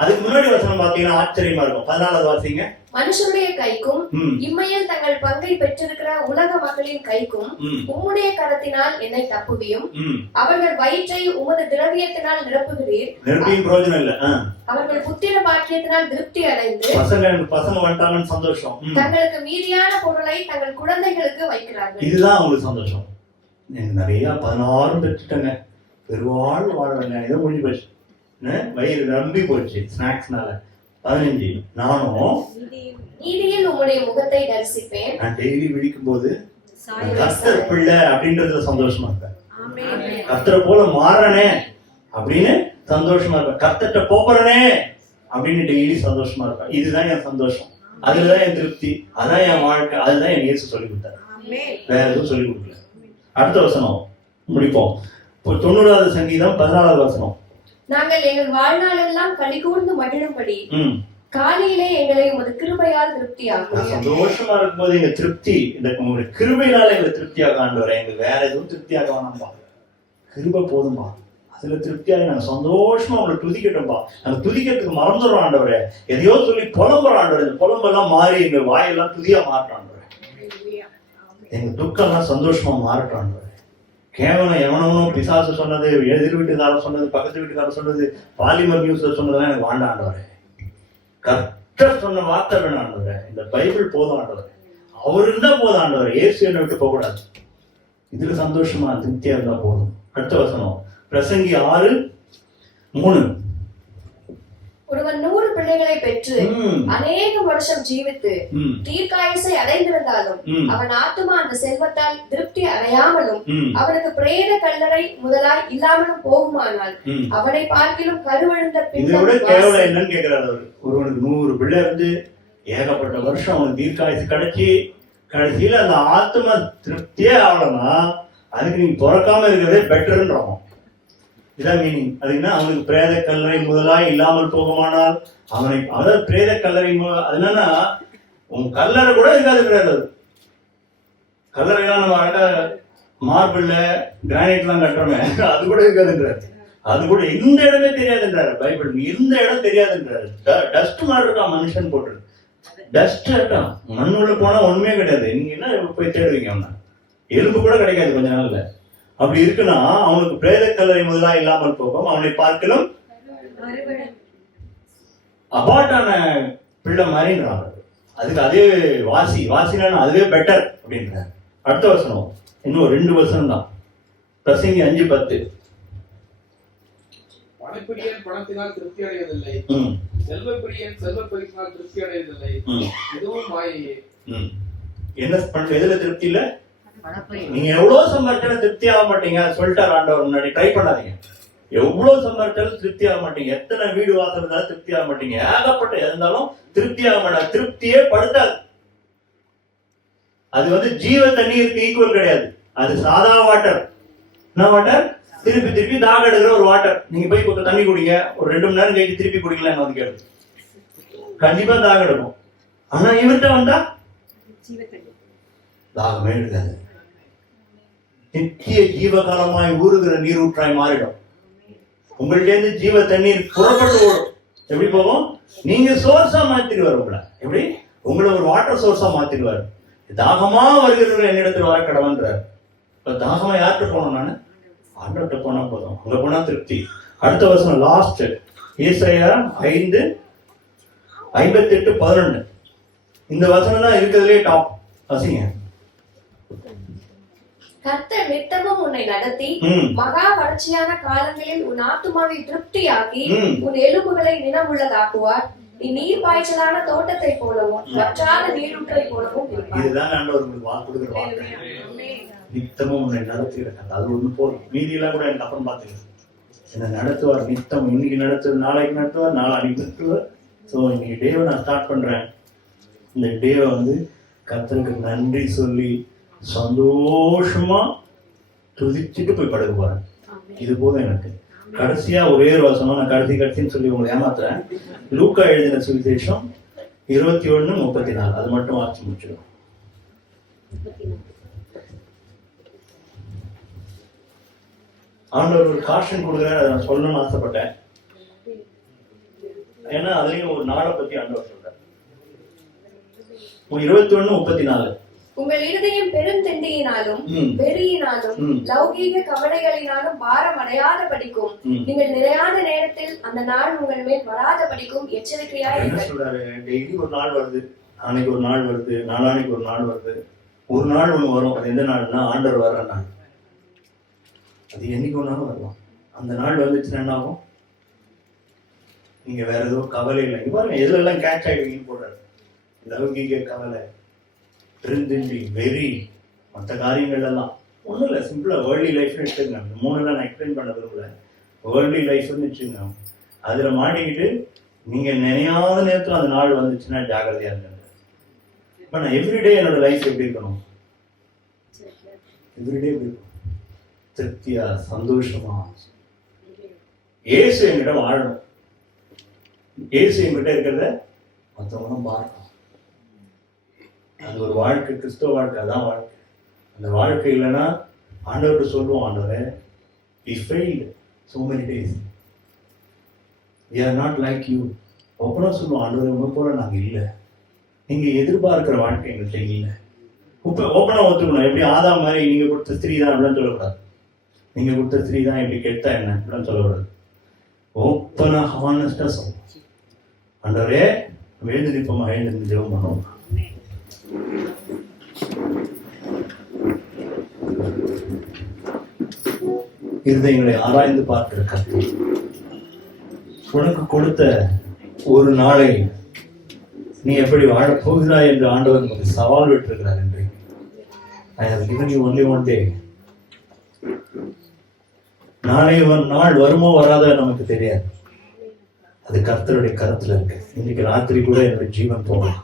அதுக்கு முன்னாடி வசனம் பாத்தீங்கன்னா ஆச்சரியமா இருக்கும். 14வது வாசிங்க. மனுஷனுடைய கைக்கும் இம்மையில் தங்கள் பங்கை பெற்றிருக்கிற உலக மக்களின் கைக்கும் உம்முடைய கரத்தினால் என்னை தப்புவியும், அவர்கள் வயிற்றை உமது திரவியத்தினால் நிரப்புகிறீர், நிரப்பியும் பிரயோஜனம் இல்ல. அவர்கள் புத்திர பாக்கியத்தினால் திருப்தி அடைந்து பசங்க வந்துட்டாங்கன்னு சந்தோஷம், தங்களுக்கு மீதியான பொருளை தங்கள் குழந்தைகளுக்கு வைக்கிறார்கள். இதுதான் அவங்களுக்கு சந்தோஷம். எனக்கு நிறைய 16 பெற்றுட்டேங்க, பெருவாழ் வாழ்வேங்க, ஏதோ முடிஞ்சு போச்சு, வயிறு நம்பி போச்சு ஸ்நாக்ஸ்னால. 15 நானும் நீதியில் உம்முடைய முகத்தை தரிசிப்பேன், நான் டெய்லி விழிக்கும் போது கர்த்தர் பிள்ளை அப்படின்றதுல சந்தோஷமா இருப்பேன். கர்த்தரை போல மாறனே அப்படின்னு சந்தோஷமா இருப்பேன். கர்த்தர்ட்ட போறனே அப்படின்னு டெய்லி சந்தோஷமா இருப்பேன். இதுதான் என் சந்தோஷம், அதுதான் என் திருப்தி, அதான் என் வாழ்க்கை, அதுதான் என் இயேசு சொல்லி கொடுத்தாரு, வேற எதுவும் சொல்லி கொடுக்கல. அடுத்த வசனம் முடிப்போம். 90வது சங்கீதம் 14வது வசனம். நாங்கள் எங்கள் வாழ்நாளெல்லாம் களி கூர்ந்து மகிழும்படி காலையிலே எங்களை உமது கிருபையால் திருப்தியாகும். சந்தோஷமா இருக்கும்போது எங்க திருப்தி இந்த கிருபையினால எங்களை திருப்தியாக ஆண்டவரே, எங்களுக்கு வேற எதுவும் திருப்தியாக வேணாம்பா, கிருபை போதும்பா, அதுல திருப்தியாக நாங்க சந்தோஷமா உங்களை துதிக்கட்டும்பா. நாங்க துதிக்கிறதுக்கு மறந்துடுறோம் ஆண்டவரே, எதையோ சொல்லி புலம்புறோம் ஆண்டவரே. இந்த புலம்பெல்லாம் மாறி எங்க வாயெல்லாம் துதியா மாறட்டும் ஆண்டவரே. எங்க துக்கம்லாம் சந்தோஷமா மாறட்டும் ஆண்டவரே. கேவலம் எவனவனும் பிசாசு சொன்னது, எதிர் வீட்டுக்காரன் சொன்னது, பக்கத்து வீட்டுக்காரன் சொன்னது, பாலிமர் நியூஸ்ல சொன்னதெல்லாம் எனக்கு வாண்டாண்டவரே. சொன்ன வார்த்தை வேணும் ஆண்டவரே, இந்த பைபிள் போதும் ஆண்டவரே, அவர் இருந்தா போதும் ஆண்டவரே, இயேசு என்னை விட்டு போக கூடாது, இதுல சந்தோஷமா திருப்தியா இருந்தா போதும். அடுத்த வசனம் பிரசங்கி 6:3. ஒருவன் 100 பிள்ளைகளை பெற்று அநேக வருஷம் ஜீவித்து தீர்க்காயுசை அடைந்திருந்தாலும் அவன் ஆத்துமா அந்த செல்வத்தால் திருப்தி அடையாமலும் அவனுக்கு பிரேத கல்லறை முதலாய் இல்லாமலும் போகுமானால் அவனை பார்க்கிலும் கருவழுந்த இதோட கேவலம் என்னன்னு கேட்கிறார் அவர். ஒருவனுக்கு 100 பிள்ளை இருந்து ஏகப்பட்ட வருஷம் அவனுக்கு தீர்க்காயுசு கிடைச்சி கடைசியில அந்த ஆத்மா திருப்தியே ஆகலன்னா அதுக்கு நீங்க பிறக்காம இருக்கிறதே பெட்டர்ன்றோம். இதான் மீனிங். அதுன்னா அவனுக்கு பிரேத கல்லறை முதலாய் இல்லாமல் போகுமானால் அவனை, அதாவது பிரேத கல்லறை அது என்னன்னா உன் கல்லறை கூட இருக்காது. கல்லறைலாம் நம்ம அழகா மார்பிள்ல கிரானைட்லாம் கட்டுறோமே, அது கூட இருக்காதுன்றாரு. அது கூட எந்த இடமே தெரியாதுன்றாரு பைபிள். எந்த இடம் தெரியாதுன்றாரு. டஸ்ட் மாதிரி இருக்கான் மனுஷன் போட்டு, டஸ்ட் இருக்கான். மண்ணுள்ள போனா ஒண்ணுமே கிடையாது. நீங்க என்ன போய் தேடுவீங்க? அவனை எலும்பு கூட கிடைக்காது கொஞ்ச நாள்ல. அப்படி இருக்குன்னா அவனுக்கு பிரேத கல்லறை முதலா இல்லாமல் போகும், அவனை பார்க்கலும் அபாட்டான பிள்ளை மாதிரின்றாங்க. அதுக்கு அதே வாசினா அதுவே பெட்டர் அப்படின்றார். அடுத்த வசனம் இன்னும் 2 வசனம் தான். பிரசங்கி 5:10. பணப்பிரியன் பணத்தினால் திருப்தி அடைவதில்லை, செல்வப்பிரியன் செல்வப்பரிசினால் திருப்தி அடைவதில்லை, இதுவும் மாயையே. என்ன பண்ற? எதுல திருப்தி இல்ல? நீங்க எவ்வளவு சம்பாதிச்சாலும் திருப்தி ஆக மாட்டீங்க சொல்லிட்டார் ஆண்டவர் முன்னாடி. ட்ரை பண்ணாதீங்க. எவ்வளவு சம்பாதிச்சாலும் திருப்தி ஆக மாட்டீங்க. எத்தனை வீடு வாசல் இருந்தாலும் திருப்தி ஆக மாட்டீங்க. ஏகப்பட்ட இருந்தாலும் திருப்தி ஆக மாட்டாங்க. திருப்தியே படுத்தாது. அது ஜீவ தண்ணீருக்கு ஈக்குவல் கிடையாது. அது சாதா வாட்டர். என்ன வாட்டர்? திருப்பி திருப்பி தாக எடுக்கிற ஒரு வாட்டர். நீங்க போய் கொஞ்சம் தண்ணி குடிங்க, ஒரு 2 மணி நேரம் கழிச்சு திருப்பி குடிக்கலாம் வந்து கேள்வி, கண்டிப்பா தாக எடுக்கும். ஆனா இவர்கிட்ட வந்தா தாகமே எடுக்காது. நித்திய ஜீவகாலமாய் ஊறுகிற நீரூற்றாய் மாறிடும். உங்கள்ட்ட இருந்து ஜீவ தண்ணீர் புறப்பட்டு ஓடும். எப்படி போகும்? நீங்க சோர்ஸா மாத்திடுவார். எப்படி உங்களை ஒரு வாட்டர் சோர்ஸா மாத்திடுவார். தாகமா வருகிறவர்கள் என்னிடத்தில் வர கடவன்றார். இப்ப தாகமா யார்கிட்ட போனோம்? நானு ஆண்டவர்கிட்ட போனா போதும். அங்க போனா திருப்தி. அடுத்த வசனம் லாஸ்ட் ஏசாயா 5:58-11. இந்த வசனம் தான் இருக்கிறதுலே டாப். வசிங்க. கர்த்தர் நித்தமும் உன்னை நடத்தி மகா வறட்சியான காலங்களில் உன் ஆத்துமாவை திருப்தியாக்கி உன் எலும்புகளை நினமுள்ளதாக்குவார். நீ நீர் பாய்ச்சலான தோட்டத்தை போலவும் வற்றாத நீரூற்றை போலவும் இருப்பார். இதுதான் ஆண்டவர் உங்களுக்கு வாக்கு கொடுக்கிற வார்த்தை. நித்தமும் உன்னை நடத்துகிறார். அது ஒண்ணு போதும். மீதியெல்லாம் கூட எனக்கு அப்புறம் பாத்துக்கலாம். என்ன நடத்துவார் நித்தம். இன்னைக்கு நடத்துவார், நாளைக்கு நடத்துவார், நாளைக்கு நடத்துவார். ஸோ இன்னைக்கு டேவை நான் ஸ்டார்ட் பண்றேன். இந்த டேவை கர்த்தருக்கு நன்றி சொல்லி சந்தோஷமா துதிச்சுட்டு போய் படுக்க போறேன். இது போதும் எனக்கு. கடைசியா ஒரே ஒரு வசனம் நான் கடைசின்னு சொல்லி உங்களை ஏமாத்துறேன். லூக்கா எழுதின சுவிசேஷம் 21:34. அது மட்டும் வாசிச்சு முடிச்சிடும். ஆண்டவர் ஒரு காஷன் கொடுக்குறாரு. அதை நான் சொல்லணும்னு ஆசைப்பட்டேன். ஏன்னா அதுலயும் ஒரு நாளை பத்தி ஆண்டவர் சொல்றாரு. 21:34. உங்கள் இருதயம் பெருந்தெண்டியினாலும் வெறியினாலும் லௌகீக கவலைகளினாலும் பாரம் அடையாத படிக்கும் நீங்கள் நிலையான நேரத்தில் அந்த நாள் உங்கள் மேல் வராத படிக்கும் எச்சரிக்கையாய் சொல்றாரு. டெய்லி ஒரு நாள் வருது, நாளைக்கு ஒரு நாள் வருது, நாளானைக்கு ஒரு நாள் வருது. ஒரு நாள் ஒண்ணு வரும். அது எந்த நாள்னா ஆண்டவர் வர்ற நாள். அது என்னைக்கு ஒன்னாலும் வரலாம். அந்த நாள் வந்துச்சுன்னா என்ன ஆகும்? நீங்க வேற ஏதோ கவலை இல்லை. பாருங்க எதுல எல்லாம் கேட்ச் ஆயிடுவீங்கன்னு போடுறாரு. லௌகீக கவலை, பெருந்தெண்டி, வெறி, மற்ற காரியங்கள் எல்லாம் ஒன்றும் இல்லை. சிம்பிளா வேர்ல்டி லைஃப்னு எடுத்துங்க. 3 நான் எக்ஸ்பிளைன் பண்ண விரும்பல. வேர்ல்டி லைஃப்னு வச்சுங்க. அதுல மாட்டிக்கிட்டு நீங்க நினையாத நேரத்தில் அந்த நாள் வந்துச்சுன்னா ஜாகிரதையா இருங்க. இப்ப நான் எவ்ரிடே என்னோட லைஃப் எப்படி இருக்கணும்? எவ்ரிடே எப்படி இருக்கும்? திருப்தியா, சந்தோஷமா. ஏசு என்கிட்ட வாழணும். ஏசு என்கிட்ட இருக்கிறத மற்றவங்களும் பார்க்கணும். அது ஒரு வாழ்க்கை, கிறிஸ்தவ வாழ்க்கை. அதான் வாழ்க்கை. அந்த வாழ்க்கை இல்லைன்னா ஆண்டவர்கிட்ட சொல்லுவோம், ஆண்டவரே we failed so many days, we are not like you. ஒப்பனா சொல்லுவோம், ஆண்டவரே உங்க போல நாங்க இல்லை, நீங்க எதிர்பார்க்கிற வாழ்க்கை எங்கள்கிட்ட இல்லை. ஓப்பனா ஒத்துக்கணும். எப்படி ஆதாம் மாதிரி நீங்க கொடுத்த ஸ்திரீ தான் அப்படின்னு சொல்லக்கூடாது. நீங்க கொடுத்த ஸ்திரீ தான் எப்படி கெட்டா என்ன அப்படின்னு சொல்லக்கூடாது. ஓப்பனா ஹானஸ்டா சொல்லுவோம், ஆண்டவரே நம்ம எழுந்து நிற்போமா? எழுந்து ஜெபம் பண்ணுவோம். இருதயங்களை ஆராய்ந்து பார்க்கிற கர்த்தர் உனக்கு கொடுத்த ஒரு நாளை நீ எப்படி வாழப் போகிறாய் என்று ஆண்டவர் நமக்கு சவால் விட்டிருக்கிறார் என்று. I have given you only one day. நாளை நாள் வருமோ வராதோ நமக்கு தெரியாது. அது கர்த்தருடைய கருத்துல இருக்கு. இன்னைக்கு ராத்திரி கூட என்னுடைய ஜீவன் போகலாம்.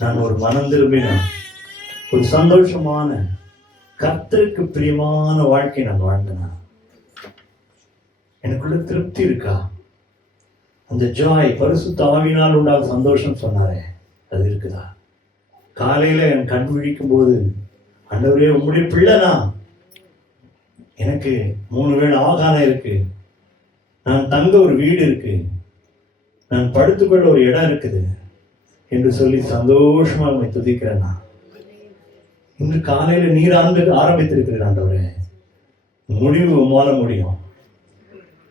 நான் ஒரு மனம் திரும்பின ஒரு சந்தோஷமான கர்த்தருக்கு பிரியமான வாழ்க்கை நான் வாழ்ந்தேனா? எனக்குள்ள திருப்தி இருக்கா? அந்த ஜாய் பரிசுத்த ஆவியினால் உண்டாக சந்தோஷம் சொன்னாரே, அது இருக்குதா? காலையில என் கண் விழிக்கும் போது, ஆண்டவரே உங்களுடைய பிள்ளைனா, எனக்கு 3 வேளை ஆகாரம் இருக்கு, நான் தங்க ஒரு வீடு இருக்கு, நான் படுத்துக்கொள்ள ஒரு இடம் இருக்குது என்று சொல்லி சந்தோஷமா உண்மை துதிக்கிறேன். இன்று காலையில நீர் ஆரம்பித்திருக்கிறேன் ஆண்டவரே, முடிவு உம்மால முடியும்.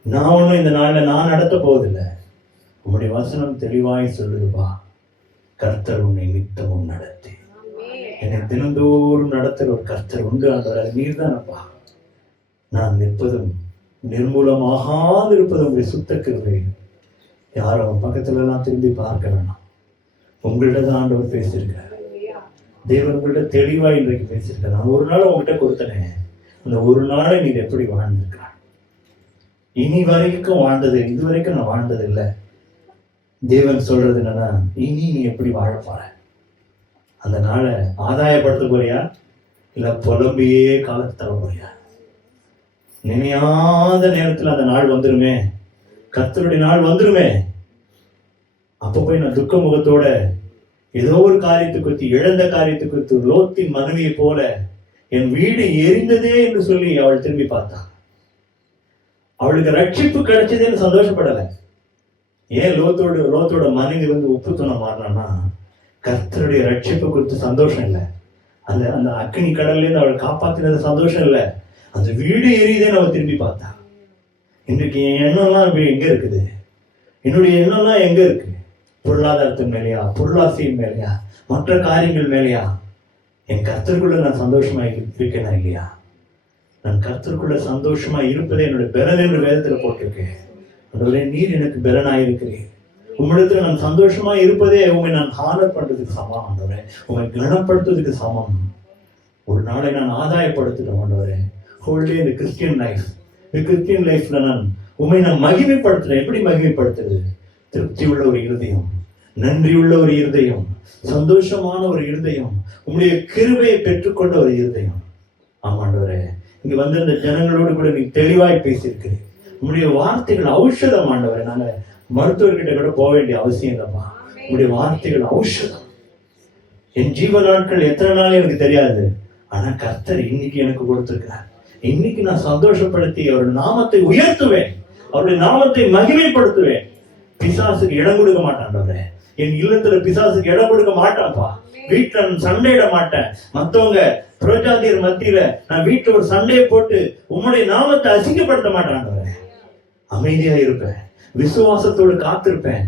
நான் ஒண்ணும் இந்த நாள்ல நான் நடத்த போவதில்லை. உம்முடைய வசனம் தெளிவாய் சொல்லுதுப்பா, கர்த்தர் உன்னை நித்தமும் நடத்தி என்னை தினந்தோறும் நடத்துகிற ஒரு கர்த்தர் உண்டு ஆண்டவரே, நீர் தானப்பா. நான் நிற்பதும் நிர்மூலமாகாது இருப்பதும் உங்களுடைய சுத்த கிருபை. யாரும் பக்கத்துல எல்லாம் திரும்பி பார்க்க வேணாம். உங்கள்கிட்ட தான் ஆண்டவர் பேசியிருக்கார். தேவன் உங்கள்கிட்ட தெளிவா இன்றைக்கு பேசியிருக்கார். நான் ஒரு நாள் உங்ககிட்ட கொடுத்தனே, அந்த ஒரு நாளை நீ எப்படி வாழ்ந்திருக்கிறான்? இனி வரைக்கும் வாழ்ந்தது, இதுவரைக்கும் நான் வாழ்ந்தது இல்லை. தேவன் சொல்றது என்னன்னா, இனி நீ எப்படி வாழ போற? அந்த நாளை ஆதாயப்படுத்த போறியா, இல்ல புலம்பியே காலத்து தர போறியா? நினையாத நேரத்துல அந்த நாள் வந்துருமே, கர்த்தருடைய நாள் வந்துருமே. அப்ப போய் நான் துக்க முகத்தோட ஏதோ ஒரு காரியத்தை குறித்து, இழந்த காரியத்தை குறித்து, லோத்தின் மனைவியை போல என் வீடு எரிந்ததே என்று சொல்லி அவள் திரும்பி பார்த்தான். அவளுக்கு ரட்சிப்பு கிடைச்சதுன்னு சந்தோஷப்படலை. ஏன் லோத்தோட மனைவி உப்பு துணை மாறினான்னா, கர்த்தருடைய ரட்சிப்பு குறித்து சந்தோஷம் இல்லை. அந்த அந்த அக்னி கடல்ல இருந்து அவளை காப்பாத்தினது சந்தோஷம் இல்லை. அந்த வீடு எரியுதேன்னு அவள் திரும்பி பார்த்தா. இன்றைக்கு என் எண்ணம்லாம் எங்க இருக்குது? என்னுடைய எண்ணம்லாம் எங்க இருக்கு? பொருளாதாரத்தின் மேலையா, பொருளாசையின் மேலையா, மற்ற காரியங்கள் மேலையா? என் கர்த்தருக்குள்ள நான் சந்தோஷமா இருக்கேனா இல்லையா? நான் கர்த்தருக்குள்ள சந்தோஷமா இருப்பதே என்னுடைய பெலன் என்று வேதத்துல போட்டிருக்கேன். ஆண்டவரே, நீர் எனக்கு பெலனாயிருக்கிறேன். உம்மிடத்துல நான் சந்தோஷமா இருப்பதே உண்மை நான் ஹானர் பண்றதுக்கு சமம். ஆண்டவரே, உண்மை கனப்படுத்துறதுக்கு சமம். ஒரு நாளை நான் ஆதாயப்படுத்திட்டேன் ஆண்டவரே. ஹோல்டே இந்த கிறிஸ்டியன் லைஃப், இந்த கிறிஸ்டியன் லைஃப்ல நான் உண்மை நான் மகிமைப்படுத்துறேன். எப்படி மகிமைப்படுத்துறது? திருப்தி உள்ள ஒரு இருதயம், நன்றி உள்ள ஒரு இருதயம், சந்தோஷமான ஒரு இருதயம், உங்களுடைய கிருபையை பெற்றுக்கொண்ட ஒரு இருதயம். ஆமாண்டவரே, இங்க வந்து இந்த ஜனங்களோடு கூட நீ தெளிவாய் பேசியிருக்கிறேன். உங்களுடைய வார்த்தைகள் ஔஷதம் ஆண்டவரே. நாங்க மருத்துவர்கிட்ட கூட போக வேண்டிய அவசியம் இல்லப்பா. உங்களுடைய வார்த்தைகள் ஔஷதம். என் ஜீவ நாட்கள் எத்தனை நாள் எனக்கு தெரியாது, ஆனா கர்த்தர் இன்னைக்கு எனக்கு கொடுத்திருக்கிறார். இன்னைக்கு நான் சந்தோஷப்படுத்தி அவருடைய நாமத்தை உயர்த்துவேன், அவருடைய நாமத்தை மகிமைப்படுத்துவேன். பிசாசுக்கு இடம் கொடுக்க மாட்டான். என் இல்லத்துல பிசாசுக்கு இடம் கொடுக்க மாட்டான்ப்பா. வீட்டுல நான் சண்டையிட மாட்டேன். மத்தவங்க புரோஜாதியர் மத்தியில நான் வீட்டுல ஒரு சண்டையை போட்டு உம்முடைய நாமத்தை அசிங்கப்படுத்த மாட்டான். அமைதியா இருப்பேன், விசுவாசத்தோடு காத்திருப்பேன்.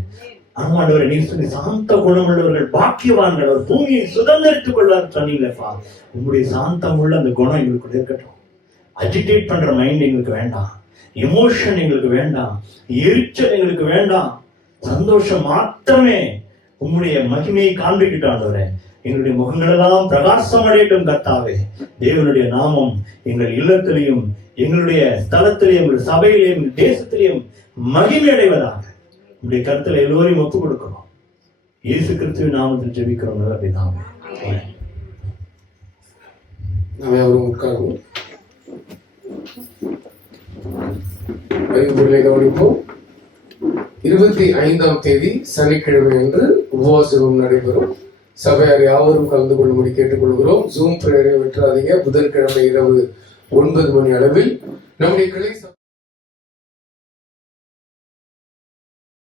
ஆமாண்டவரை, நீ சொல்லி சாந்த குணமுள்ளவர்கள் பாக்கியவான்கள், ஒரு பூமியை சுதந்திரித்துக் கொள்ளாரு சொன்னீங்களேப்பா. உங்களுடைய சாந்தம் உள்ள அந்த குணம் எங்களுக்கு இருக்கட்டும். அஜிடேட் பண்ற மைண்ட் எங்களுக்கு வேண்டாம், எமோஷன் எங்களுக்கு வேண்டாம், எரிச்சல் எங்களுக்கு வேண்டாம். சந்தோஷம் மாத்திரமே உங்களுடைய மகிமையை காண்பிக்கிட்டாண்டவரே. எங்களுடைய முகங்களெல்லாம் பிரகாசம் அடையட்டும் கர்த்தாவே. தேவனுடைய நாமம் எங்கள் இல்லத்திலையும், எங்களுடைய ஸ்தலத்திலையும், எங்களுடைய சபையிலையும், தேசத்திலையும் மகிமை அடைவதாக உங்களுடைய கருத்துல எல்லோரையும் ஒப்புக் கொடுக்கிறோம். இயேசு கிறிஸ்துவின் நாமத்தில் ஜெபிக்கிறோம் நல்ல பிதாவே. நாம அவரும் உட்காருவோம். அறிவுரை கவனிப்போம். 25ஆம் தேதி சனிக்கிழமை அன்று உபவாசம் நடைபெறும். சபையார் யாவரும் கலந்து கொள்ளும்படி கேட்டுக்கொள்கிறோம். ஜூம் பிரேயரை விட்டுறாதீங்க. புதன்கிழமை இரவு 9 மணி அளவில் நம்முடைய கிளை